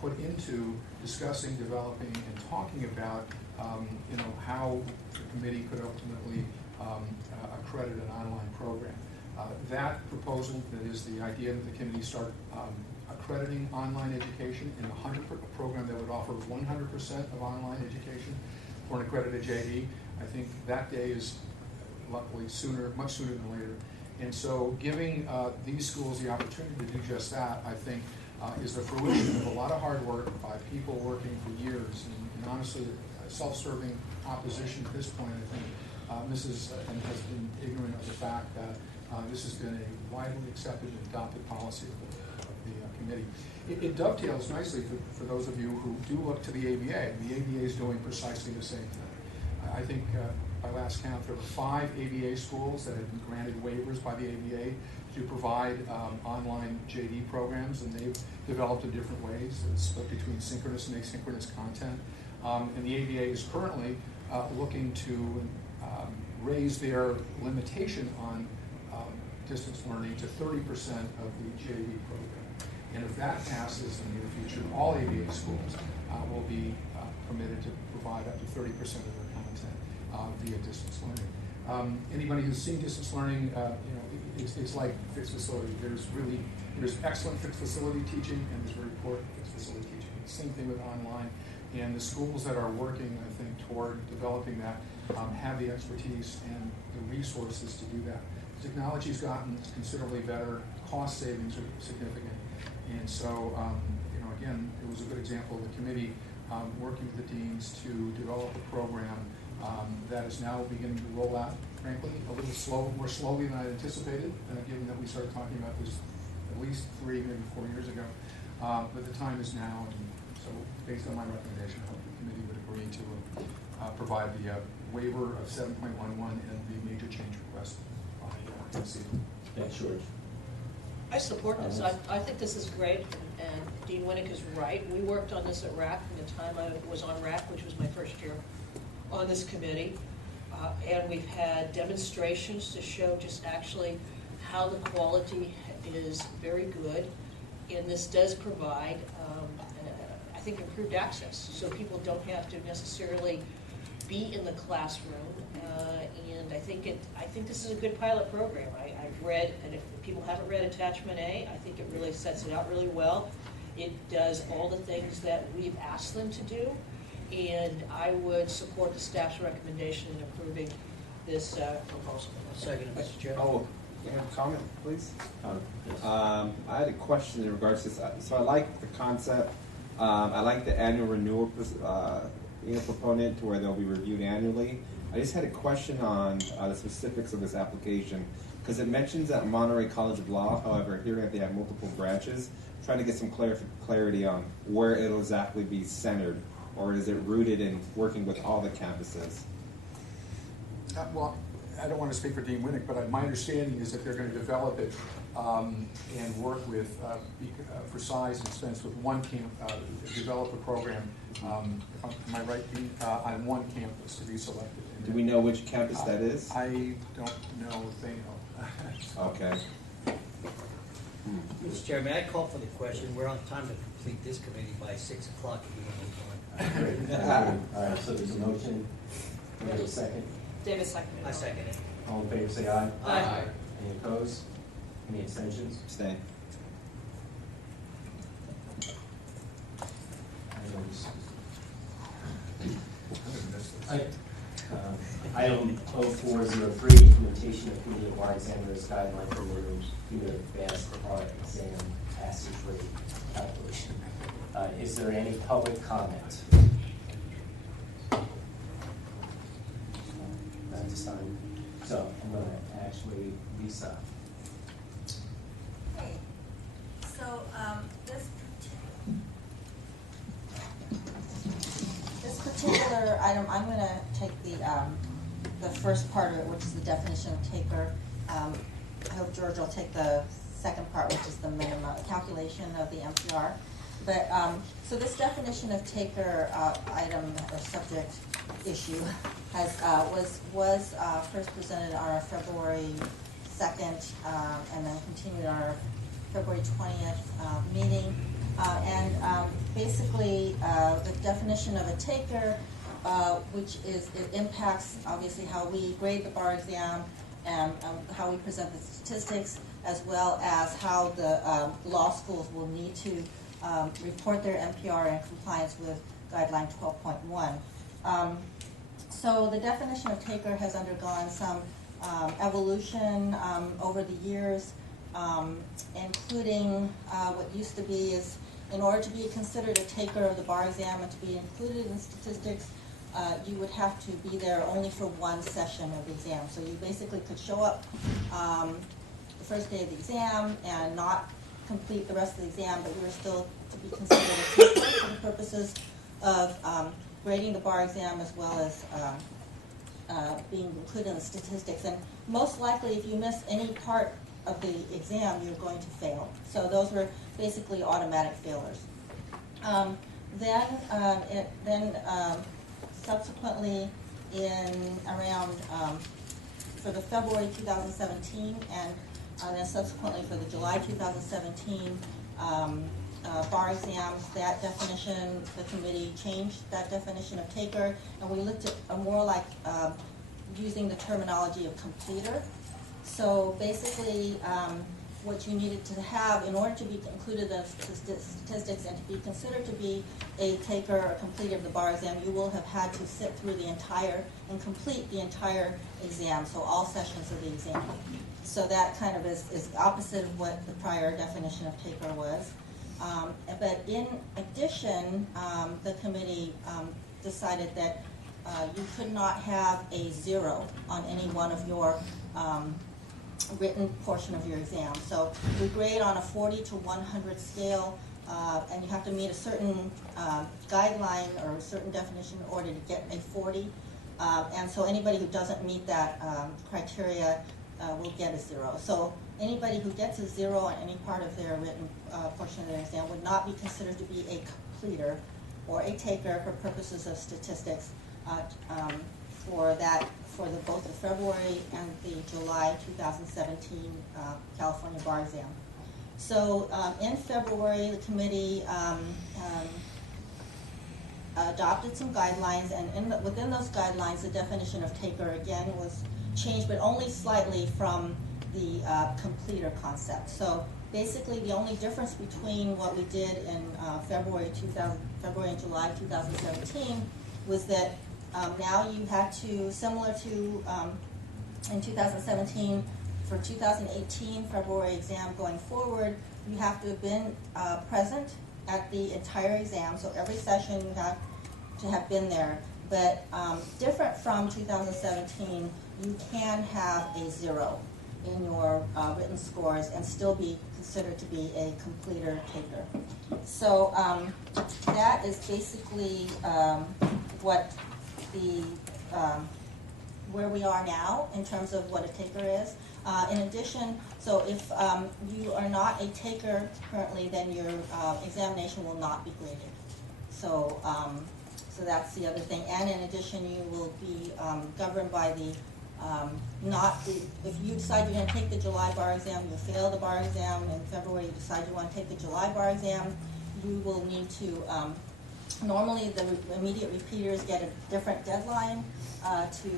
put into discussing, developing, and talking about how the committee could ultimately accredit an online program. That proposal, that is the idea that the committee start accrediting online education in a program that would offer 100% of online education for an accredited JD. I think that day is luckily much sooner than later. And so giving these schools the opportunity to do just that, I think, is the fruition of a lot of hard work by people working for years. And honestly, self-serving opposition at this point, I think, Mrs. has been ignorant of the fact that this has been a widely accepted and adopted policy of the committee. It dovetails nicely for those of you who do look to the ABA. The ABA is doing precisely the same thing. I think by last count there were 5 ABA schools that have been granted waivers by the ABA to provide online JD programs, and they've developed in different ways. It's split between synchronous and asynchronous content. And the ABA is currently looking to raise their limitation on distance learning to 30% of the JD program. And if that passes in the near future, all ABA schools will be permitted to provide up to 30% of their content via distance learning. Anybody who's seen distance learning, it's like fixed facility. There's excellent fixed facility teaching and there's very poor fixed facility teaching. Same thing with online. And the schools that are working, I think, toward developing that have the expertise and the resources to do that. Technology's gotten considerably better. Cost savings are significant. And so, again, it was a good example of the committee working with the deans to develop a program that is now beginning to roll out, frankly, a little more slowly than I anticipated, given that we started talking about this at least 3, maybe 4 years ago. But the time is now, and so based on my recommendation, I hope the committee would agree to provide the waiver of 7.11 and the major change request by MC. Thanks, George. I support this. I think this is great, and Dean Winnick is right. We worked on this at RAC from the time I was on RAC, which was my first year on this committee, and we've had demonstrations to show just actually how the quality is very good, and this does provide, I think, improved access, so people don't have to necessarily be in the classroom, and I think this is a good pilot program. I've read, and if people haven't read Attachment A, I think it really sets it out really well. It does all the things that we've asked them to do, and I would support the staff's recommendation in approving this proposal. Second, Mr. Chair. Oh, you have a comment, please? I had a question in regards to this. So I like the concept. I like the annual renewal proponent to where they'll be reviewed annually. I just had a question on the specifics of this application because it mentions at Monterey College of Law. However, hearing that they have multiple branches, trying to get some clarity on where it'll exactly be centered, or is it rooted in working with all the campuses? Well, I don't want to speak for Dean Winnick, but my understanding is that they're going to develop it and work with, for size and expense, with one develop a program, am I right, Dean, on one campus to be selected. Do we know which campus that is? I don't know if they know. Okay. Mr. Chair, may I call for the question? We're on time to complete this committee by 6 o'clock if you want to move on. All right, so there's a motion. Do we have a second? David seconded. I second it. All in favor, say aye. Aye. Any opposed? Any abstentions? Abstain. Item 0403, implementation of community bar examiners guideline for the advanced bar exam passage rate calculation. Is there any public comment? Not this time. So I'm going to actually, Lisa. Okay, so this particular item, I'm going to take the first part of it, which is the definition of taker. I hope George will take the second part, which is the minimum calculation of the MPR. But so this definition of taker item or subject issue was first presented on our February 2nd and then continued on our February 20th meeting. Basically, the definition of a taker, which is, it impacts obviously how we grade the bar exam and how we present the statistics, as well as how the law schools will need to report their MPR in compliance with guideline 12.1. So the definition of taker has undergone some evolution over the years, including what used to be is, in order to be considered a taker of the bar exam and to be included in statistics, you would have to be there only for one session of the exam. So you basically could show up the first day of the exam and not complete the rest of the exam, but you were still to be considered a taker for the purposes of grading the bar exam as well as being included in the statistics. And most likely, if you miss any part of the exam, you're going to fail. So those were basically automatic failures. Subsequently, in around for the February 2017 and then subsequently for the July 2017 bar exams, that definition, the committee changed that definition of taker, and we looked at more like using the terminology of completer. So basically, what you needed to have in order to be included in statistics and to be considered to be a taker or completer of the bar exam, you will have had to sit through the entire and complete the entire exam, so all sessions of the exam. So that kind of is opposite of what the prior definition of taker was. But in addition, the committee decided that you could not have a 0 on any one of your written portion of your exam. So we grade on a 40 to 100 scale, and you have to meet a certain guideline or a certain definition in order to get a 40. And so anybody who doesn't meet that criteria will get a 0. So anybody who gets a 0 on any part of their written portion of their exam would not be considered to be a completer or a taker for purposes of statistics for both the February and the July 2017 California bar exam. So in February, the committee adopted some guidelines, and within those guidelines, the definition of taker again was changed, but only slightly from the completer concept. So basically, the only difference between what we did in February and July 2017 was that now you had to, similar to in 2017, for 2018 February exam going forward, you have to have been present at the entire exam, so every session you have to have been there. But different from 2017, you can have a 0 in your written scores and still be considered to be a completer taker. So that is basically what the where we are now in terms of what a taker is. In addition, so if you are not a taker currently, then your examination will not be graded. So, so that's the other thing. And in addition, you will be governed by the if you decide you're going to take the July bar exam, you fail the bar exam, in February you decide you want to take the July bar exam, you will need to, normally the immediate repeaters get a different deadline to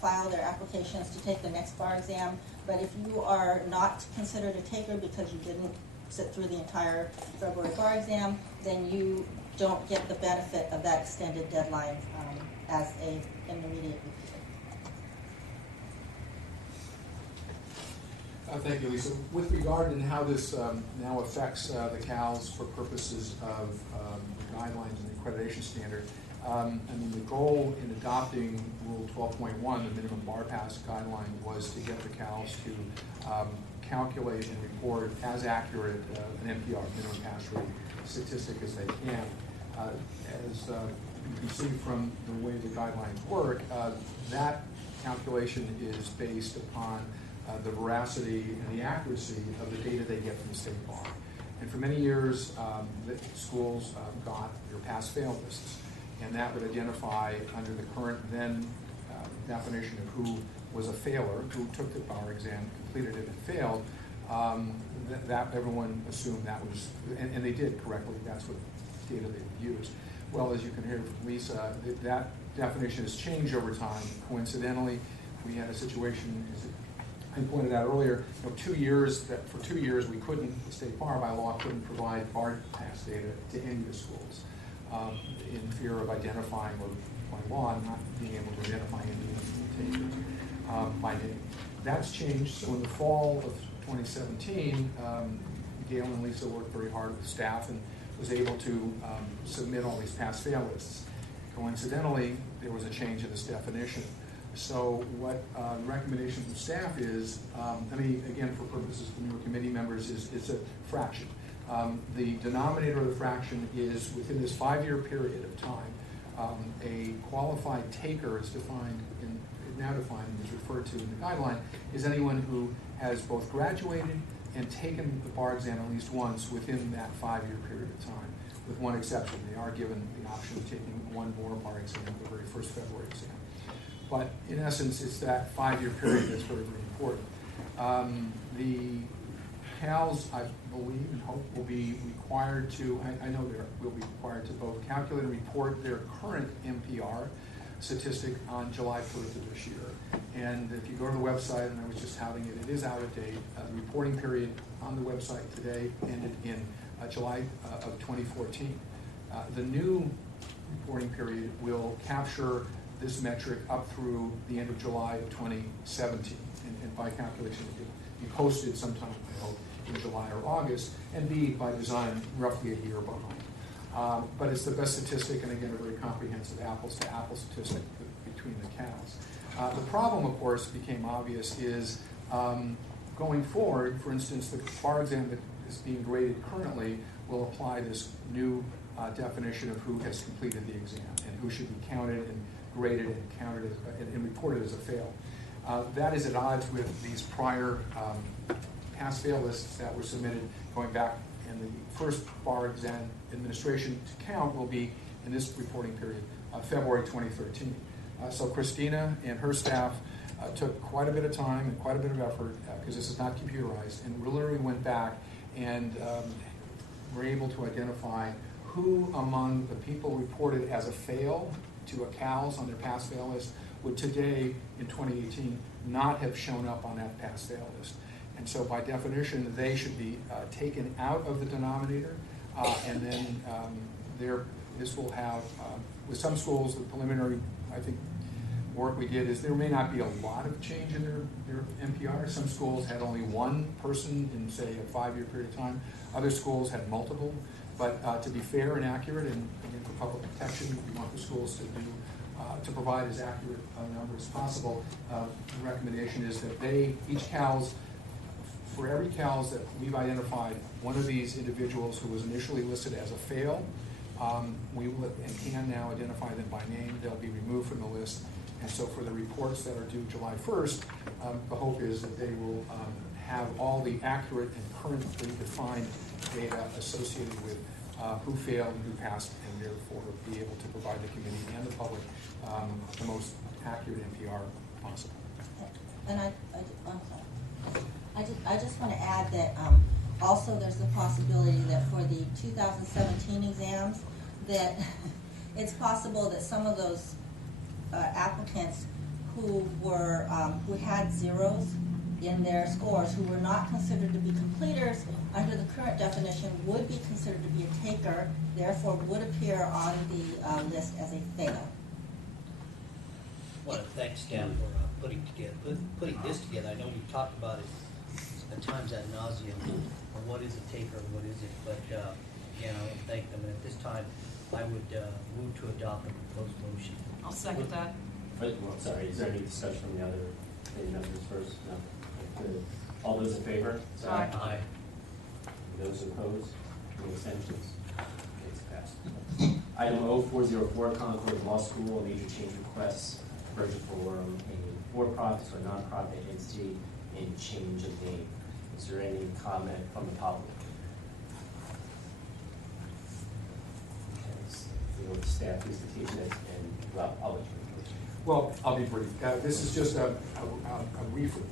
file their applications to take the next bar exam. But if you are not considered a taker because you didn't sit through the entire February bar exam, then you don't get the benefit of that extended deadline as an immediate repeater. Thank you, Lisa. With regard to how this now affects the CALs for purposes of guidelines and the accreditation standard, I mean, the goal in adopting Rule 12.1, the minimum bar pass guideline, was to get the CALs to calculate and report as accurate an MPR, minimum pass rate statistic, as they can. As you can see from the way the guidelines work, that calculation is based upon the veracity and the accuracy of the data they get from the state bar. And for many years, the schools got their pass-fail lists, and that would identify under the current then definition of who was a failer, who took the bar exam, completed it, and failed. That everyone assumed that was, and they did correctly. That's what data they used. Well, as you can hear from Lisa, that definition has changed over time. Coincidentally, we had a situation, as I pointed out earlier, for 2 years we couldn't, the state bar by law couldn't provide bar pass data to any of the schools in fear of identifying, or by law not being able to identify any takers by name. That's changed. So in the fall of 2017, Gail and Lisa worked very hard with staff and was able to submit all these pass-fail lists. Coincidentally, there was a change in this definition. So what the recommendation from staff is, I mean, again, for purposes for newer committee members, is it's a fraction. The denominator of the fraction is within this 5-year period of time, a qualified taker is defined, now defined and is referred to in the guideline, is anyone who has both graduated and taken the bar exam at least once within that 5-year period of time, with one exception. They are given the option of taking one more bar exam, the very first February exam. But in essence, it's that 5-year period that's very, very important. The CALs, I believe and hope, will be required to, I know they will be required to both calculate and report their current MPR statistic on July 1st of this year. And if you go to the website, and I was just touting it, it is out of date. The reporting period on the website today ended in July of 2014. The new reporting period will capture this metric up through the end of July of 2017. And by calculation, it will be posted sometime, I hope, in July or August, and be, by design, roughly a year behind. But it's the best statistic, and again, a very comprehensive apples-to-apples statistic between the CALs. The problem, of course, became obvious is going forward, for instance, the bar exam that is being graded currently will apply this new definition of who has completed the exam and who should be counted and graded and counted as, and reported as a fail. That is at odds with these prior pass-fail lists that were submitted going back, and the first bar exam administration to count will be in this reporting period, February 2013. So Christina and her staff took quite a bit of time and quite a bit of effort, because this is not computerized, and literally went back and were able to identify who among the people reported as a fail to a CALS on their pass-fail list would today, in 2018, not have shown up on that pass-fail list. And so by definition, they should be taken out of the denominator, and then this will have, with some schools, the preliminary, I think, work we did is there may not be a lot of change in their NPR. Some schools had only one person in, say, a 5-year period of time. Other schools had multiple. But to be fair and accurate, and again, for public protection, we want the schools to provide as accurate a number as possible. The recommendation is that each CALS, for every CALS that we've identified, one of these individuals who was initially listed as a fail, we will and can now identify them by name. They'll be removed from the list. And so for the reports that are due July 1st, the hope is that they will have all the accurate and currently defined data associated with who failed and who passed, and therefore be able to provide the committee and the public the most accurate NPR possible. And I just want to add that also there's the possibility that for the 2017 exams, that it's possible that some of those applicants who had zeros in their scores, who were not considered to be completers under the current definition, would be considered to be a taker, therefore would appear on the list as a fail. I want to thank staff for putting this together. I know you've talked about it at times ad nauseum on what is a taker and what isn't, but again, I want to thank them. And at this time, I would move to adopt the proposed motion. I'll second that. Well, sorry, is there any discussion from the other committee members first? No. Good. All those in favor? Say Aye. Aye. Those opposed? Any extensions? It's passed. Item 0404, Concord Law School, a major change request, version for a for-profit or non-profit entity in change of name. Is there any comment from the public? Okay, so, the staff is teaching it, and well, I'll let you. Well, I'll be brief. This is just a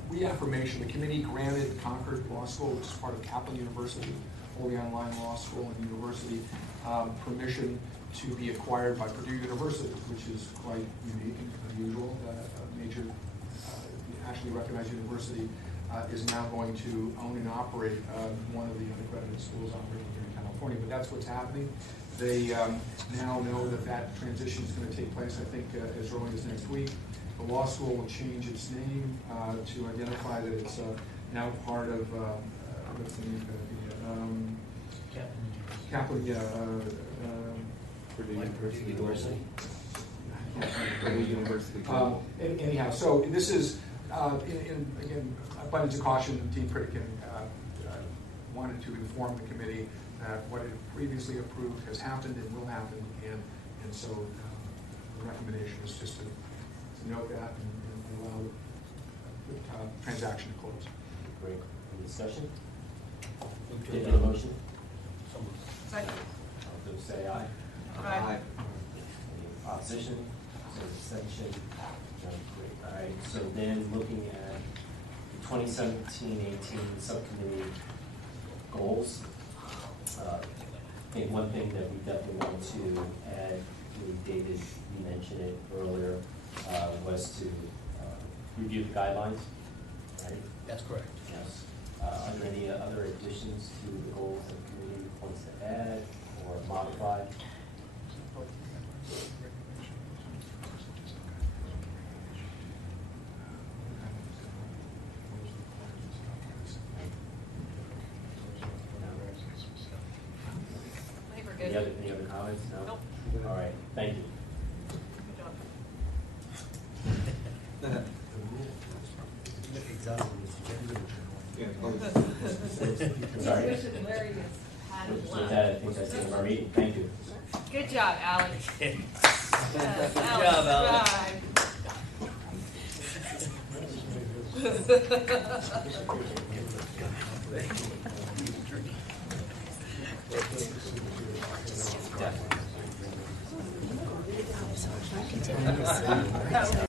reaffirmation. The committee granted Concord Law School, which is part of Kaplan University, wholly online law school and university, permission to be acquired by Purdue University, which is quite unique and unusual. A major nationally recognized university is now going to own and operate one of the unaccredited schools operating here in California. But that's what's happening. They now know that transition is going to take place, I think, as early as next week. The law school will change its name to identify that it's now part of, what's the name going to be? Kaplan, Purdue University. Purdue University. Anyhow, so this is, again, abundance of caution, Dean Pritikin wanted to inform the committee that what it previously approved has happened and will happen, and so the recommendation is just to note that and allow the transaction to close. Great. Any discussion? Move to Take a adopt. motion. So moved. Second. All those say aye. Aye. Any opposition? Any abstention? No. Great. All right. So then, looking at the 2017-18 subcommittee goals. I think one thing that we definitely want to add, David, you mentioned it earlier, was to review the guidelines, right? That's correct. Yes. Are there any other additions to the goals that the committee wants to add or modify? Any other comments? No? Nope. All right, thank you. Good job. Look exhausted, Sorry. Larry gets had With lunch. that, I think that's the end of our meeting. Thank you. Good job, Alex. Good Yes, job, Alex. Drive.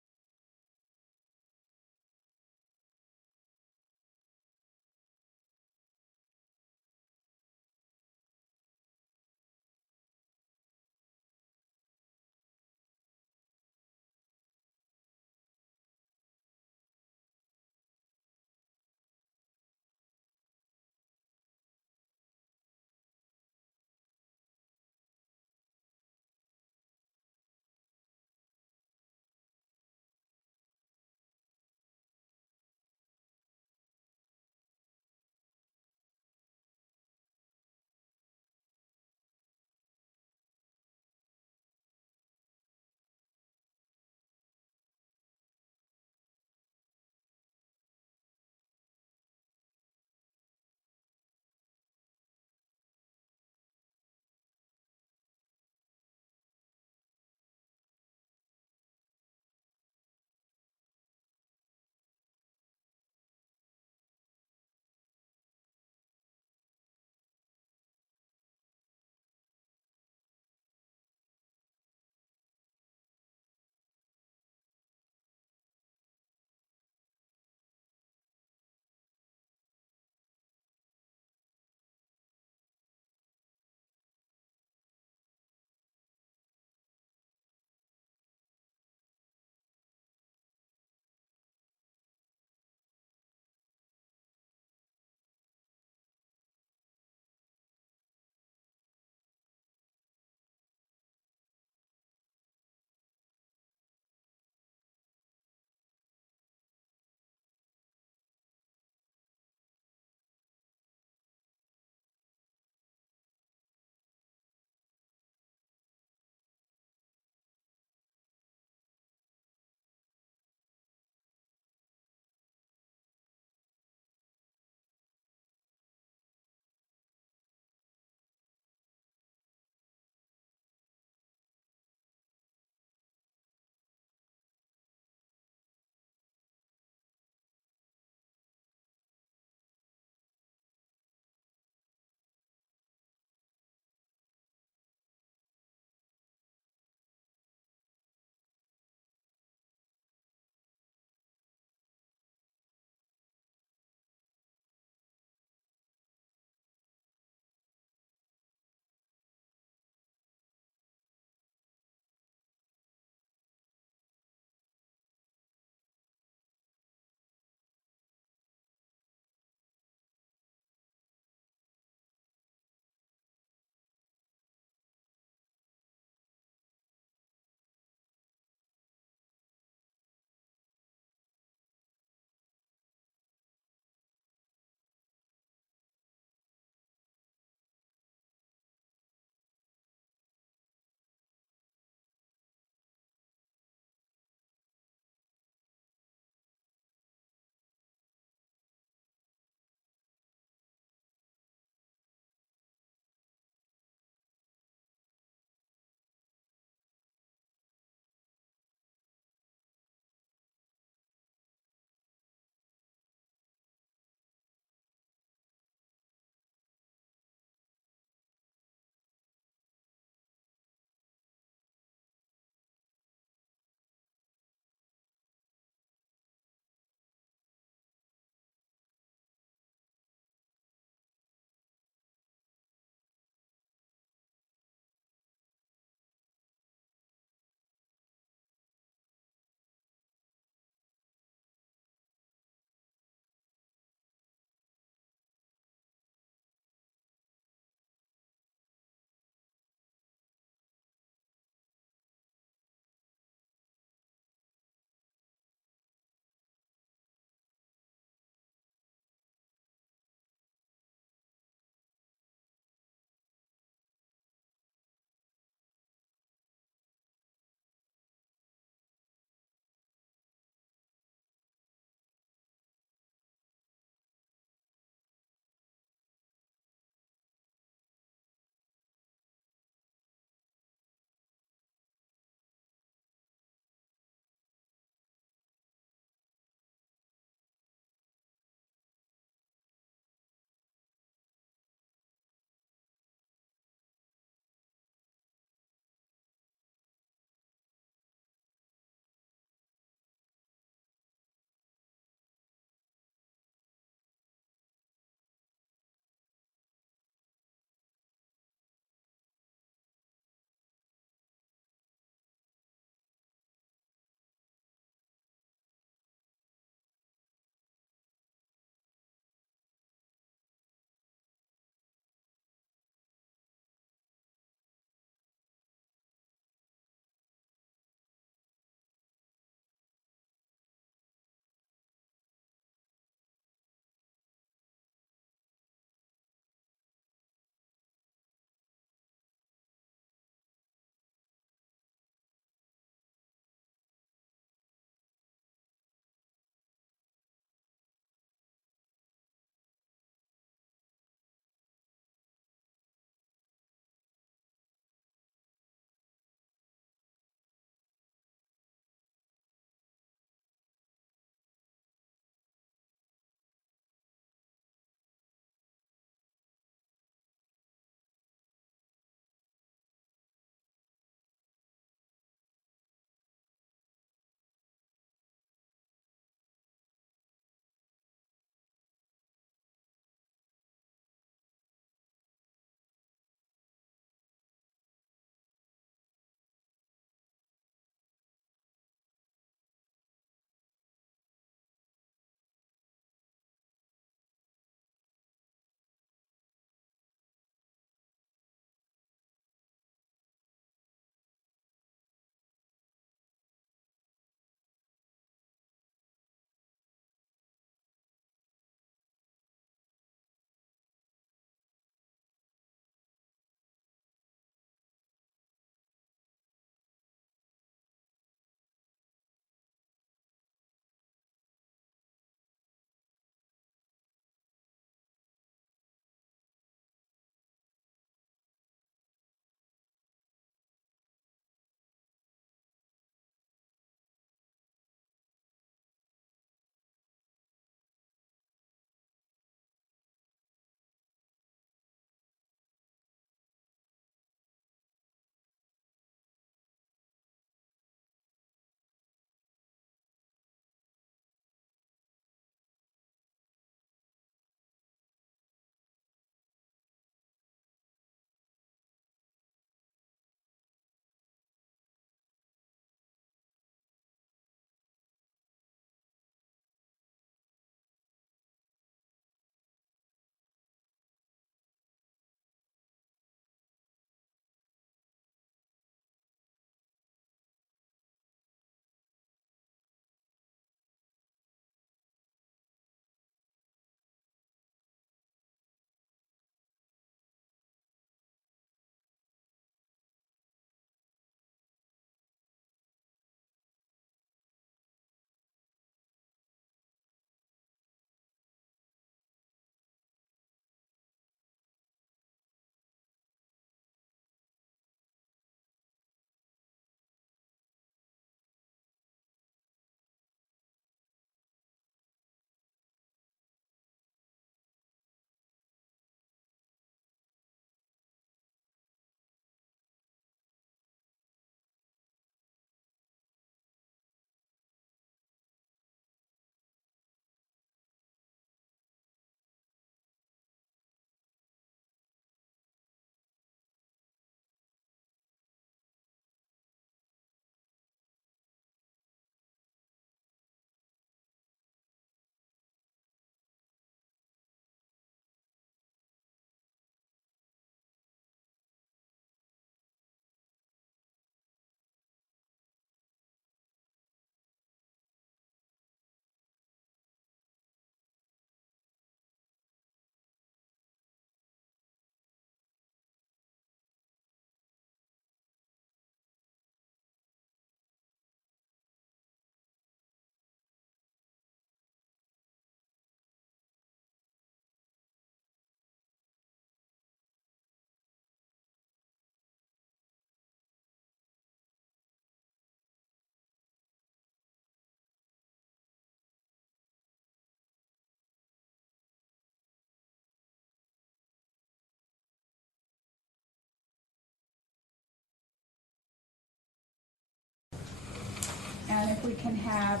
if we can have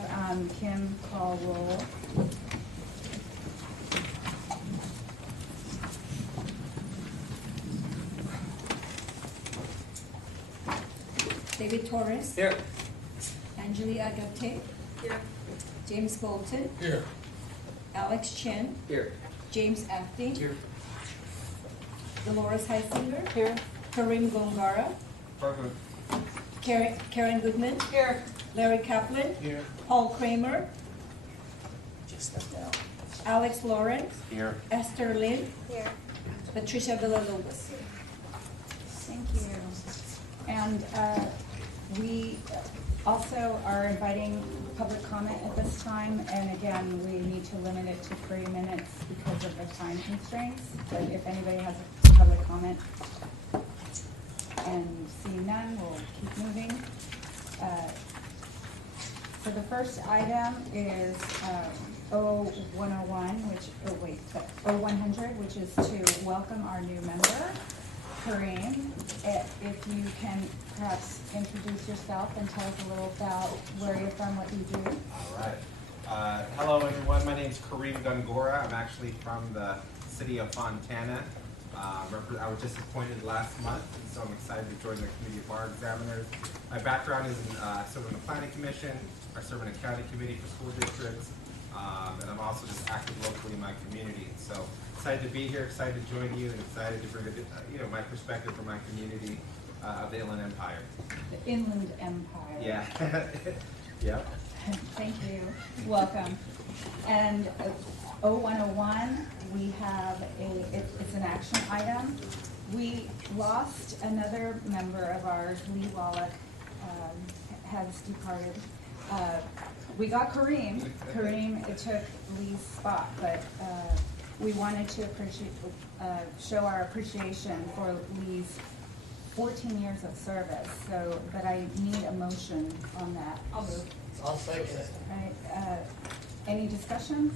Kim call roll. David Torres. Here. Angeli Agate. Here. James Bolton. Here. Alex Chen. Here. James Acting. Here. Dolores Heisinger. Here. Karim Gongara. Present. Karen Goodman. Here. Larry Kaplan. Here. Paul Kramer. Just step down. Alex Lawrence. Here. Esther Lynn. Here. Patricia Villalobos. Thank you. And we also are inviting public comment at this time, and again, we need to limit it to 3 minutes because of the time constraints. But if anybody has a public comment, and seeing none, we'll keep moving. So the first item is 0101, 0100, which is to welcome our new member, Kareem. If you can perhaps introduce yourself and tell us a little about where you're from, what you do. All right. Hello, everyone. My name is Kareem Gongora. I'm actually from the city of Fontana. I was just appointed last month, and so I'm excited to join the Committee of Bar Examiners. My background is in serving the Planning Commission, I serve in a county committee for school districts, and I'm also just active locally in my community. So excited to be here, excited to join you, and excited to bring my perspective from my community of the Inland Empire. The Inland Empire. Yeah. Yep. Thank you. Welcome. And 0101, we have it's an action item. We lost another member of ours, Lee Wallach, has departed. We got Kareem. Kareem took Lee's spot, but we wanted to show our appreciation for Lee's 14 years of service. So, but I need a motion on that. I'll move. I'll second it. Right. Any discussion?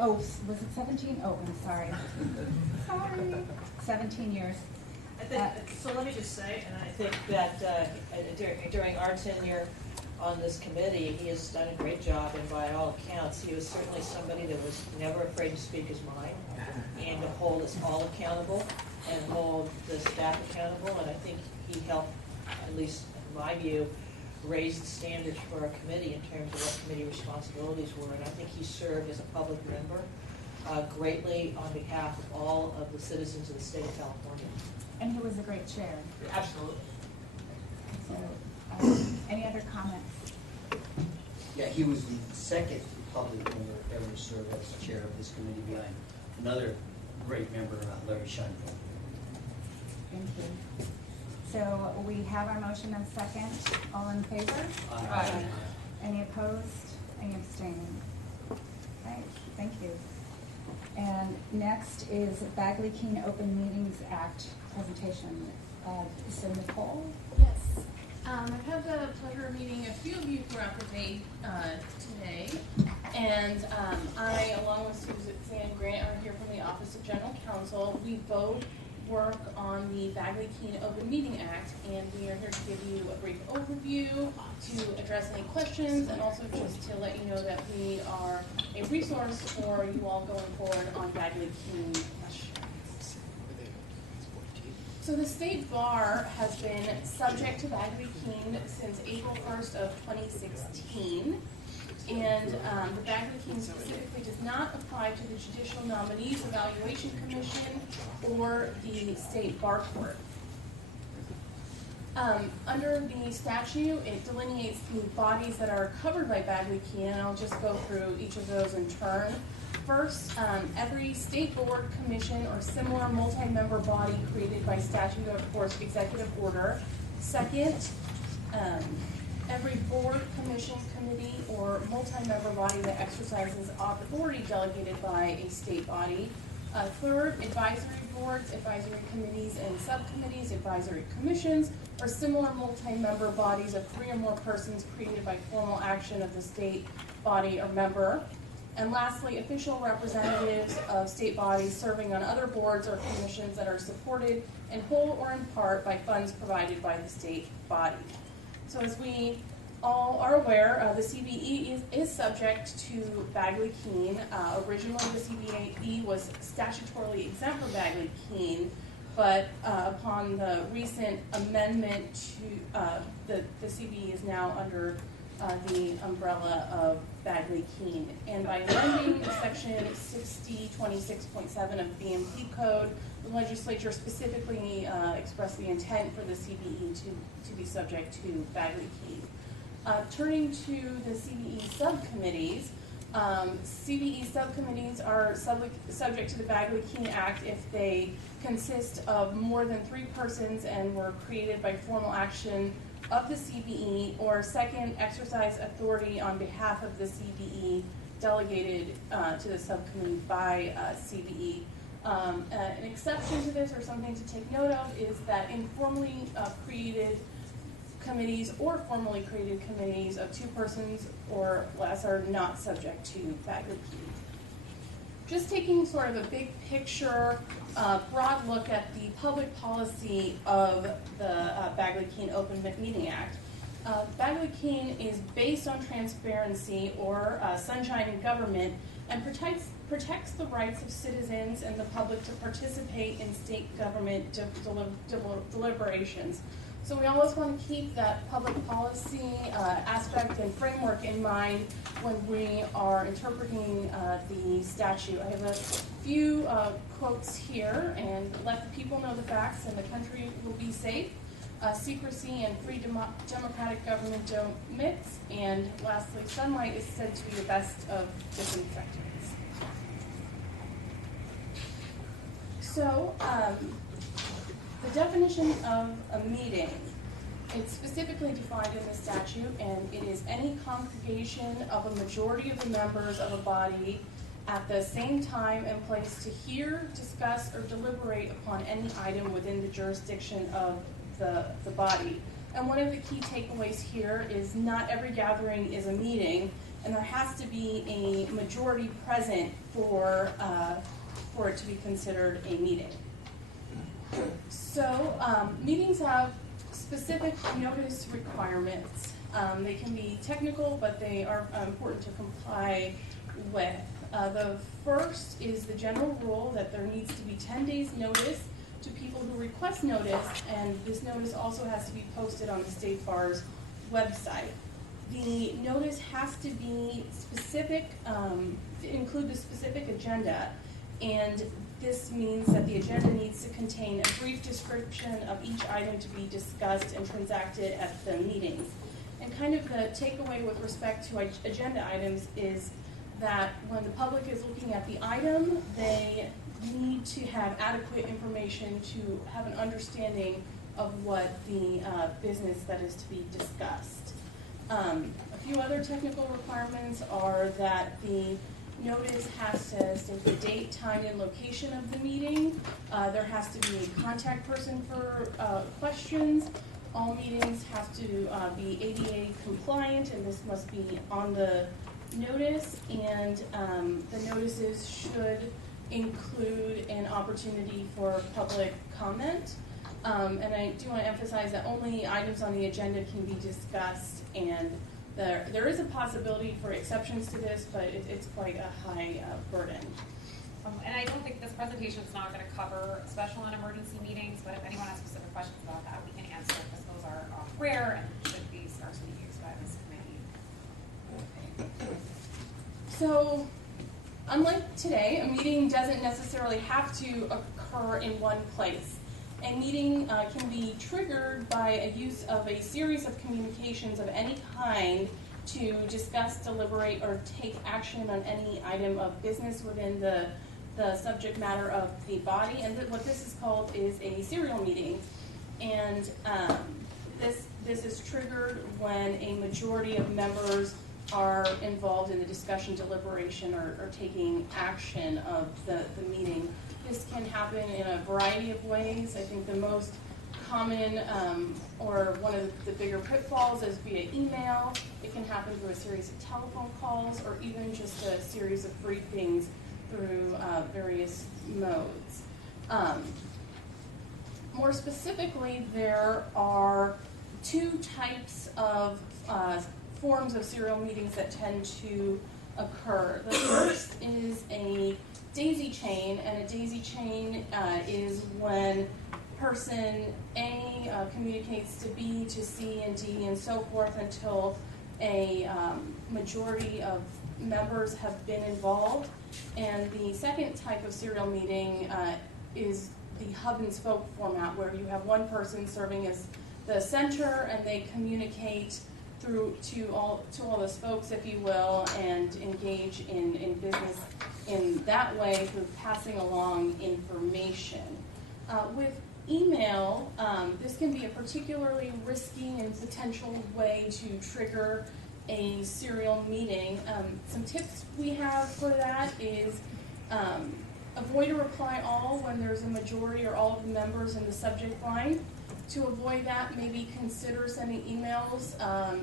Oh, was it 17? Oh, I'm sorry. Sorry. 17 years. I think, so let me just say, and I think that during our tenure on this committee, he has done a great job, and by all accounts, he was certainly somebody that was never afraid to speak his mind and to hold us all accountable and hold the staff accountable, and I think he helped, at least in my view, raise the standards for our committee in terms of what committee responsibilities were, and I think he served as a public member greatly on behalf of all of the citizens of the state of California. And he was a great chair. Absolutely. So, any other comments? Yeah, he was the second public member ever to serve as chair of this committee behind another great member, Larry Scheinfeld. Thank you. So we have our motion and second. All in favor? Aye. Any opposed? Any abstaining? Okay, thank you. And next is Bagley Keene Open Meetings Act presentation. So Nicole? Yes. I've had the pleasure of meeting a few of you throughout the day today. And I, along with Suzanne Grant, are here from the Office of General Counsel. We both work on the Bagley Keene Open Meeting Act, and we are here to give you a brief overview, to address any questions, and also just to let you know that we are a resource for you all going forward on Bagley Keene questions. So the State Bar has been subject to Bagley Keene since April 1st of 2016. And the Bagley Keene specifically does not apply to the Judicial Nominees Evaluation Commission or the State Bar Court. Under the statute, it delineates the bodies that are covered by Bagley Keene, and I'll just go through each of those in turn. First, every state board, commission, or similar multi-member body created by statute or executive order. Second, every board, commission, committee, or multi-member body that exercises authority delegated by a state body. Third, advisory boards, advisory committees and subcommittees, advisory commissions, or similar multi-member bodies of 3 or more persons created by formal action of the state body or member. And lastly, official representatives of state bodies serving on other boards or commissions that are supported in whole or in part by funds provided by the state body. So as we all are aware, the CBE is subject to Bagley-Keene. Originally, the CBE was statutorily exempt from Bagley-Keene, but upon the recent amendment to the CBE is now under the umbrella of Bagley-Keene. And by amending section 6026.7 of the BMP code, the legislature specifically expressed the intent for the CBE to be subject to Bagley-Keene. Turning to the CBE subcommittees, CBE subcommittees are subject to the Bagley-Keene Act if they consist of more than 3 persons and were created by formal action of the CBE, or second, exercise authority on behalf of the CBE delegated to the subcommittee by CBE. An exception to this, or something to take note of, is that informally created committees or formally created committees of 2 persons or less are not subject to Bagley-Keene. Just taking sort of a big picture, broad look at the public policy of the Bagley-Keene Open Meeting Act. Bagley-Keene is based on transparency or sunshine in government and protects the rights of citizens and the public to participate in state government deliberations. So we always want to keep that public policy aspect and framework in mind when we are interpreting the statute. I have a few quotes here, and let the people know the facts and the country will be safe. Secrecy and free democratic government don't mix. And lastly, sunlight is said to be the best of disinfectants. So, the definition of a meeting, it's specifically defined in the statute, and it is any congregation of a majority of the members of a body at the same time and place to hear, discuss, or deliberate upon any item within the jurisdiction of the body. And one of the key takeaways here is not every gathering is a meeting, and there has to be a majority present for it to be considered a meeting. So meetings have specific notice requirements. They can be technical, but they are important to comply with. The first is the general rule that there needs to be 10 days notice to people who request notice, and this notice also has to be posted on the State Bar's website. The notice has to be specific, include the specific agenda, and this means that the agenda needs to contain a brief description of each item to be discussed and transacted at the meetings. And kind of the takeaway with respect to agenda items is that when the public is looking at the item, they need to have adequate information to have an understanding of what the business that is to be discussed. A few other technical requirements are that the notice has to state the date, time, and location of the meeting. There has to be a contact person for questions. All meetings have to be ADA compliant, and this must be on the notice, and the notices should include an opportunity for public comment. And I do want to emphasize that only items on the agenda can be discussed, and there is a possibility for exceptions to this, but it's quite a high burden. And I don't think this presentation is not going to cover special and emergency meetings, but if anyone has specific questions about that, we can answer, because those are rare and should be scarcely used by this committee. So, unlike today, a meeting doesn't necessarily have to occur in one place. A meeting can be triggered by a use of a series of communications of any kind to discuss, deliberate, or take action on any item of business within the subject matter of the body. And what this is called is a serial meeting. And this is triggered when a majority of members are involved in the discussion, deliberation, or taking action of the meeting. This can happen in a variety of ways. I think the most common or one of the bigger pitfalls is via email. It can happen through a series of telephone calls, or even just a series of briefings through various modes. More specifically, there are 2 types of forms of serial meetings that tend to occur. The first is a daisy chain, and a daisy chain is when person A communicates to B, to C, and D, and so forth until a majority of members have been involved. And the second type of serial meeting is the hub and spoke format, where you have one person serving as the center, and they communicate through to all the spokes, if you will, and engage in business in that way through passing along information. With email, this can be a particularly risky and potential way to trigger a serial meeting. Some tips we have for that is avoid a reply all when there's a majority or all of the members in the subject line. To avoid that, maybe consider sending emails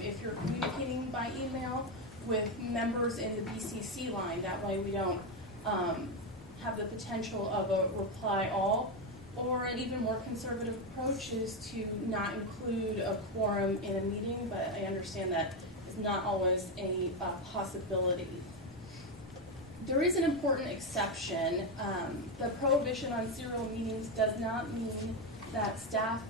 if you're communicating by email with members in the BCC line. That way we don't have the potential of a reply all. Or an even more conservative approach is to not include a quorum in a meeting, but I understand that is not always a possibility. There is an important exception. The prohibition on serial meetings does not mean that staff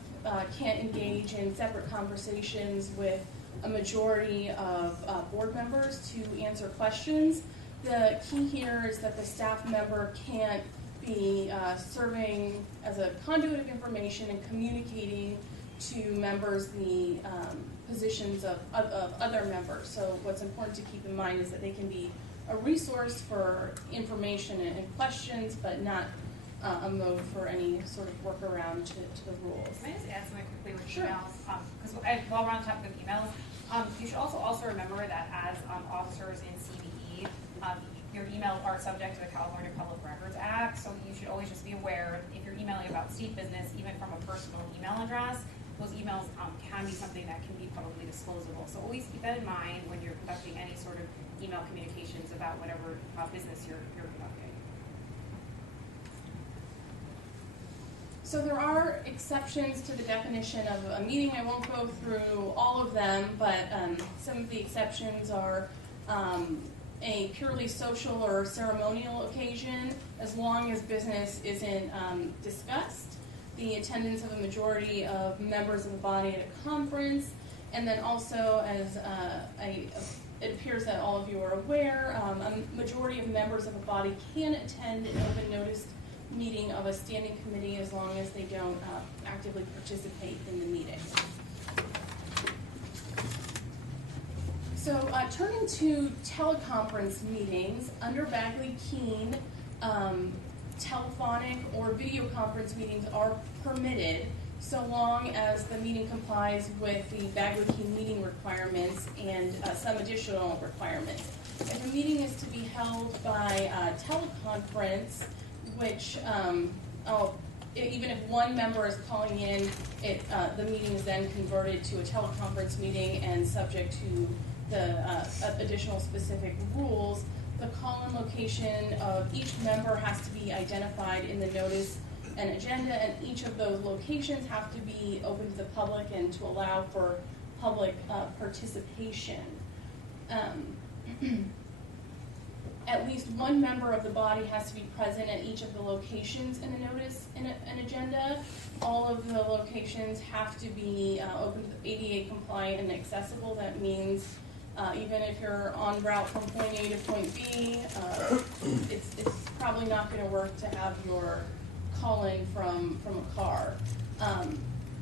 can't engage in separate conversations with a majority of board members to answer questions. The key here is that the staff member can't be serving as a conduit of information and communicating to members the positions of other members. So what's important to keep in mind is that they can be a resource for information and questions, but not a mode for any sort of workaround to the rules. Can I just add something quickly with Sure. emails? Because while we're on the topic of emails, you should also remember that as officers in CBE, your emails are subject to the California Public Records Act, so you should always just be aware if you're emailing about state business, even from a personal email address, those emails can be something that can be publicly disclosable. So always keep that in mind when you're conducting any sort of email communications about whatever business you're conducting. So there are exceptions to the definition of a meeting. I won't go through all of them, but some of the exceptions are a purely social or ceremonial occasion, as long as business isn't discussed, the attendance of a majority of members of the body at a conference, and then also, as it appears that all of you are aware, a majority of members of a body can attend an open notice meeting of a standing committee as long as they don't actively participate in the meeting. So turning to teleconference meetings, under Bagley-Keene, telephonic or video conference meetings are permitted so long as the meeting complies with the Bagley-Keene meeting requirements and some additional requirements. If a meeting is to be held by teleconference, which even if one member is calling in, the meeting is then converted to a teleconference meeting and subject to the additional specific rules. The call-in location of each member has to be identified in the notice and agenda, and each of those locations have to be open to the public and to allow for public participation. At least one member of the body has to be present at each of the locations in a notice and an agenda. All of the locations have to be open to the ADA compliant and accessible. That means even if you're en route from point A to point B, it's probably not going to work to have your call-in from a car.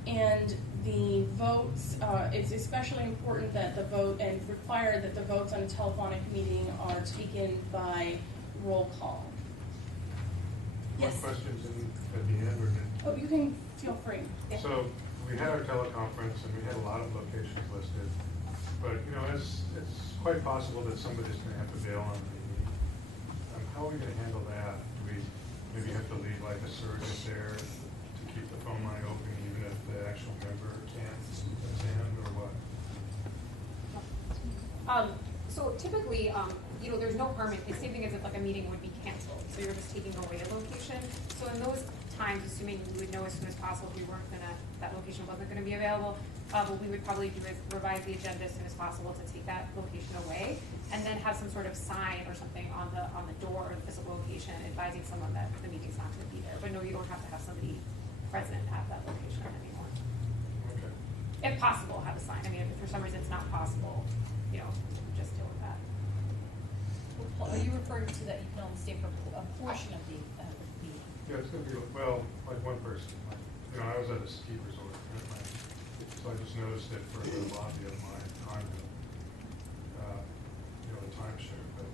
And the votes, it's especially important that the vote and required that the votes on a telephonic meeting are taken by roll call. Yes? One question at the end, or Oh, you can feel free. Yeah. So we had our teleconference and we had a lot of locations listed, but it's quite possible that somebody's going to have to bail on the meeting. How are we going to handle that? Do we maybe have to leave like a surrogate there to keep the phone line open even if the actual member can't attend, or what? So typically, there's no permit. The same thing as if like a meeting would be canceled. So you're just taking away a location. So in those times, assuming we would know as soon as possible if we weren't gonna, that location wasn't gonna be available, what we would probably do is revise the agenda as soon as possible to take that location away, and then have some sort of sign or something on the door or the physical location advising someone that the meeting's not gonna be there. But no, you don't have to have somebody present at that location anymore. Okay. If possible, have a sign. I mean, if for some reason it's not possible, you know, just deal with that. Are you referring to that you can only stay for a portion of the meeting? Yeah, it's gonna be, well, like one person, like, you know, I was at a ski resort, so I just noticed it for the lobby of my condo, you know, the timeshare, but,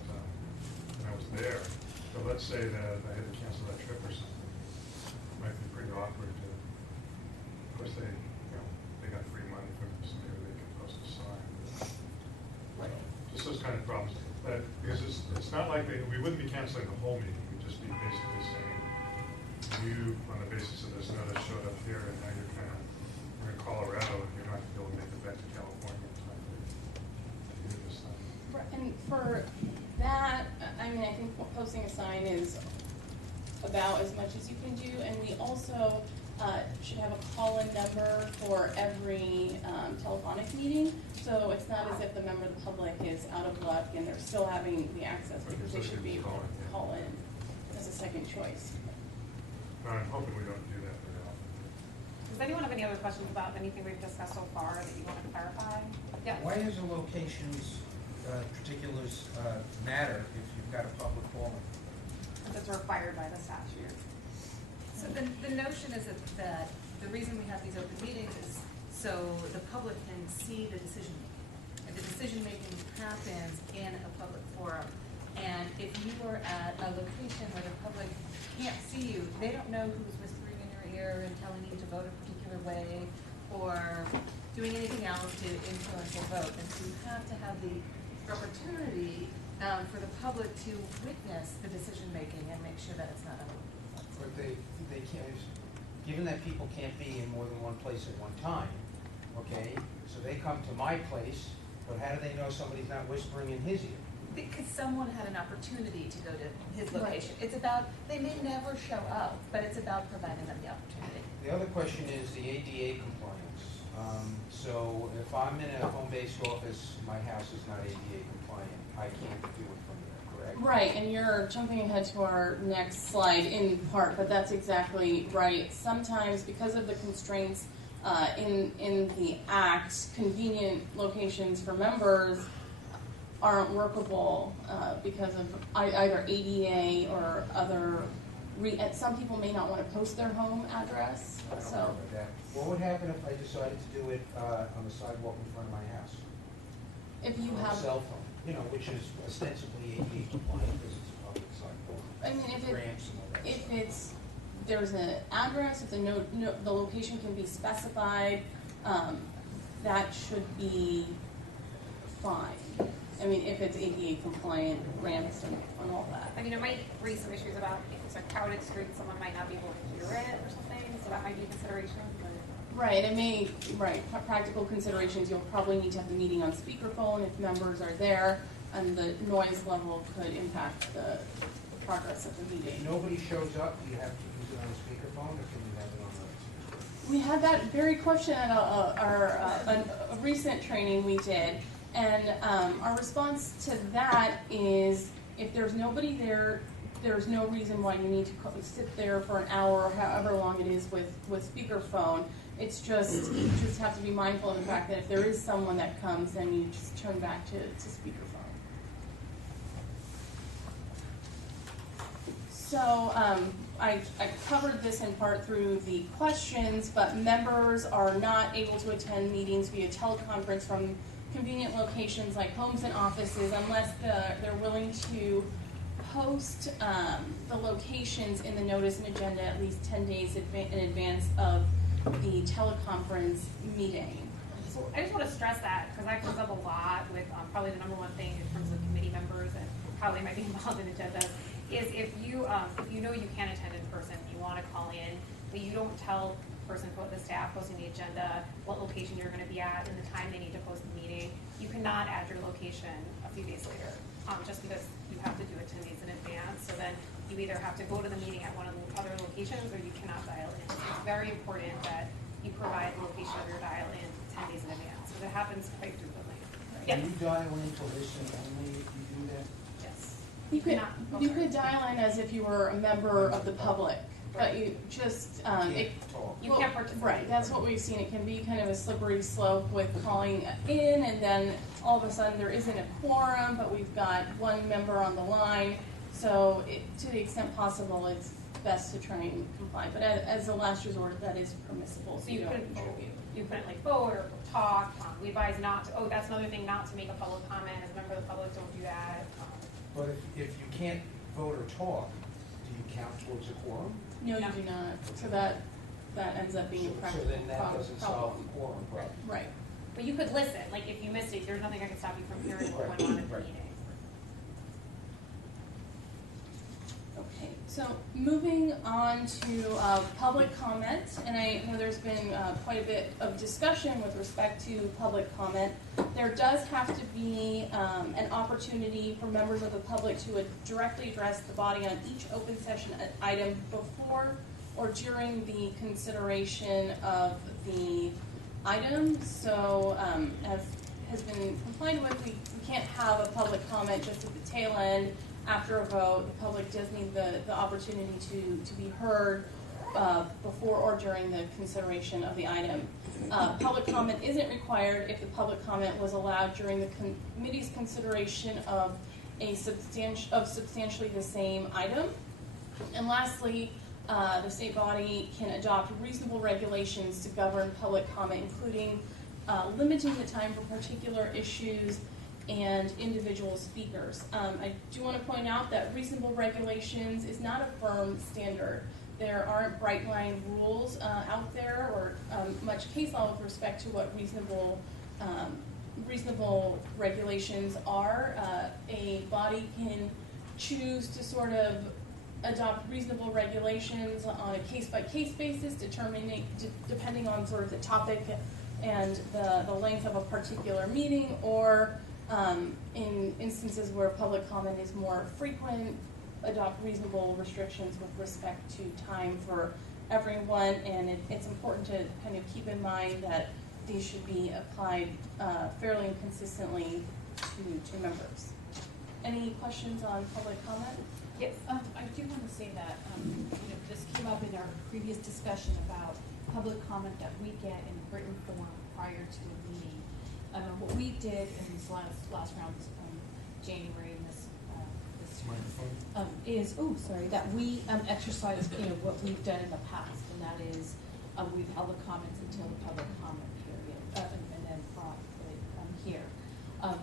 and I was there. So let's say that I had to cancel that trip or something, it might be pretty awkward to, of course, they, you know, they got free money from this, maybe they can post a sign. Right. Just those kind of problems, but, because it's not like we wouldn't be canceling the whole meeting, we'd just be basically saying, you, on the basis of this notice, showed up here, and now you're kind of, you're in Colorado, and you're not gonna be able to make it back to California in time to do this thing. And for that, I mean, I think posting a sign is about as much as you can do, and we also should have a call-in number for every telephonic meeting, so it's not as if the member of the public is out of luck and they're still having the access, because they should be able to call in as a second choice. I'm hoping we don't do that very often. Does anyone have any other questions about anything we've discussed so far that you want to clarify? Yeah. Why does the locations, particulars matter if you've got a public forum? That's required by the statute. So the notion is that the reason we have these open meetings is so the public can see the decision making. And the decision making happens in a public forum. And if you are at a location where the public can't see you, they don't know who's whispering in your ear and telling you to vote a particular way or doing anything else to influence your vote. And so you have to have the opportunity for the public to witness the decision making and make sure that it's not open. But they can't, given that people can't be in more than one place at one time, okay, so they come to my place, but how do they know somebody's not whispering in his ear? Because someone had an opportunity to go to his location. It's about, they may never show up, but it's about providing them the opportunity. The other question is the ADA compliance. So if I'm in a home-based office, my house is not ADA compliant, I can't do it from there, correct? Right, and you're jumping ahead to our next slide in part, but that's exactly right. Sometimes, because of the constraints in the act, convenient locations for members aren't workable because of either ADA or other. Some people may not want to post their home address. I don't So, know about that. What would happen if I decided to do it on the sidewalk in front of my house? if you On a have, cell phone, you know, which is ostensibly ADA compliant because it's a public sidewalk. I mean, Ramps and all that if stuff. it's there's an address, if the location can be specified, that should be fine. I mean, if it's ADA compliant, ramps and all that. I mean, it might raise some issues about if it's a crowded street, someone might not be able to hear it or something, so that might be a consideration. Right, practical considerations, you'll probably need to have the meeting on speakerphone if members are there, and the noise level could impact the progress of the meeting. If nobody shows up, do you have to use it on a speakerphone, or can you have it on the? We had that very question at a recent training we did, and our response to that is if there's nobody there, there's no reason why you need to sit there for an hour or however long it is with speakerphone. It's just, you just have to be mindful of the fact that if there is someone that comes, then you just turn back to speakerphone. So I covered this in part through the questions, but members are not able to attend meetings via teleconference from convenient locations like homes and offices unless they're willing to post the locations in the notice and agenda at least 10 days in advance of the teleconference meeting. So I just want to stress that because that comes up a lot with probably the number one thing in terms of committee members and how they might be involved in agendas is if you know you can't attend in person, you want to call in, but you don't tell the staff posting the agenda what location you're going to be at and the time they need to post the meeting, you cannot add your location a few days later just because you have to do it 10 days in advance. So then you either have to go to the meeting at one of the other locations or you cannot very important that you provide the location of your dial-in 10 days in advance, because it happens quite frequently. Can you dial in to listen only if you do that? Yes. You could dial in as if you were a member of the public, but you just, You can't participate. Right, that's what we've seen. It can be kind of a slippery slope with calling in, and then all of a sudden there isn't a quorum, but we've got one member on the line. So to the extent possible, it's best to try and comply. But as a last resort, that is permissible. So you don't couldn't contribute. you couldn't like vote or talk. We advise not to. Oh, that's another thing, not to make a public comment. As a member of the public, don't do that. But if you can't vote or talk, do you count towards a quorum? No, you do not. So that ends up being a So practical then that doesn't solve problem. the quorum problem. Right. But you could listen. Like if you missed it, there's nothing I can stop you from hearing what went on at the Right. meeting. Okay, so moving on to public comment, and I know there's been quite a bit of discussion with respect to public comment. There does have to be an opportunity for members of the public to directly address the body on each open session item before or during the consideration of the item. So as has been complied with, we can't have a public comment just at the tail end after a vote. The public does need the opportunity to be heard before or during the consideration of the item. Public comment isn't required if the public comment was allowed during the committee's consideration of substantially the same item. And lastly, the state body can adopt reasonable regulations to govern public comment, including limiting the time for particular issues and individual speakers. I do want to point out that reasonable regulations is not a firm standard. There aren't bright line rules out there or much case law with respect to what reasonable regulations are. A body can choose to sort of adopt reasonable regulations on a case-by-case basis, depending on sort of the topic and the length of a particular meeting, or in instances where public comment is more frequent, adopt reasonable restrictions with respect to time for everyone. And it's important to kind of keep in mind that these should be applied fairly and consistently to members. Any questions on public comment? Yes. I do want to say that, this came up in our previous discussion about public comment that we get in written form prior to a meeting. What we did in this last round, January, in this is, that we exercised, what we've done in the past, and that is, we've held the comments until the public comment period, and then brought it here.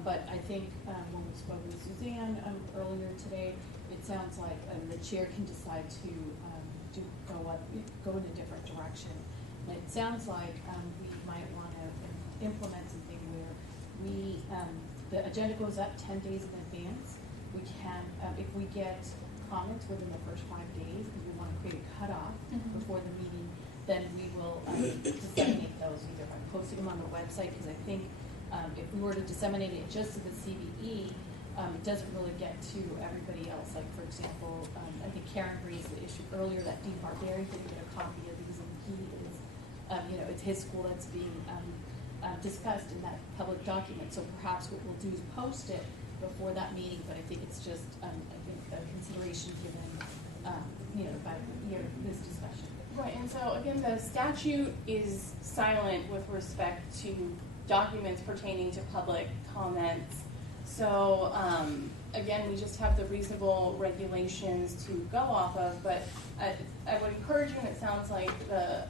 But I think when we spoke with Suzanne earlier today, it sounds like the chair can decide to go in a different direction. And it sounds like we might want to implement something where the agenda goes up 10 days in advance. We can, if we get comments within the first 5 days, and we want to create a cutoff before the meeting, then we will disseminate those either by posting them on the website, because I think if we were to disseminate it just to the CBE, it doesn't really get to everybody else. Like, for example, I think Karen raised the issue earlier that Dean Barbieri didn't get a copy of these, and he is, it's his school that's being discussed in that public document. So perhaps what we'll do is post it before that meeting, but I think it's just, I think, a consideration given, by this discussion. Right, and so again, the statute is silent with respect to documents pertaining to public comments. So again, we just have the reasonable regulations to go off of, but I would encourage you, and it sounds like the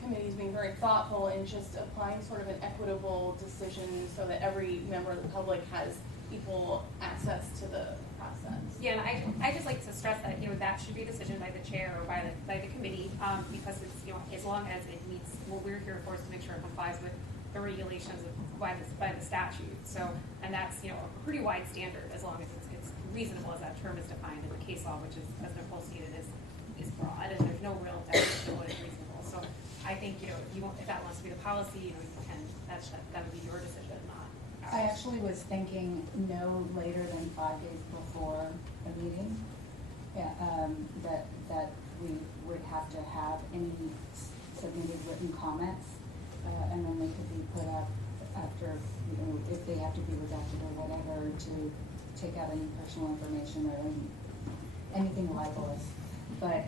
committee is being very thoughtful in just applying sort of an equitable decision so that every member of the public has equal access to the process. Yeah, and I just like to stress that, that should be a decision by the chair or by the committee, because it's, as long as it meets what we're here for, is to make sure it complies with the regulations by the statute. So, and that's, a pretty wide standard, as long as it's reasonable, as that term is defined in the case law, which is, as Nicole stated, is broad, and there's no real definition of what is reasonable. So I think, if that wants to be the policy, you can, that would be your decision, not ours. I actually was thinking no later than 5 days before a meeting, that we would have have to have any submitted written comments, and then they could be put up after, you know, if they have to be redacted or whatever, to take out any personal information or anything libelous. But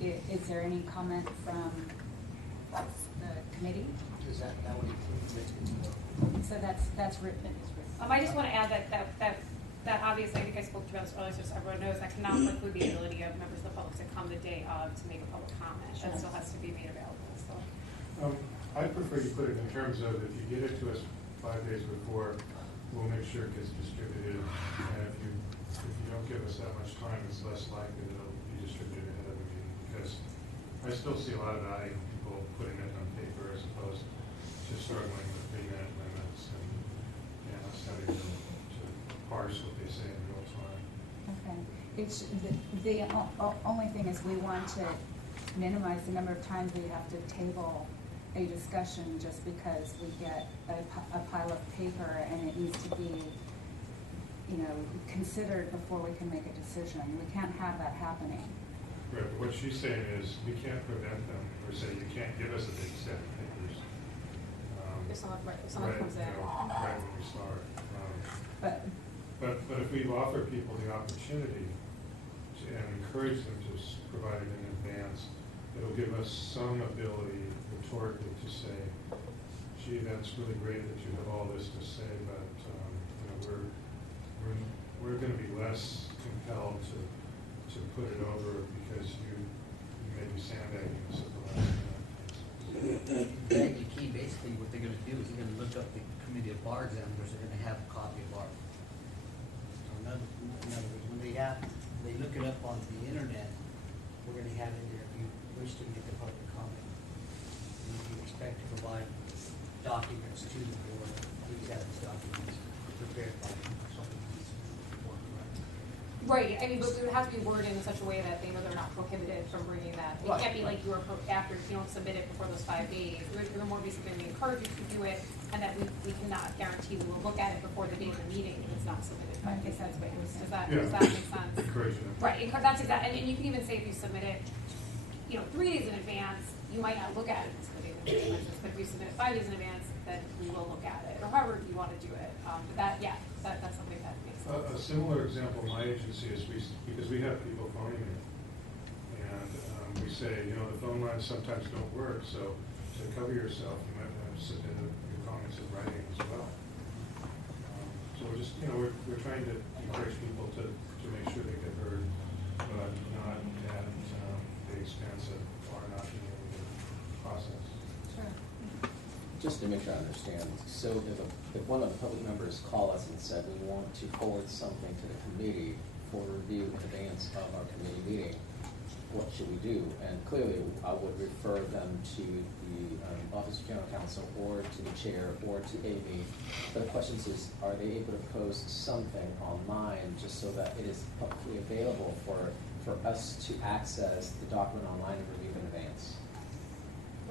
is there any comment from the committee? Does that would include So that's written. I just want to add that obviously, I think I spoke to this earlier, so just everyone knows that cannot preclude the ability of members of the public to come the day of to make a public comment. That still has to be made available, so. I prefer you put it in terms of if you get it to us 5 days before, we'll make sure it gets distributed. And if you don't give us that much time, it's less likely that it'll be distributed ahead of the meeting. Because I still see a lot of value in people putting it on paper as opposed to struggling with 3-minute limits and us having to parse what they say in real time. Okay. It's the only thing is we want to minimize the number of times we have to table a discussion just because we get a pile of paper and it needs to be, you know, considered before we can make a decision. We can't have that happening. Right, but what she's saying is we can't prevent them or say you can't give us a big set of papers. If someone comes in. Right when we start. But if we offer people the opportunity and encourage them to provide it in advance, it'll give us some ability rhetorically to say, gee, that's really great that you have all this to say, but you know, we're going to be less compelled to put it over because you may be sandbagging us at the last minute. the key, basically, what they're gonna do is they're gonna look up the committee of bar examiners, they're gonna have a copy of our. So in other words, when they look it up on the internet, we're gonna have in there, if you wish to make a public comment, and if you expect to provide documents to the board, please have these documents prepared by someone who's working on it. Right, I mean, but it would have to be worded in such a way that they know they're not prohibited from bringing that. It can't be like you are, after, if you don't submit it before those 5 days. It would more be something we encourage you to do it, and that we cannot guarantee we will look at it before the day of the meeting if it's not submitted 5 days. That's what you're saying. Does that make sense? Encouraging them. Right, that's exactly, and you can even say if you submit it, you know, 3 days in advance, you might not look at it until the day of the meeting, but if you submit it 5 days in advance, then we will look at it, or however you want to do it. But that's something that makes sense. A similar example in my agency is because we have people phoning me, and we say, you know, the phone lines sometimes don't work, so to cover yourself, you might have to submit your comments in writing as well. So we're just, you know, we're trying to encourage people to make sure they get heard, but not at the expense of our not being able to process. Sure. Just to make sure I understand, so if one of the public members called us and said we want to forward something to the committee for review in advance of our committee meeting, what should we do? And clearly, I would refer them to the Office of General Counsel or to the chair or to Amy. But the question is, are they able to post something online just so that it is publicly available for us to access the document online and review in advance?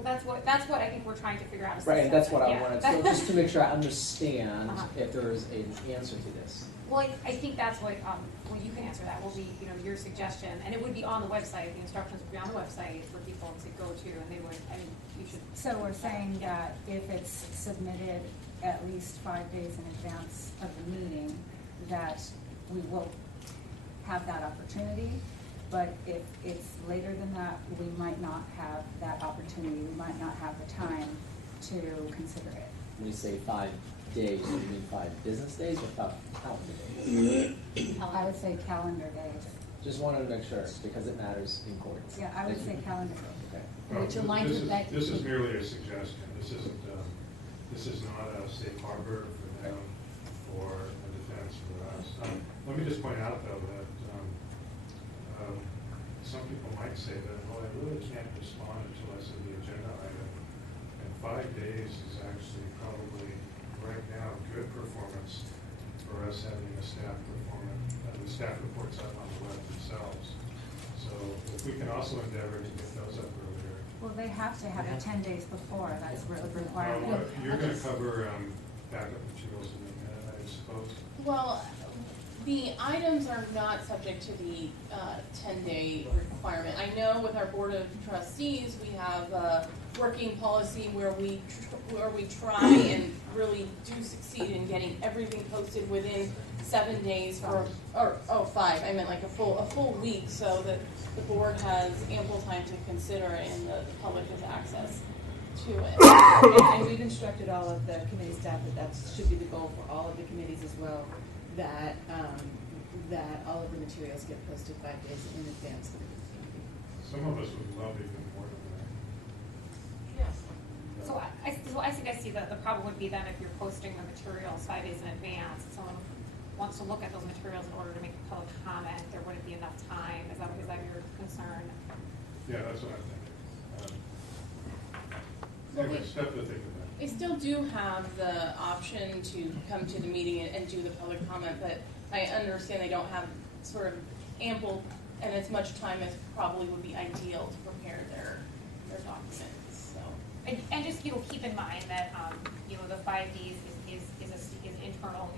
Well, that's what I think we're trying to figure out. Right, and that's what I Yeah. wanted. So just to make sure I understand if there is an answer to this. Well, I think that's what, well, you can answer that, will be, you know, your suggestion, and it would be on the website, the instructions would be on the website for people to go to, and they would, I mean, you should. So we're saying that if it's submitted at least 5 days in advance of the meeting, that we will have that opportunity. But if it's later than that, we might not have that opportunity. We might not have the time to consider it. When you say 5 days, do you mean 5 business days or 5 calendar days? I would say calendar days. Just wanted to make sure, because it matters in court. Yeah, I would say calendar days. Okay. Which aligns with that. This is merely a suggestion. This isn't, this is not a safe harbor for them or a defense for us. Let me just point out, though, that some people might say that, well, I really can't respond until I see the agenda item. And 5 days is actually probably, right now, good performance for us having the staff reports up on the web themselves. So if we can also endeavor to get those up earlier. Well, they have to have it 10 days before. That's really required. You're going to cover backup materials in a minute, I suppose. Well, The items are not subject to the 10-day requirement. I know with our Board of Trustees, we have a working policy where we try and really do succeed in getting everything posted within 7 days or 5. I meant like a full week, so that the board has ample time to consider it and the public has access to it. And we've instructed all of the committee staff that should be the goal for all of the committees as well, that all of the materials get posted 5 days in advance. Some of us would love even more than that. Yes. So I think I see that the problem would be then if you're posting the materials 5 days in advance, and someone wants to look at those materials in order to make a public comment, there wouldn't be enough time. Is that your concern? Yeah, that's what I'm thinking. Well, Stuff to think about. They still do have the option to come to the meeting and do the public comment, but I understand they don't have sort of ample and as much time as probably would be ideal to prepare their documents. So. And just keep in mind that the 5 days is internal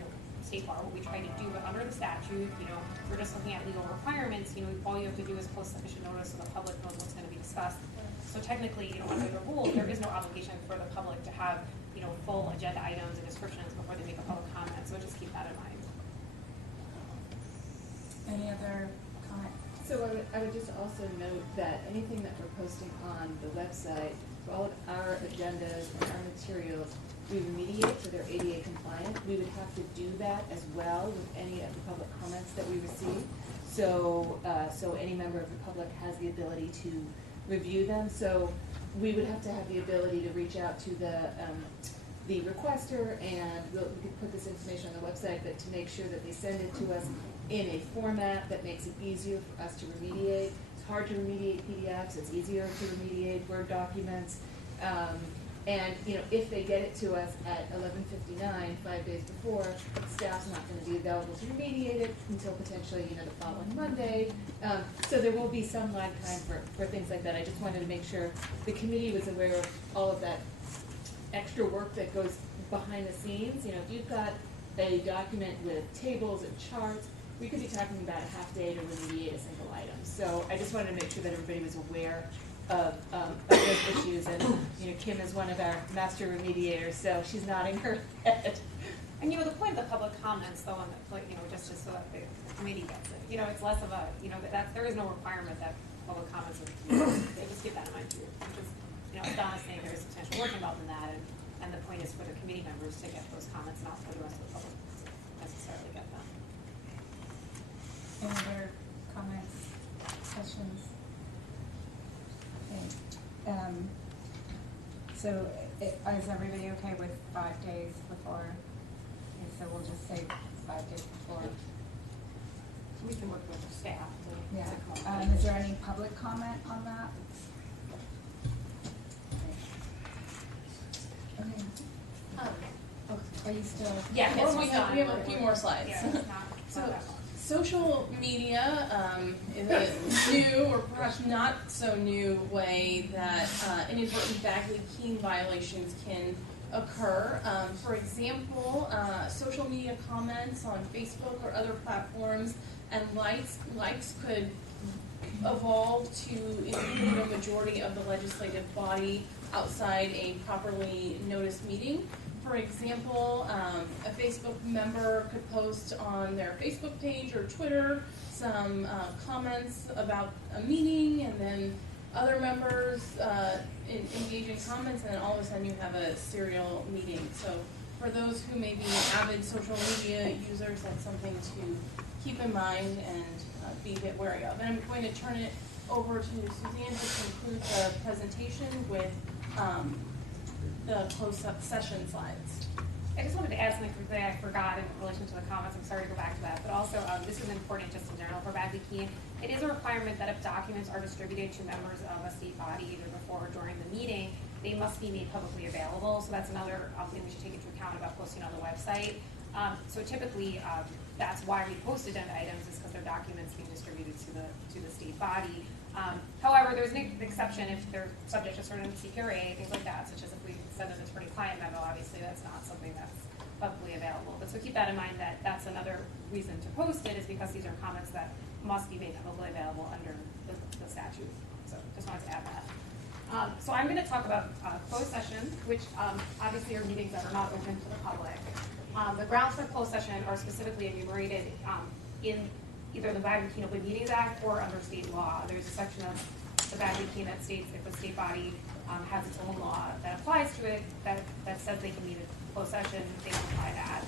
state law. What we try to do, but under the statute, we're just looking at legal requirements. All you have to do is post sufficient notice so the public knows what's going to be discussed. So technically, under the rules, there is no obligation for the public to have full agenda items and descriptions before they make a public comment. So just keep that in mind. Any other comment? So I would just also note that anything that we're posting on the website, for all of our agendas and our materials, we remediate so they're ADA compliant. We would have to do that as well with any of the public comments that we receive. So any member of the public has the ability to review them. So we would have to have the ability to reach out to the requester, and we could put this information on the website, but to make sure that they send it to us in a format that makes it easier for us to remediate. It's hard to remediate PDFs. It's easier to remediate Word documents. And if they get it to us at 11:59, 5 days before, staff's not going to be available to remediate it until potentially the following Monday. So there will be some lag time for things like that. I just wanted to make sure the committee was aware of all of that extra work that goes behind the scenes. If you've got a document with tables and charts, we could be talking about a half day to remediate a single item. So I just wanted to make sure that everybody was aware of those issues, and Kim is one of our master remediators, so she's nodding her head. And the point of the public comments, though, on the just so that the committee gets it. It's less of a that there is no requirement that public comments they just keep that in mind too. Because as Don is saying, there is substantial work involved in that, and the point is for the committee members to get those comments, not for the rest of the public to necessarily get them. Any other comments, questions? Okay. So is everybody okay with 5 days before? Okay, so we'll just say 5 days before. We can work with the staff. Yeah. Is there any public comment on that? Okay. Are you still? Yeah, we have a few more slides. Yeah, So, social media is a new, or perhaps not so new, way that inadvertent Bagley Keene violations can occur. For example, social media comments on Facebook or other platforms and likes could evolve to include a majority of the legislative body outside a properly noticed meeting. For example, a Facebook member could post on their Facebook page or Twitter some comments about a meeting, and then other members engage in comments, and then all of a sudden you have a serial meeting. So for those who may be avid social media users, that's something to keep in mind and be a bit wary of. And I'm going to turn it over to Suzanne to conclude the presentation with the closed session slides. I just wanted to add something quickly I forgot in relation to the comments. I'm sorry to go back to that. But also, this is important just in general for Bagley Keene. It is a requirement that if documents are distributed to members of a state body, either before or during the meeting, they must be made publicly available. So that's another thing we should take into account about posting on the website. So typically, that's why we post agenda items, is because they're documents being distributed to the state body. However, there's an exception if they're subject to certain CPRA, things like that, such as if we send an attorney-client memo. Obviously, that's not something that's publicly available. But so keep that in mind, that that's another reason to post it, is because these are comments that must be made publicly available under the statute. So just wanted to add that. So I'm going to talk about closed session, which obviously are meetings that are not open to the public. The grounds for closed session are specifically enumerated in either the Bagley-Keene Open Meetings Act or under state law. There's a section of the Bagley-Keene that states if a state body has its own law that applies to it, that says they can meet a closed session, they can apply that.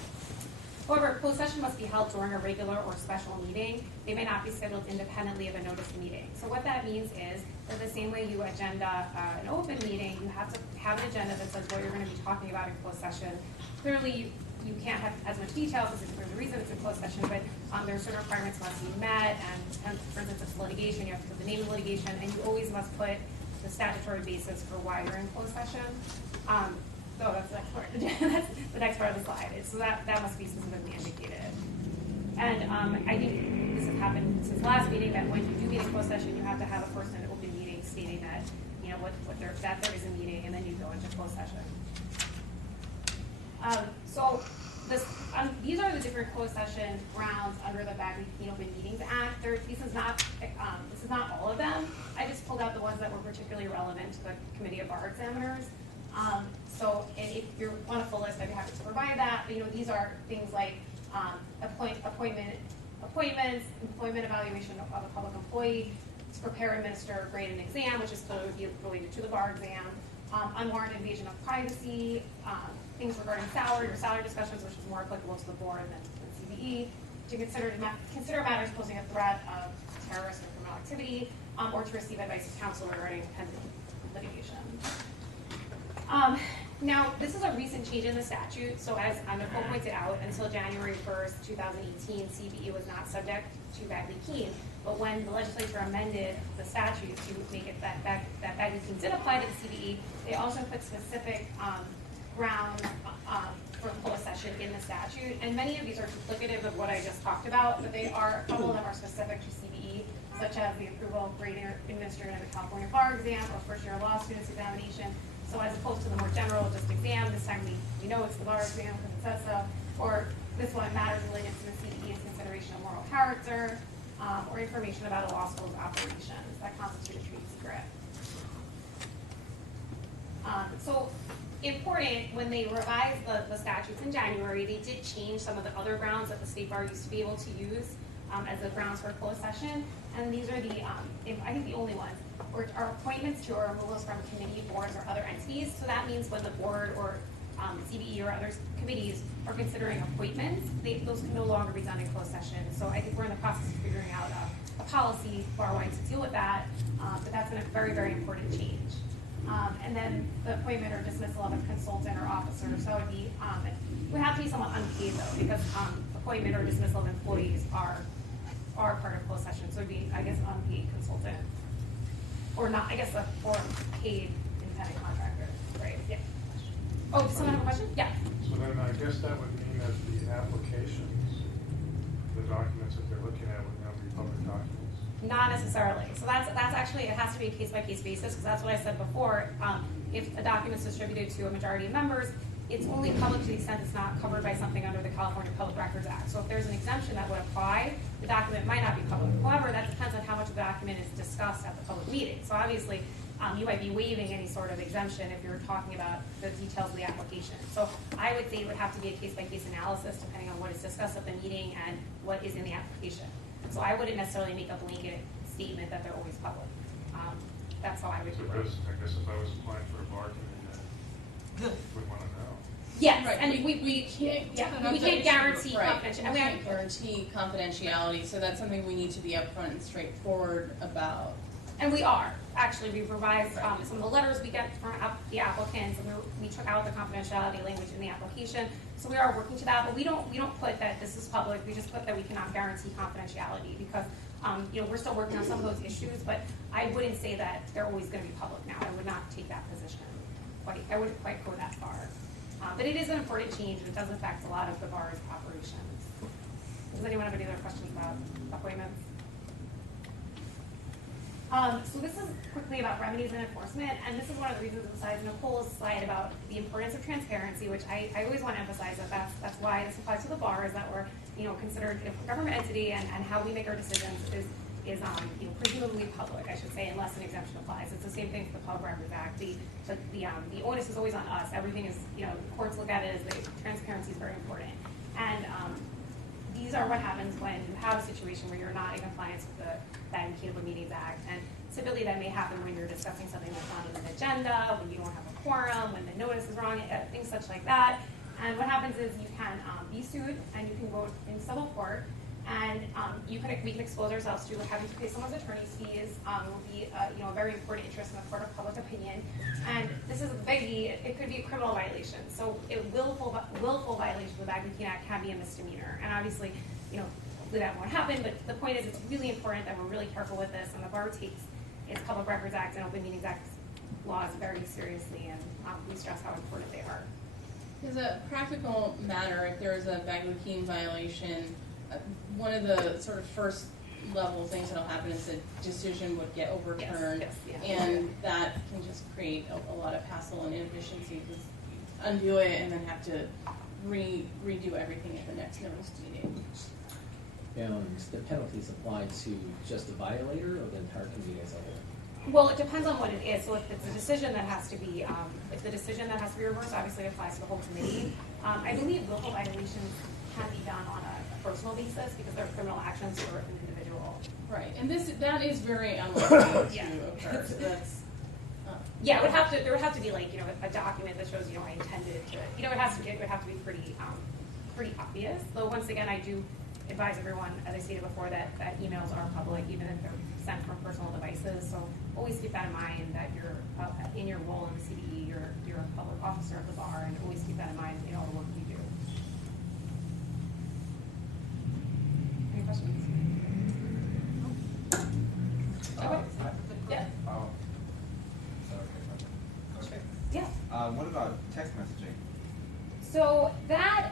However, closed session must be held during a regular or special meeting. They may not be scheduled independently of a notice meeting. So what that means is that the same way you agenda an open meeting, you have to have an agenda that says what you're going to be talking about in closed session. Clearly, you can't have as much detail because there's a reason it's a closed session, but there are certain requirements must be met, and for instance, it's litigation, you have to put the name of litigation, and you always must put the statutory basis for why you're in closed session. So that's the next part. That's the next part of the slide. So that must be specifically indicated. And I think this has happened since last meeting, that when you do meet in closed session, you have to have a first and open meeting stating that, you know, that there is a meeting, and then you go into closed session. So these are the different closed session grounds under the Bagley-Keene Open Meetings Act. This is not all of them. I just pulled out the ones that were particularly relevant to the Committee of Bar Examiners. And if you want a full list, I'd be happy to provide that. But, you know, these are things like appointments, employment evaluation of a public employee, to prepare, administer, grade an exam, which is clearly related to the bar exam, unwarranted invasion of privacy, things regarding salary or salary discussions, which is more applicable to the board than CBE, to consider matters posing a threat of terrorist or criminal activity, or to receive advice of counsel regarding pending litigation. Now, this is a recent change in the statute, so as Nicole pointed out, until January 1st, 2018, CBE was not subject to Bagley-Keene. But when the legislature amended the statute to make it that Bagley-Keene did apply to the CBE, they also put specific grounds for closed session in the statute. And many of these are duplicative of what I just talked about, but a couple of them are specific to CBE, such as the approval of grading or administering of the California bar exam or first-year law students examination. So as opposed to the more general just exam, this time we know it's the bar exam because it says so, or this one matters related to the CBE's consideration of moral character, or information about a law school's operations that constitute a trade secret. So important, when they revised the statutes in January, they did change some of the other grounds that the state bar used to be able to use as the grounds for a closed session. And these are I think the only ones, are appointments to or removals from committee, boards, or other entities. So that means when the board or CBE or other committees are considering appointments, those can no longer be done in closed session. So I think we're in the process of figuring out a policy bar-wide to deal with that, but that's a very, very important change. And then the appointment or dismissal of a consultant or officer. So it would have to be someone unpaid though, because appointment or dismissal of employees are part of closed session. So it'd be, I guess, unpaid consultant. Or not, I guess, or paid independent contractor, right? Yeah. Oh, does someone have a question? Yeah. So then I guess that would mean that the applications, the documents that they're looking at would now be public documents? Not necessarily. So that's actually, it has to be a case-by-case basis, because that's what I said before. If a document's distributed to a majority of members, it's only public to the extent it's not covered by something under the California Public Records Act. So if there's an exemption that would apply, the document might not be public. However, that depends on how much of the document is discussed at the public meeting. So obviously, you might be waiving any sort of exemption if you're talking about the details of the application. So I would say it would have to be a case-by-case analysis depending on what is discussed at the meeting and what is in the application. So I wouldn't necessarily make a blanket statement that they're always public. That's how I would do it. I guess if I was applying for a bar committee, would want to know. Yes, right. and we can't guarantee confidentiality. We can't guarantee confidentiality, so that's something we need to be upfront and straightforward about. And we are. Actually, we've revised some of the letters we get from the applicants, and we took out the confidentiality language in the application. So we are working to that, but we don't put that this is public. We just put that we cannot guarantee confidentiality because we're still working on some of those issues. But I wouldn't say that they're always going to be public now. I would not take that position. I wouldn't quite go that far. But it is an important change, and it does affect a lot of the bar's operations. Does anyone have any other questions about appointments? So this is quickly about remedies and enforcement, and this is one of the reasons besides Nicole's slide about the importance of transparency, which I always want to emphasize that's why this applies to the bar, is that we're, considered a government entity, and how we make our decisions is presumably public, I should say, unless an exemption applies. It's the same thing for the Public Records Act. The onus is always on us. Everything is, courts look at it as transparency is very important. And these are what happens when you have a situation where you're not in compliance with the Bag and Key Open Meetings Act. And typically that may happen when you're discussing something that's not on an agenda, when you don't have a quorum, when the notice is wrong, things such like that. And what happens is you can be sued, and you can go in civil court, and we can expose ourselves to having to pay someone's attorney's fees. It will be a very important interest in the court of public opinion. And this is a biggie. It could be a criminal violation. So willful violation of the Bag and Key Act can be a misdemeanor. And obviously, hopefully that won't happen. But the point is, it's really important that we're really careful with this, and the bar takes its Public Records Act and Open Meetings Act laws very seriously, and we stress how important they are. As a practical matter, if there is a Bag and Key violation, one of the sort of first level things that'll happen is the decision would get overturned, and that can just create a lot of hassle and inefficiency. Just undo it and then have to redo everything at the next notice meeting. And the penalties apply to just the violator or the entire community as a whole? Well, it depends on what it is. So if it's a decision that has to be, reversed, obviously it applies to the whole committee. I believe willful violations can be done on a personal basis because they're criminal actions for an individual. Right, and that is very unlikely to occur. So that's yeah, there would have to be like a document that shows I intended to. It would have to be pretty obvious. Though once again, I do advise everyone, as I stated before, that emails are public, even if they're sent from personal devices. So always keep that in mind, that you're in your role in the CDE, you're a public officer of the bar, and always keep that in mind in all the work you do. Any questions? Yeah. Yeah. What about text messaging? So that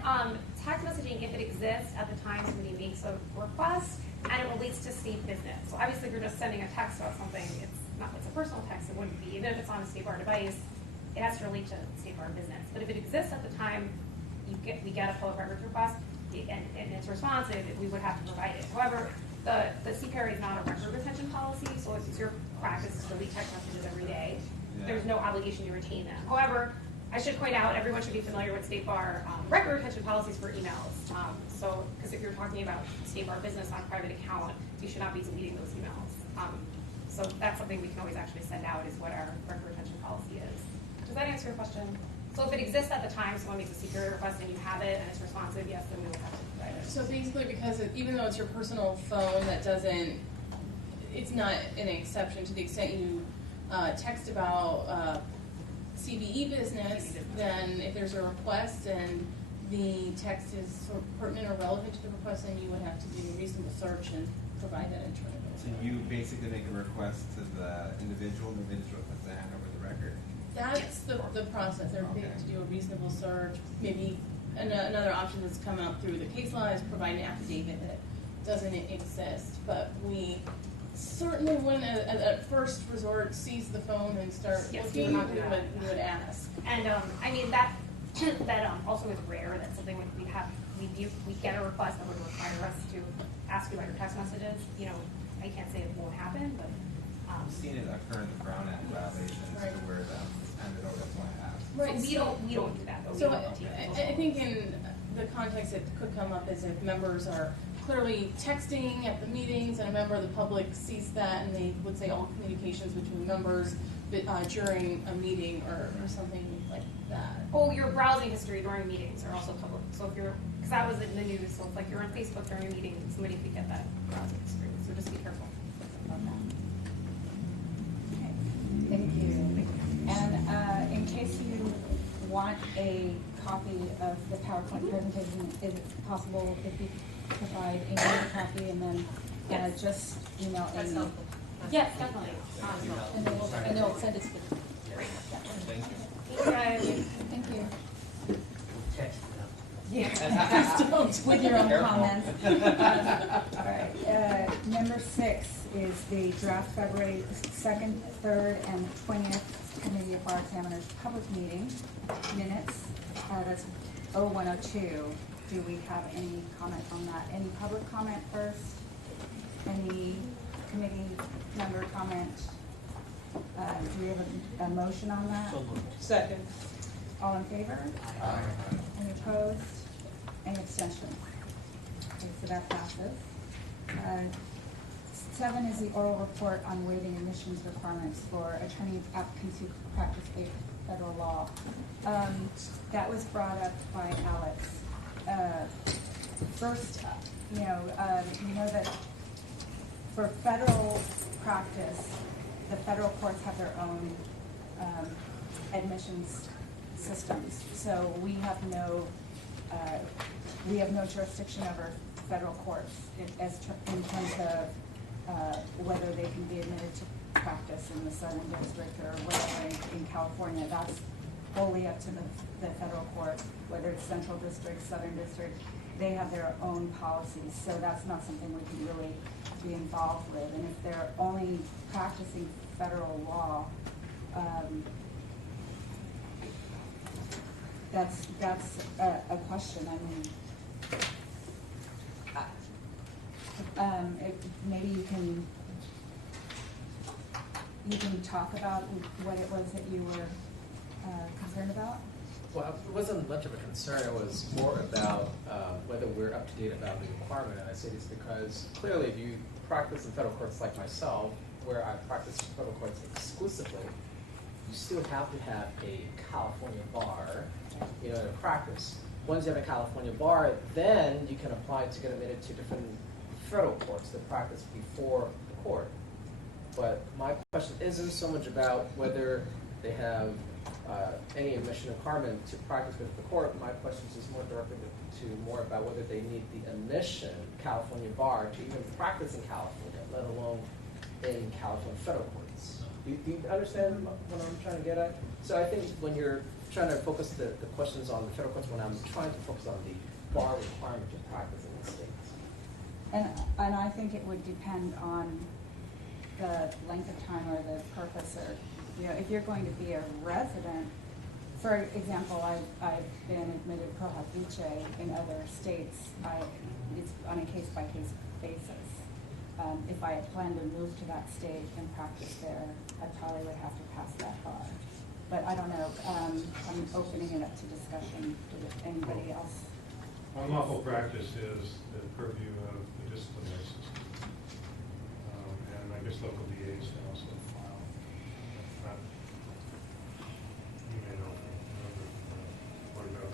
text messaging, if it exists at the time somebody makes a request and it relates to state business. So obviously if you're just sending a text about something, it's a personal text, it wouldn't be. Even if it's on a state bar device, it has to relate to state bar business. But if it exists at the time we get a public records request and it's responsive, we would have to provide it. However, the CPRA is not a record retention policy, so if it's your practice to delete text messages every day, there's no obligation to retain them. However, I should point out, everyone should be familiar with State Bar record retention policies for emails. Because if you're talking about State Bar business on a private account, you should not be deleting those emails. So that's something we can always actually send out, is what our record retention policy is. Does that answer your question? So if it exists at the time someone makes a secret request and you have it and it's responsive, yes, then we will have to provide it. So basically, because even though it's your personal phone, it's not an exception to the extent you text about CBE business, then if there's a request and the text is sort of pertinent or relevant to the request, then you would have to do a reasonable search and provide that internally. So you basically make a request to the individual puts the hand over the record? That's the process. They're big to do a reasonable search. Maybe another option that's come out through the case law is provide an affidavit that doesn't exist. But we certainly wouldn't at first resort seize the phone and start looking, we would ask. And I mean that also is rare. That's something we get a request that would require us to ask you about your text messages. I can't say it won't happen, but I've seen it occur in the Brown Act violations to where it's handed over. That's why I asked. Right. So we don't do that though. So I think in the context it could come up is if members are clearly texting at the meetings and a member of the public sees that and they would say all communications between members during a meeting or something like that. Oh, your browsing history during meetings are also public. So if because that was in the news, so it's like you're on Facebook during a meeting, somebody could get that browsing history. So just be careful about that. Okay. Thank you. And in case you want a copy of the PowerPoint presentation, is it possible if you provide a copy and then just email Amy? Yes, definitely. And they'll send it to the. Thank you. Thank you guys. Thank you. Text it up. Yeah. With your own comments. All right. Number 6 is the draft February 2nd, 3rd, and 20th Committee of Bar Examiners public meeting minutes. That's 0102. Do we have any comment on that? Any public comment first? Any committee member comment? Do we have a motion on that? Second. All in favor? Aye. Any opposed? Any abstentions? Okay, so that passes. 7 is the oral report on waiving admissions requirements for attorney applicants who practice federal law. That was brought up by Alex. First, you know that for federal practice, the federal courts have their own admissions systems. So we have no jurisdiction over federal courts in terms of whether they can be admitted to practice in the Southern District or whatever in California. That's wholly up to the federal court, whether it's Central District, Southern District. They have their own policies, so that's not something we can really be involved with. And if they're only practicing federal law, that's a question. I mean, maybe you can talk about what it was that you were concerned about. Well, it wasn't much of a concern. It was more about whether we're up to date about the requirement. And I say this because clearly, if you practice in federal courts like myself, where I practice in federal courts exclusively, you still have to have a California bar, to practice. Once you have a California bar, then you can apply to get admitted to different federal courts that practice before the court. But my question isn't so much about whether they have any admission requirement to practice with the court. My question is more directed to more about whether they need the admission California bar to even practice in California, let alone in California federal courts. Do you understand what I'm trying to get at? So I think when you're trying to focus the questions on the federal courts, when I'm trying to focus on the bar requirement to practice in the states. And I think it would depend on the length of time or the purpose, or if you're going to be a resident. For example, I've been admitted pro hac vice in other states. It's on a case-by-case basis. If I had planned to move to that state and practice there, I probably would have to pass that bar. But I don't know. I'm opening it up to discussion. Does anybody else? Unlawful practice is the purview of the disciplinary system. And I guess local DAs can also file. You may know what about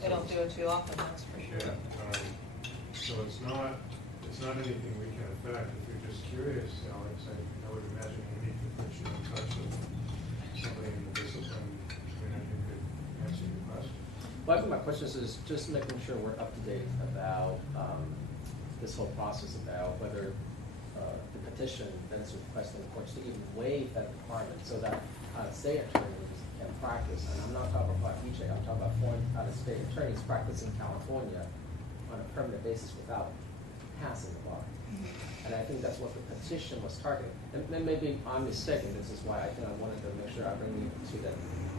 They don't do it too often, that's for sure. Yeah. So it's not anything we can affect. If you're just curious, Alex, I would imagine we need to put you in touch with somebody in the discipline who could answer your question. Well, I think my question is just making sure we're up to date about this whole process, about whether the petition that is requesting the courts to even waive that requirement so that out-of-state attorneys can practice. And I'm not talking about EJ, I'm talking about foreign out-of-state attorneys practicing California on a permanent basis without passing the bar. And I think that's what the petition was targeting. And maybe I'm mistaken. This is why I think I wanted to make sure I bring it to the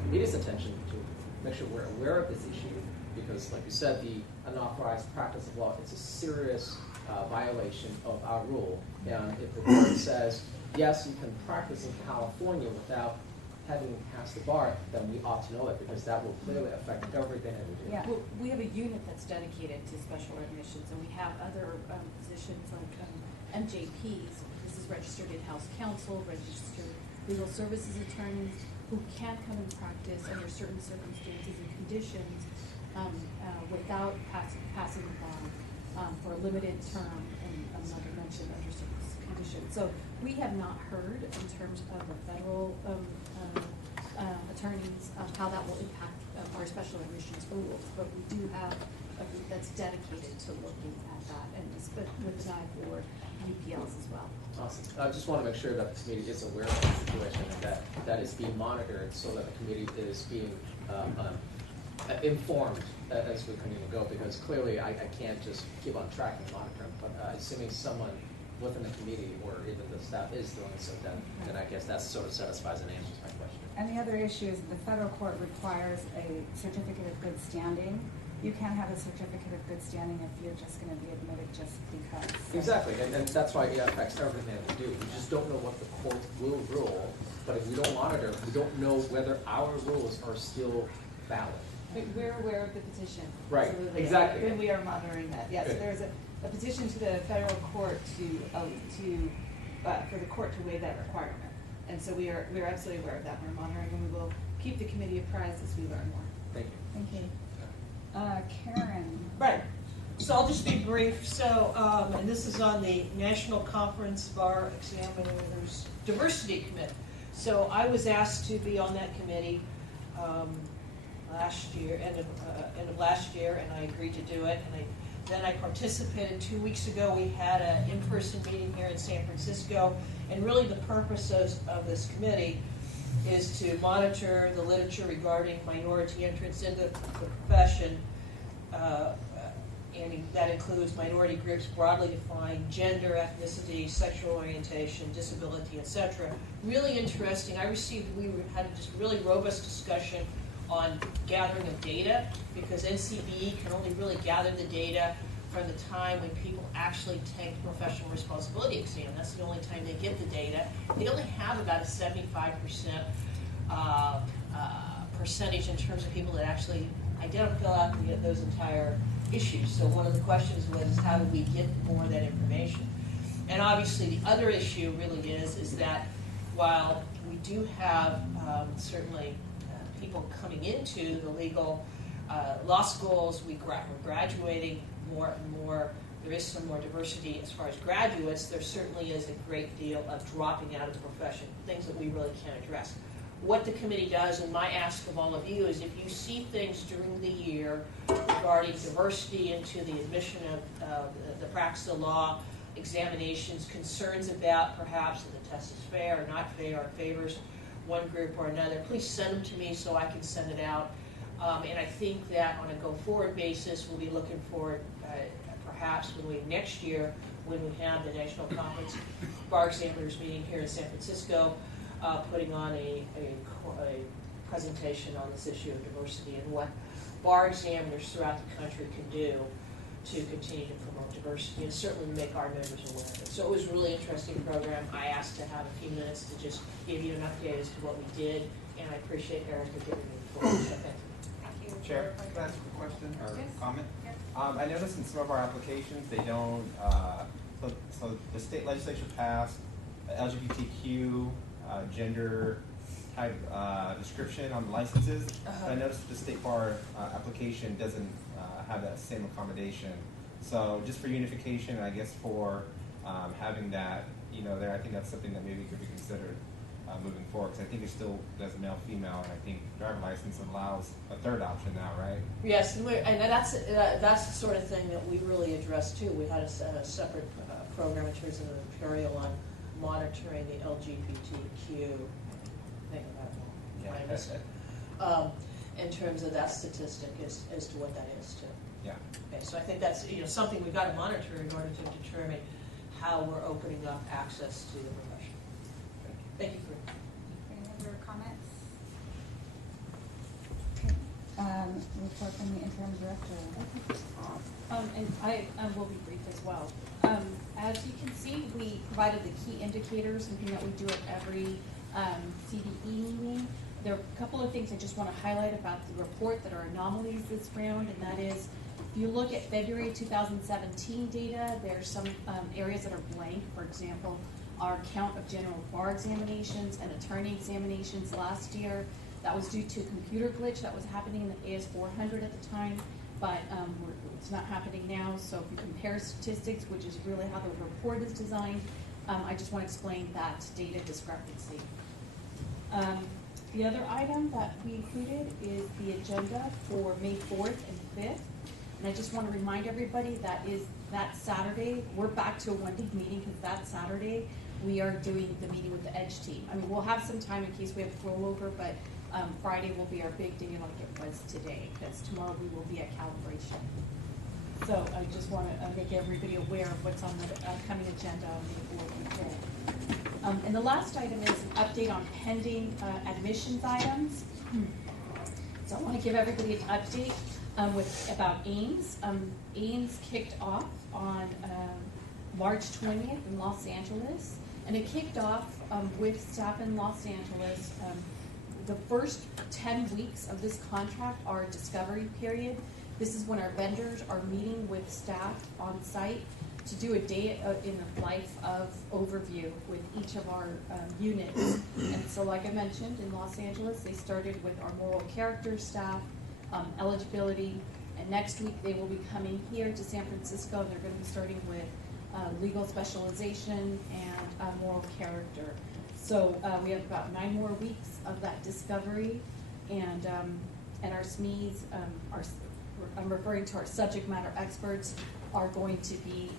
committee's attention to make sure we're aware of this issue, because like you said, the unauthorized practice of law is a serious violation of our rule. And if the court says, yes, you can practice in California without having passed the bar, then we ought to know it, because that will clearly affect everything that we do. Yeah. Well, we have a unit that's dedicated to special admissions, and we have other positions like MJPs. This is registered in-house counsel, registered legal services attorneys who can come and practice under certain circumstances and conditions without passing the bar for a limited term, and like I mentioned, under certain conditions. So we have not heard in terms of the federal attorneys how that will impact our special admissions rules, but we do have a group that's dedicated to looking at that, and with an eye for UPLs as well. Awesome. I just want to make sure that the committee is aware of the situation and that is being monitored so that the committee is being informed as we continue to go, because clearly I can't just keep on tracking and monitoring, but assuming someone within the committee or even the staff is doing so, then I guess that sort of satisfies and answers my question. And the other issue is the federal court requires a certificate of good standing. You can't have a certificate of good standing if you're just gonna be admitted just because. Exactly, and that's why it affects everything that we do. We just don't know what the court will rule, but if we don't monitor, we don't know whether our rules are still valid. We're aware of the petition. Right, Absolutely. exactly. And we are monitoring that, yes. Good. There's a petition to the federal court for the court to waive that requirement. And so we are absolutely aware of that. We're monitoring, and we will keep the committee apprised as we learn more. Thank you. Thank you. Karen. Right. So I'll just be brief. So, and this is on the National Conference Bar Examiners Diversity Committee. So I was asked to be on that committee last year, end of last year, and I agreed to do it. And then I participated 2 weeks ago. We had an in-person meeting here in San Francisco, and really the purpose of this committee is to monitor the literature regarding minority entrance into the profession, and that includes minority groups broadly defined, gender, ethnicity, sexual orientation, disability, etc. Really interesting. We had a just really robust discussion on gathering of data, because NCBE can only really gather the data from the time when people actually take the professional responsibility exam. That's the only time they get the data. They only have about a 75% percentage in terms of people that actually fill out those entire issues. So one of the questions was, how do we get more of that information? And obviously the other issue really is that while we do have certainly people coming into the legal law schools, we're graduating more and more. There is some more diversity as far as graduates. There certainly is a great deal of dropping out of the profession, things that we really can't address. What the committee does, and my ask of all of you, is if you see things during the year regarding diversity into the admission of the practice of law, examinations, concerns about perhaps that the test is fair or not fair or favors one group or another, please send them to me so I can send it out. And I think that on a go-forward basis, we'll be looking forward perhaps next year when we have the National Conference Bar Examiners meeting here in San Francisco, putting on a presentation on this issue of diversity and what bar examiners throughout the country can do to continue to promote diversity and certainly to make our members aware of it. So it was a really interesting program. I asked to have a few minutes to just give you an update as to what we did, and I appreciate Erica giving me the floor. So thank you. Chair, can I ask a question or Yes. comment? Yes. I noticed in some of our applications, they don't, so the state legislature passed LGBTQ, gender type description on the licenses. But I noticed the state bar application doesn't have that same accommodation. So just for unification, I guess for having that, there, I think that's something that maybe could be considered moving forward. Because I think it still does male, female, and I think driver license allows a third option now, right? Yes, and that's the sort of thing that we really addressed too. We had a separate program in terms of an material on monitoring the LGBTQ thing about I missed it. In terms of that statistic as to what that is too. Yeah. Okay, so I think that's something we've got to monitor in order to determine how we're opening up access to the profession. Thank you for. Any other comments? Okay. Report from the interim director. And I will be brief as well. As you can see, we provided the key indicators, something that we do at every CDE meeting. There are a couple of things I just want to highlight about the report that are anomalies this round, and that is, if you look at February 2017 data, there's some areas that are blank. For example, our count of general bar examinations and attorney examinations last year, that was due to a computer glitch that was happening in the AS400 at the time, but it's not happening now. So if you compare statistics, which is really how the report is designed, I just want to explain that data discrepancy. The other item that we included is the agenda for May 4th and 5th. And I just want to remind everybody that Saturday, we're back to a one-day meeting because that Saturday we are doing the meeting with the EDGE team. I mean, we'll have some time in case we have rollover, but Friday will be our big day like it was today, because tomorrow we will be at calibration. So I just want to make everybody aware of what's on the upcoming agenda on the board today. And the last item is an update on pending admissions items. So I want to give everybody an update about Ames. Ames kicked off on March 20th in Los Angeles, and it kicked off with staff in Los Angeles. The first 10 weeks of this contract are a discovery period. This is when our vendors are meeting with staff on site to do a day in the life of overview with each of our units. And so like I mentioned, in Los Angeles, they started with our moral character staff, eligibility, and next week they will be coming here to San Francisco, and they're going to be starting with legal specialization and moral character. So we have about 9 more weeks of that discovery, and our SMEs, I'm referring to our subject matter experts, are going to be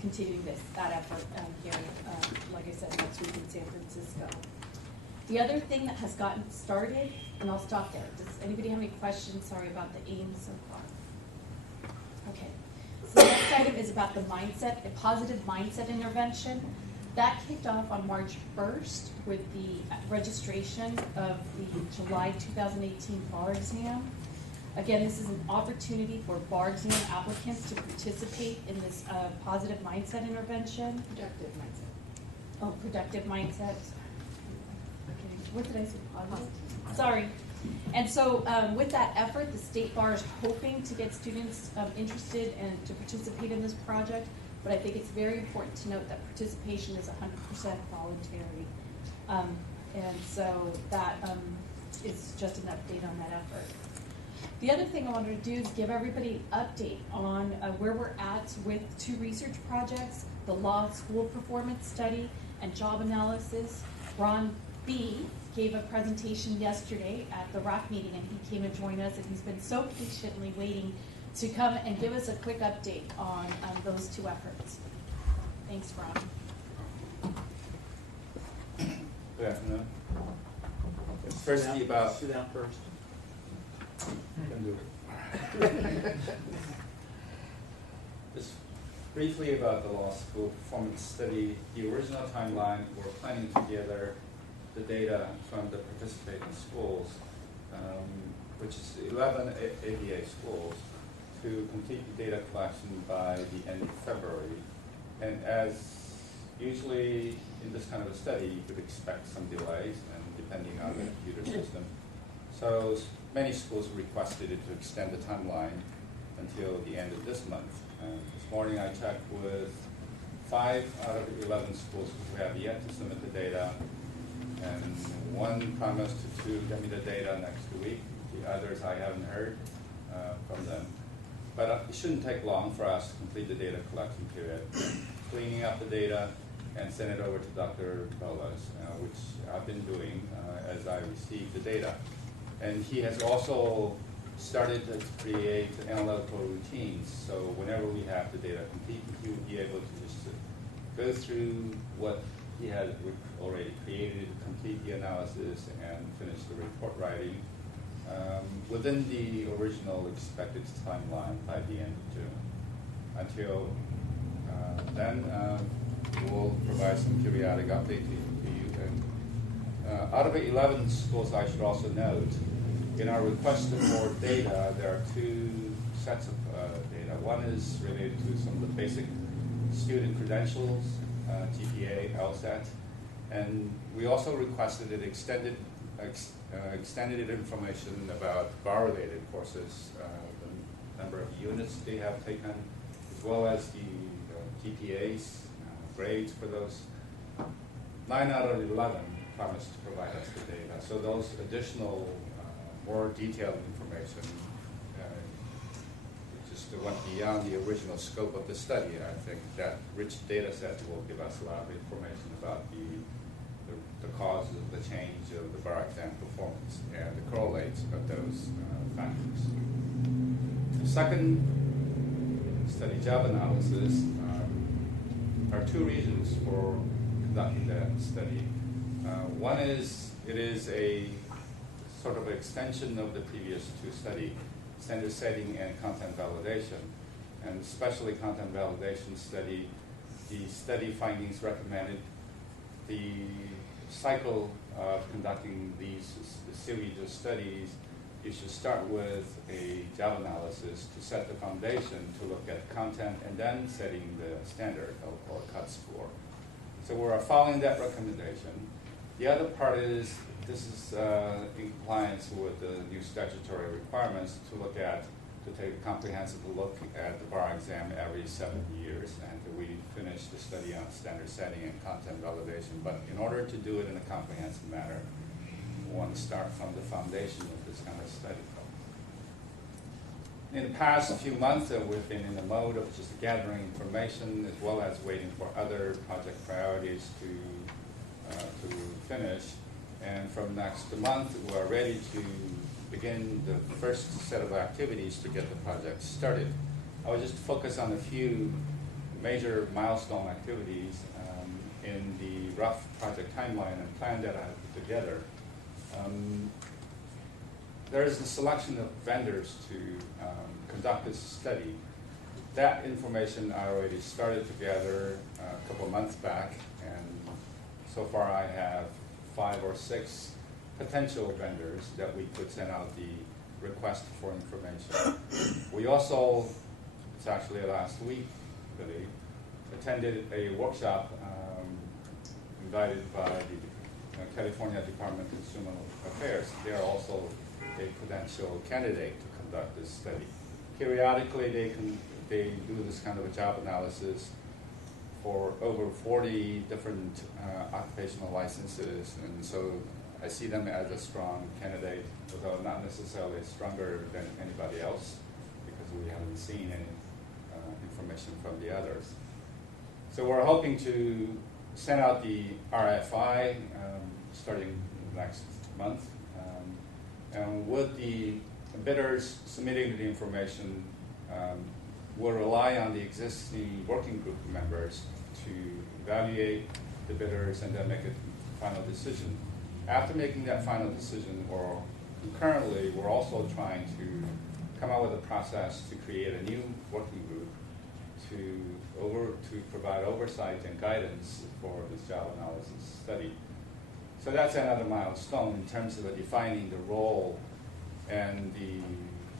continuing that effort here, like I said, next week in San Francisco. The other thing that has gotten started, and I'll stop there. Does anybody have any questions, sorry, about the Ames so far? Okay. So the next item is about the mindset, a positive mindset intervention. That kicked off on March 1st with the registration of the July 2018 bar exam. Again, this is an opportunity for bar exam applicants to participate in this positive mindset intervention. Productive mindset. Oh, productive mindset. Okay, what did I say? Positive? Sorry. And so with that effort, the State Bar is hoping to get students interested and to participate in this project, but I think it's very important to note that participation is 100% voluntary. And so that is just an update on that effort. The other thing I wanted to do is give everybody an update on where we're at with 2 research projects, the law school performance study and job analysis. Ron B. gave a presentation yesterday at the RAC meeting, and he came and joined us, and he's been so patiently waiting to come and give us a quick update on those 2 efforts. Thanks, Ron. Good afternoon. It's firstly about... Sit down first. Can do it. Just briefly about the law school performance study. The original timeline, we're planning together the data from the participating schools, which is 11 ABA schools, to complete the data collection by the end of February. And as usually in this kind of a study, you could expect some delays, and depending on the computer system. So many schools requested it to extend the timeline until the end of this month. This morning I checked with 5 out of 11 schools who have yet to submit the data, and 1 promised to get me the data next week. The others I haven't heard from them. But it shouldn't take long for us to complete the data collection period, cleaning up the data and send it over to Dr. Bolas, which I've been doing as I receive the data. And he has also started to create analytical routines, so whenever we have the data complete, he will be able to just go through what he had already created, complete the analysis, and finish the report writing within the original expected timeline by the end of June. Until then, we'll provide some periodic update to you. And out of the 11 schools, I should also note, in our request for more data, there are 2 sets of data. One is related to some of the basic student credentials, GPA, LSAT, and we also requested an extended information about bar-related courses, the number of units they have taken, as well as the GPAs, grades for those. 9 out of 11 promised to provide us the data. So those additional, more detailed information just went beyond the original scope of the study. I think that rich data set will give us a lot of information about the causes of the change of the bar exam performance and the correlates of those factors. The second study, job analysis, are 2 reasons for conducting that study. One is it is a sort of extension of the previous two study, standard setting and content validation. And especially content validation study, the study findings recommended the cycle of conducting these series of studies. You should start with a job analysis to set the foundation to look at content and then setting the standard or cut score. So we're following that recommendation. The other part is this is in compliance with the new statutory requirements to take a comprehensive look at the bar exam every 7 years, and we finish the study on standard setting and content validation. But in order to do it in a comprehensive manner, we want to start from the foundation of this kind of study. In the past few months, we've been in the mode of just gathering information as well as waiting for other project priorities to finish. And from next month, we're ready to begin the first set of activities to get the project started. I will just focus on a few major milestone activities in the rough project timeline and plan that I have put together. There is a selection of vendors to conduct this study. That information I already started to gather a couple months back, and so far I have 5 or 6 potential vendors that we could send out the request for information. We also, it's actually last week, really, attended a workshop invited by the California Department of Consumer Affairs. They are also a potential candidate to conduct this study. Periodically, they do this kind of a job analysis for over 40 different occupational licenses, and so I see them as a strong candidate, although not necessarily stronger than anybody else, because we haven't seen any information from the others. So we're hoping to send out the RFI starting next month. And with the bidders submitting the information, we'll rely on the existing working group members to evaluate the bidders and then make a final decision. After making that final decision, or currently, we're also trying to come up with a process to create a new working group to provide oversight and guidance for this job analysis study. So that's another milestone in terms of defining the role and the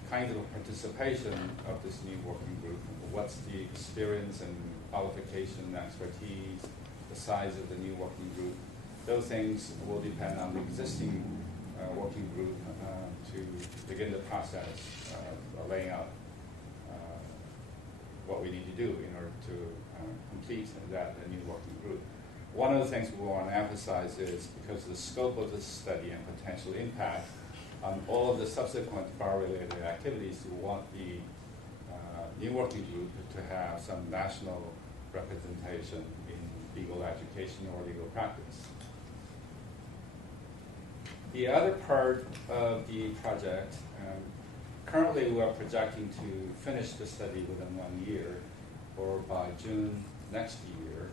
kind of participation of this new working group. What's the experience and qualification, expertise, the size of the new working group. Those things will depend on the existing working group to begin the process of laying out what we need to do in order to complete the new working group. One of the things we want to emphasize is because of the scope of this study and potential impact on all of the subsequent bar-related activities, we want the new working group to have some national representation in legal education or legal practice. The other part of the project, currently we are projecting to finish the study within 1 year, or by June next year.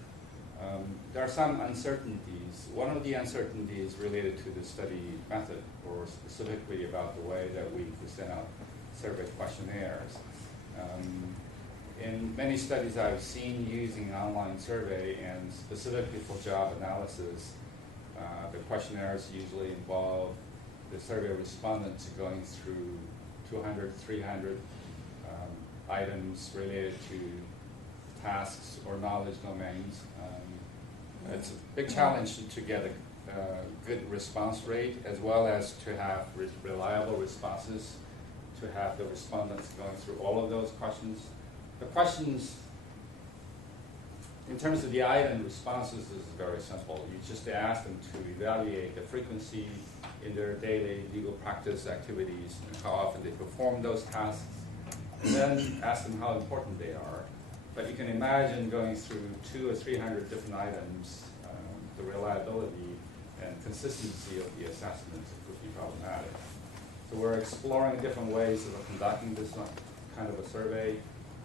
There are some uncertainties. One of the uncertainties related to the study method, or specifically about the way that we send out survey questionnaires. In many studies I've seen using online survey, and specifically for job analysis, the questionnaires usually involve the survey respondents going through 200, 300 items related to tasks or knowledge domains. It's a big challenge to get a good response rate, as well as to have reliable responses, to have the respondents going through all of those questions. The questions, in terms of the item responses, is very simple. You just ask them to evaluate the frequency in their daily legal practice activities and how often they perform those tasks, and then ask them how important they are. But you can imagine going through 200 or 300 different items, the reliability and consistency of the assessments would be problematic. So we're exploring different ways of conducting this kind of a survey,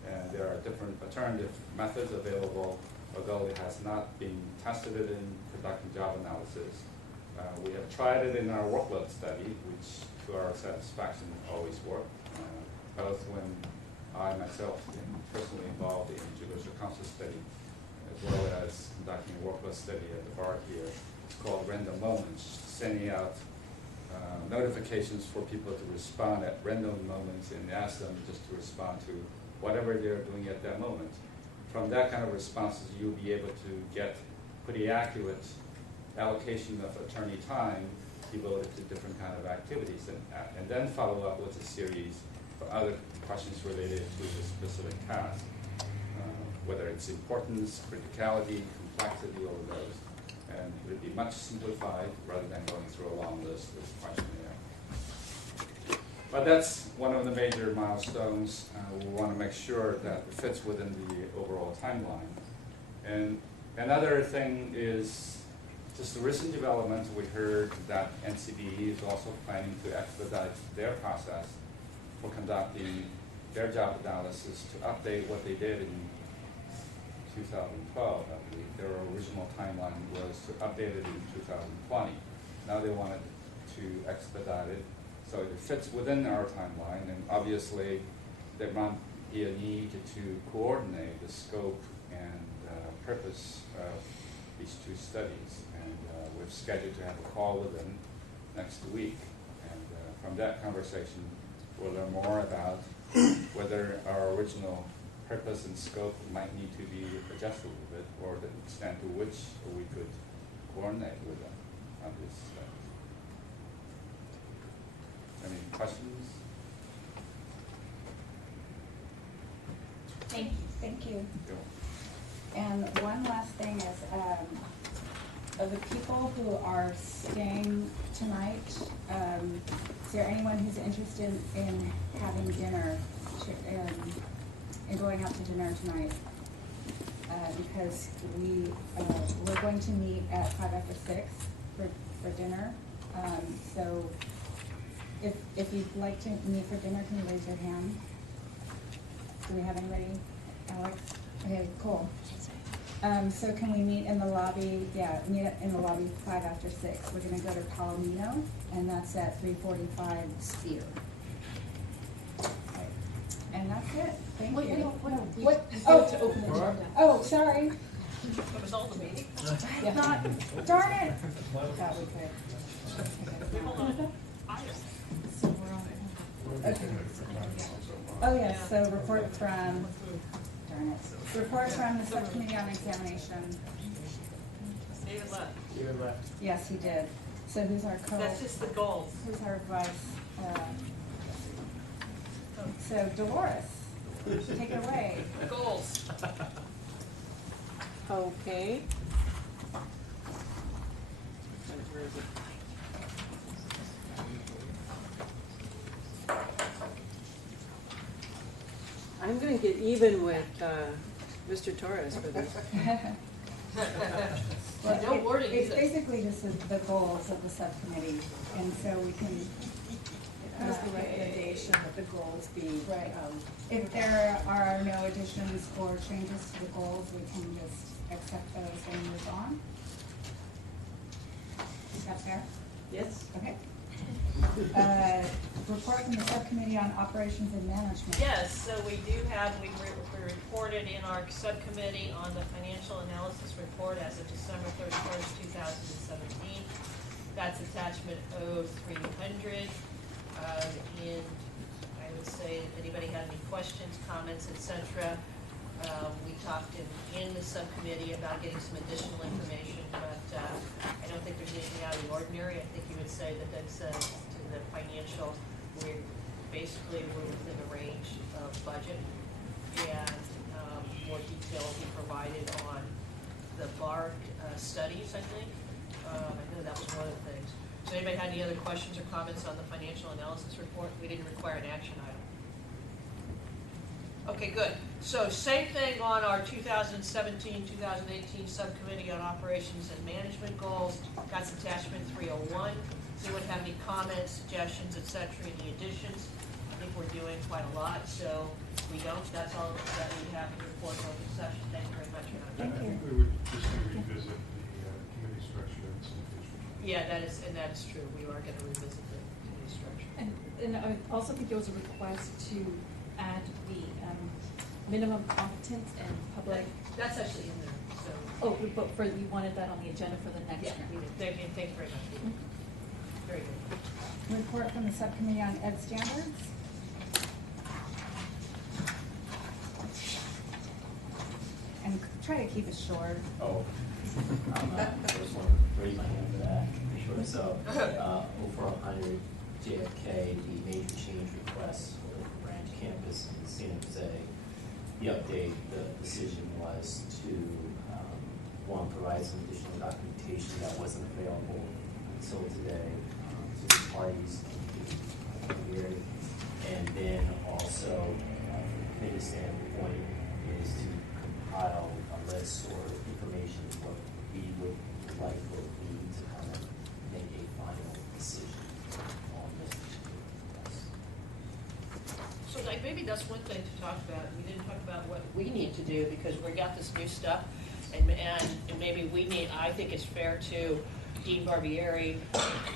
and there are different alternative methods available, although it has not been tested in conducting job analysis. We have tried it in our workload study, which to our satisfaction always worked, both when I myself am personally involved in judicial council study, as well as conducting a workload study at the bar here. It's called Random Moments, sending out notifications for people to respond at random moments and ask them just to respond to whatever they're doing at that moment. From that kind of responses, you'll be able to get pretty accurate allocation of attorney time devoted to different kind of activities, and then follow up with a series of other questions related to the specific task, whether it's importance, criticality, complexity, all of those. And it would be much simplified rather than going through a long list of questionnaire. But that's one of the major milestones. We want to make sure that it fits within the overall timeline. And another thing is just the recent development. We heard that NCBE is also planning to expedite their process for conducting their job analysis to update what they did in 2012, I believe. Their original timeline was to update it in 2020. Now they wanted to expedite it so it fits within our timeline, and obviously there might be a need to coordinate the scope and purpose of these two studies. And we're scheduled to have a call with them next week. And from that conversation, we'll learn more about whether our original purpose and scope might need to be adjusted a little bit, or the extent to which we could coordinate with them on this study. Any questions? Thank you. Thank you. And one last thing is, of the people who are staying tonight, is there anyone who's interested in having dinner, and going out to dinner tonight? Because we're going to meet at 5 after 6 for dinner. So if you'd like to meet for dinner, can you raise your hand? Do we have anybody? Alex? Okay, cool. So can we meet in the lobby? Yeah, meet in the lobby 5 after 6. We're gonna go to Palomino, and that's at 345 Spear. Okay. And that's it. Thank you. What? Oh, to open the agenda. Oh, sorry. That was all the meeting? Not, darn it. Thought we could. Okay. Oh, yes, so report from, darn it, report from the subcommittee on examination. David left. David left. Yes, he did. So who's our That's just the goals. Who's our vice? So Dolores, take it away. Goals. Okay. Where is it? I'm gonna get even with Mr. Torres for this. Well, No wording it's either. basically just the goals of the subcommittee, and so we can. Has the recommendation that the goals be. Right. If there are no additions or changes to the goals, we can just accept those and move on. Is that fair? Yes. Okay. Report from the subcommittee on operations and management. Yes, so we do have, we reported in our subcommittee on the financial analysis report as of December 31st, 2017. That's attachment O300. And I would say if anybody had any questions, comments, etc., we talked in the subcommittee about getting some additional information, but I don't think there's anything out of the ordinary. I think you would say that that says to the financial, we're within the range of budget, and more detail will be provided on the BARC studies, I think. I know that was one of the things. So anybody had any other questions or comments on the financial analysis report? We didn't require an action item. Okay, good. So same thing on our 2017-2018 subcommittee on operations and management goals. That's attachment 301. Does anyone have any comments, suggestions, etc., any additions? I think we're doing quite a lot, so we don't. That's all that we have to report on the session. Thank you very much. I think we would just revisit the committee structure in some future. Yeah, that is true. We are gonna revisit the committee structure. And I also think there was a request to add the minimum competence and public. That's actually in there, so. Oh, but you wanted that on the agenda for the next Yeah, meeting. thank you very much. Very good. Report from the subcommittee on ed standards. And try to keep it short. Oh, I just want to raise my hand for that, for sure. So, overall, under JFK, the major change requests for the branch campus in San Jose, the update, the decision was to, one, provide some additional documentation that wasn't available until today to the parties here. And then also, from a committee standpoint, is to compile a list or information of what we would like or need to kind of make a final decision on this. So like, maybe that's one thing to talk about. We didn't talk about what we need to do because we got this new stuff. And maybe we need, I think it's fair to Dean Barbieri,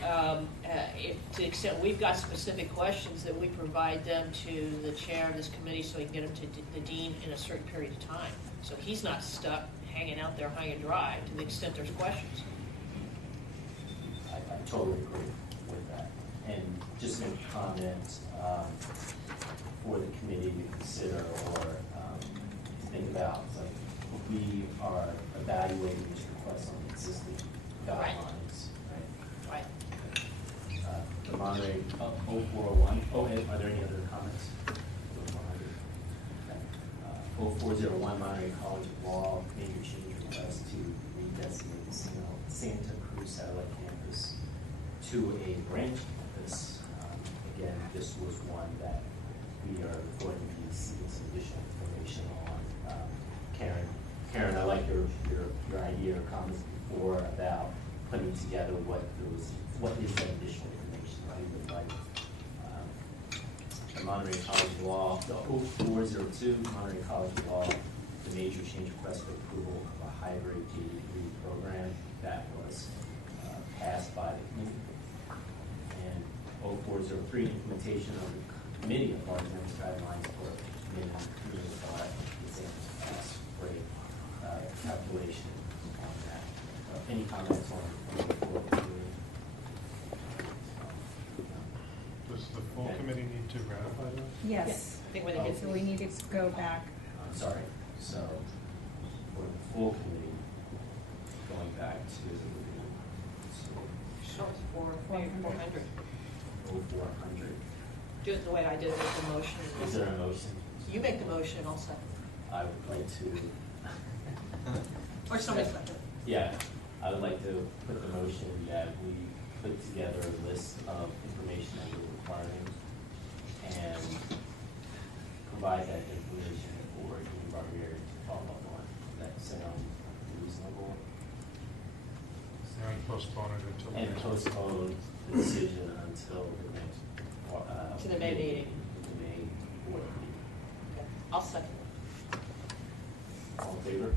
to the extent we've got specific questions, that we provide them to the chair of this committee so he can get them to the dean in a certain period of time. So he's not stuck hanging out there high and dry to the extent there's questions. I totally agree with that. And just a comment for the committee to consider or think about, like, we are evaluating this request on existing guidelines, right? The Monterey 0401, and are there any other comments? 0401 Monterey College of Law, major change request to redesignate the Santa Cruz Satellite Campus to a branch campus. Again, this was one that we are going to be seeking some additional information on. Karen, I like your idea or comments before about putting together what is that additional information, right? But like the Monterey College of Law, the 0402 Monterey College of Law, the major change request for approval of a hybrid degree program that was passed by the committee. And 0403 implementation of the committee of large numbers guidelines for minimum exams rate calculation on that. Any comments on the full committee? Does the full committee need to ratify that? Yes. I think when it gets So we need to go back. I'm sorry, so for the full committee, going back to the review. Short for 400. 0400. Do it the way I did it with the motion. Is there a motion? You make the motion, I'll second. I would like to. Or somebody second. Yeah, I would like to put the motion that we put together a list of information that we're requiring and provide that information for Dean Barbieri to follow up on. Does that sound reasonable? And postpone it until. And postpone the decision until the next. To the May meeting. The May board meeting. Okay. I'll second. All in favor?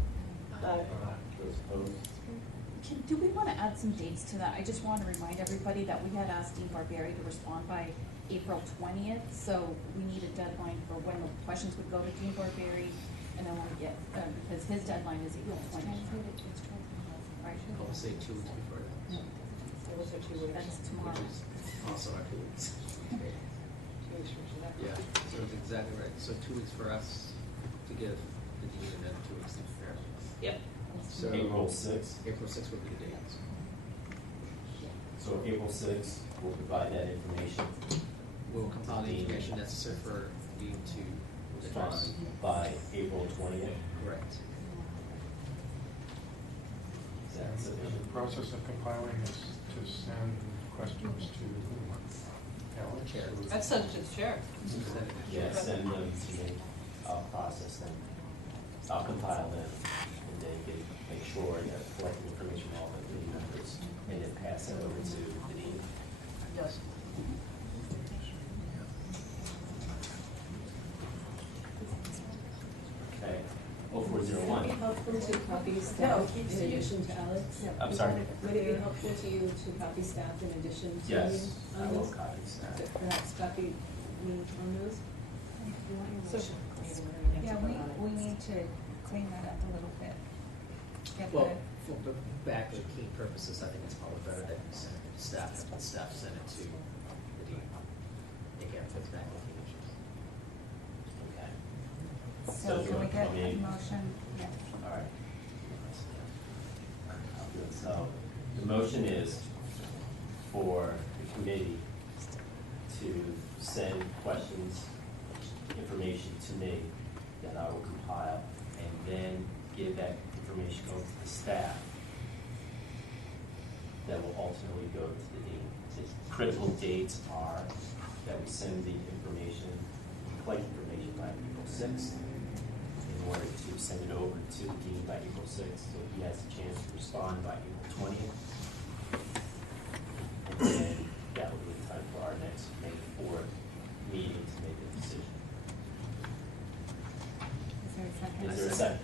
Those opposed? Do we want to add some dates to that? I just want to remind everybody that we had asked Dean Barbieri to respond by April 20th, so we need a deadline for when the questions would go to Dean Barbieri, and I want to get, because his deadline is April 20th. Right? I'll say 2 weeks before that. Those are 2 weeks. That's tomorrow. Which is also our 2 weeks. 2 weeks from today. Yeah, so it's exactly right. So 2 weeks for us to give the dean and then 2 weeks to prepare. Yep. So April 6th. April 6th would be the date. So April 6th, we'll provide that information. We'll compile the information necessary for dean to Respond address. by April 20th. Correct. Is that The sufficient? process of compiling is to send questions to Ellen? Chair. That's subject to the chair. Yeah, send them to me, I'll process them, I'll compile them, and then make sure that collect information from all the committee members, and then pass that over to the dean. Yes. Okay, 0401. helpful to copy No. staff in addition to Alex? I'm sorry? Would it be helpful to you to copy staff in addition to you Yes, I on will this? copy staff. To perhaps copy me on those? So, yeah, we need to clean that up a little bit. Get Well, the- for back to key purposes, I think it's probably better that you send it to staff, and staff send it to the dean. Again, fits back with the issues. Okay. So you can we want- get want a me- motion? Yes. All right. So, the motion is for the committee to send questions, information to me that I will compile, and then give that information over to the staff that will ultimately go to the dean. The critical dates are that we send the information, collect information by April 6th, in order to send it over to the dean by April 6th, so he has a chance to respond by April 20th. And then that will be in time for our next May 4th meeting to make a decision. Is there a second? Is there a second?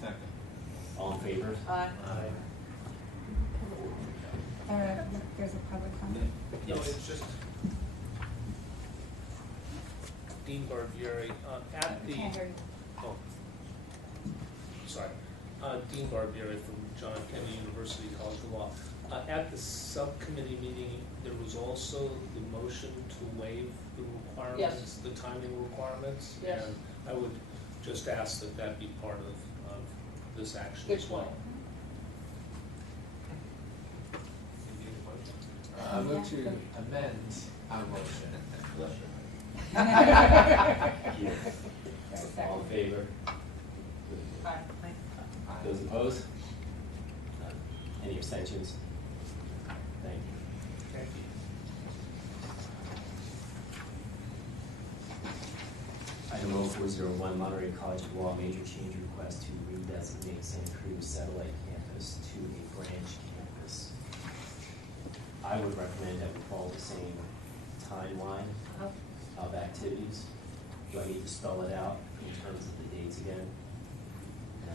Second. All in favor? Aye. There's a public comment? No, it's just Dean Barbieri, at the, Can't hear you. oh, sorry, Dean Barbieri from John F. Kennedy University College of Law. At the subcommittee meeting, there was also the motion to waive the requirements, the timing requirements. Yes. And I would just ask that that be part of this action Good as well. point. I move to amend our motion. All in favor? Aye. Those opposed? None. Any abstentions? Thank you. Thank you. Item 0401, Monterey College of Law major change request to redesignate Santa Cruz Satellite Campus to a branch campus. I would recommend that we follow the same timeline of activities. Do I need to spell it out in terms of the dates again? No?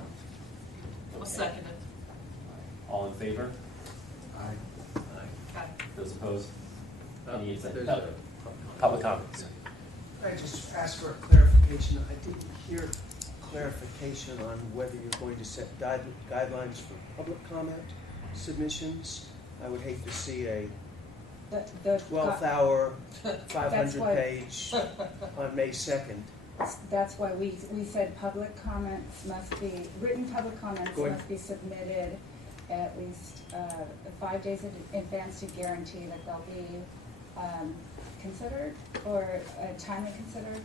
I'll Okay. second it. All in favor? Aye. Aye. Those opposed? Any abstentions? there's Public comments. I just asked for a clarification. I didn't hear clarification on whether you're going to set guidelines for public comment submissions. I would hate to see a The 12th-hour, That's why- 500-page on May 2nd. That's why we said public comments must be, written public comments Go ahead. must be submitted at least 5 days in advance to guarantee that they'll be considered or timely considered.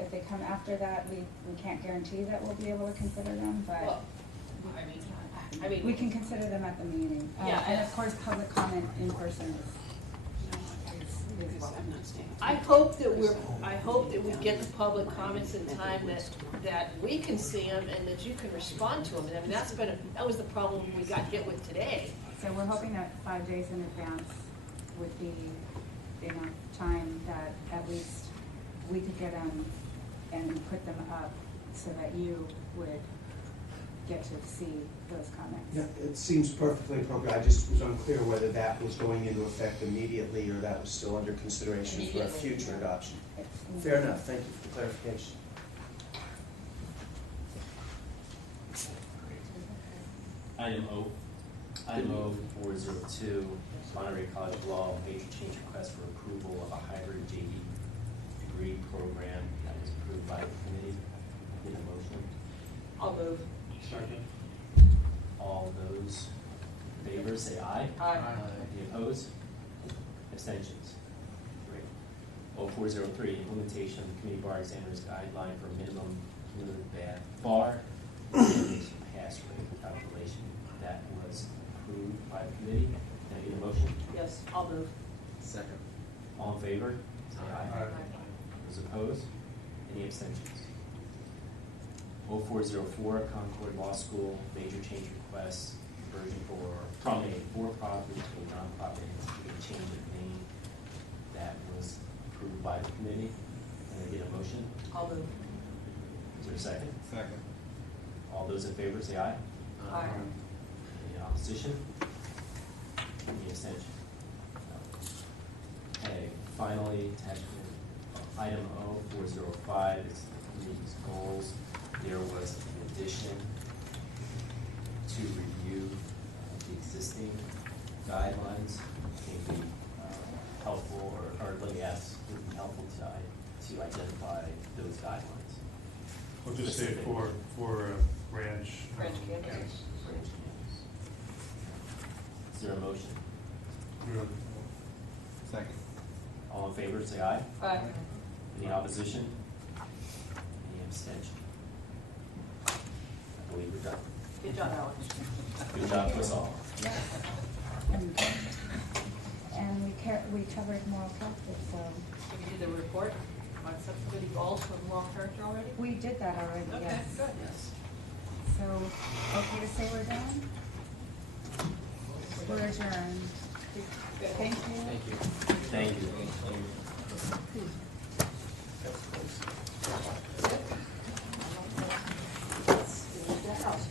If they come after that, we can't guarantee that we'll be able to consider them, but Well, I mean, we can consider them at the meeting. Yeah. And of course, public comment in person is welcome. I hope that we get the public comments in time that we can see them and that you can respond to them. And I mean, that was the problem we got hit with today. So we're hoping that 5 days in advance would be enough time that at least we could get them and put them up so that you would get to see those comments. Yeah, it seems perfectly appropriate. I just was unclear whether that was going into effect immediately or that was still under consideration for a future adoption. Fair enough. Thank you for the clarification. Item O, item O 402, Monterey College of Law, major change request for approval of a hybrid JD degree program that was approved by the committee. Need a motion? I'll move. Second. All those in favor say aye. Aye. Any opposed? Abstentions? Great. 0403, implementation of the committee bar examiner's guideline for minimum cumulative bar examination pass rate calculation. That was approved by the committee. Can I get a motion? Yes, I'll move. Second. All in favor? Say aye. Aye. Those opposed? Any abstentions? 0404, Concord Law School, major change request, conversion from a for-profit to a nonprofit entity, change of name. That was approved by the committee. Can I get a motion? I'll move. Is there a second? Second. All All those in favor say aye. Aye. Any opposition? Any abstention? Okay, finally, item O405 is the committee's goals. There was an addition to review the existing guidelines. It would be helpful, or let me ask, would it be helpful to identify those guidelines? We'll just say for branch. Branch campus. Branch campus. Is there a motion? Second. All in favor, say aye. Aye. Any opposition? Any abstention? I believe we're done. Good job, Alex. Good job to us all. And we covered moral character, so. Did we do the report on subcommittee goals for moral character already? We did that already, Okay, yes. good. Yes. So, okay to say we're done? We're adjourned. Thank you. Thank you. Let's do the house.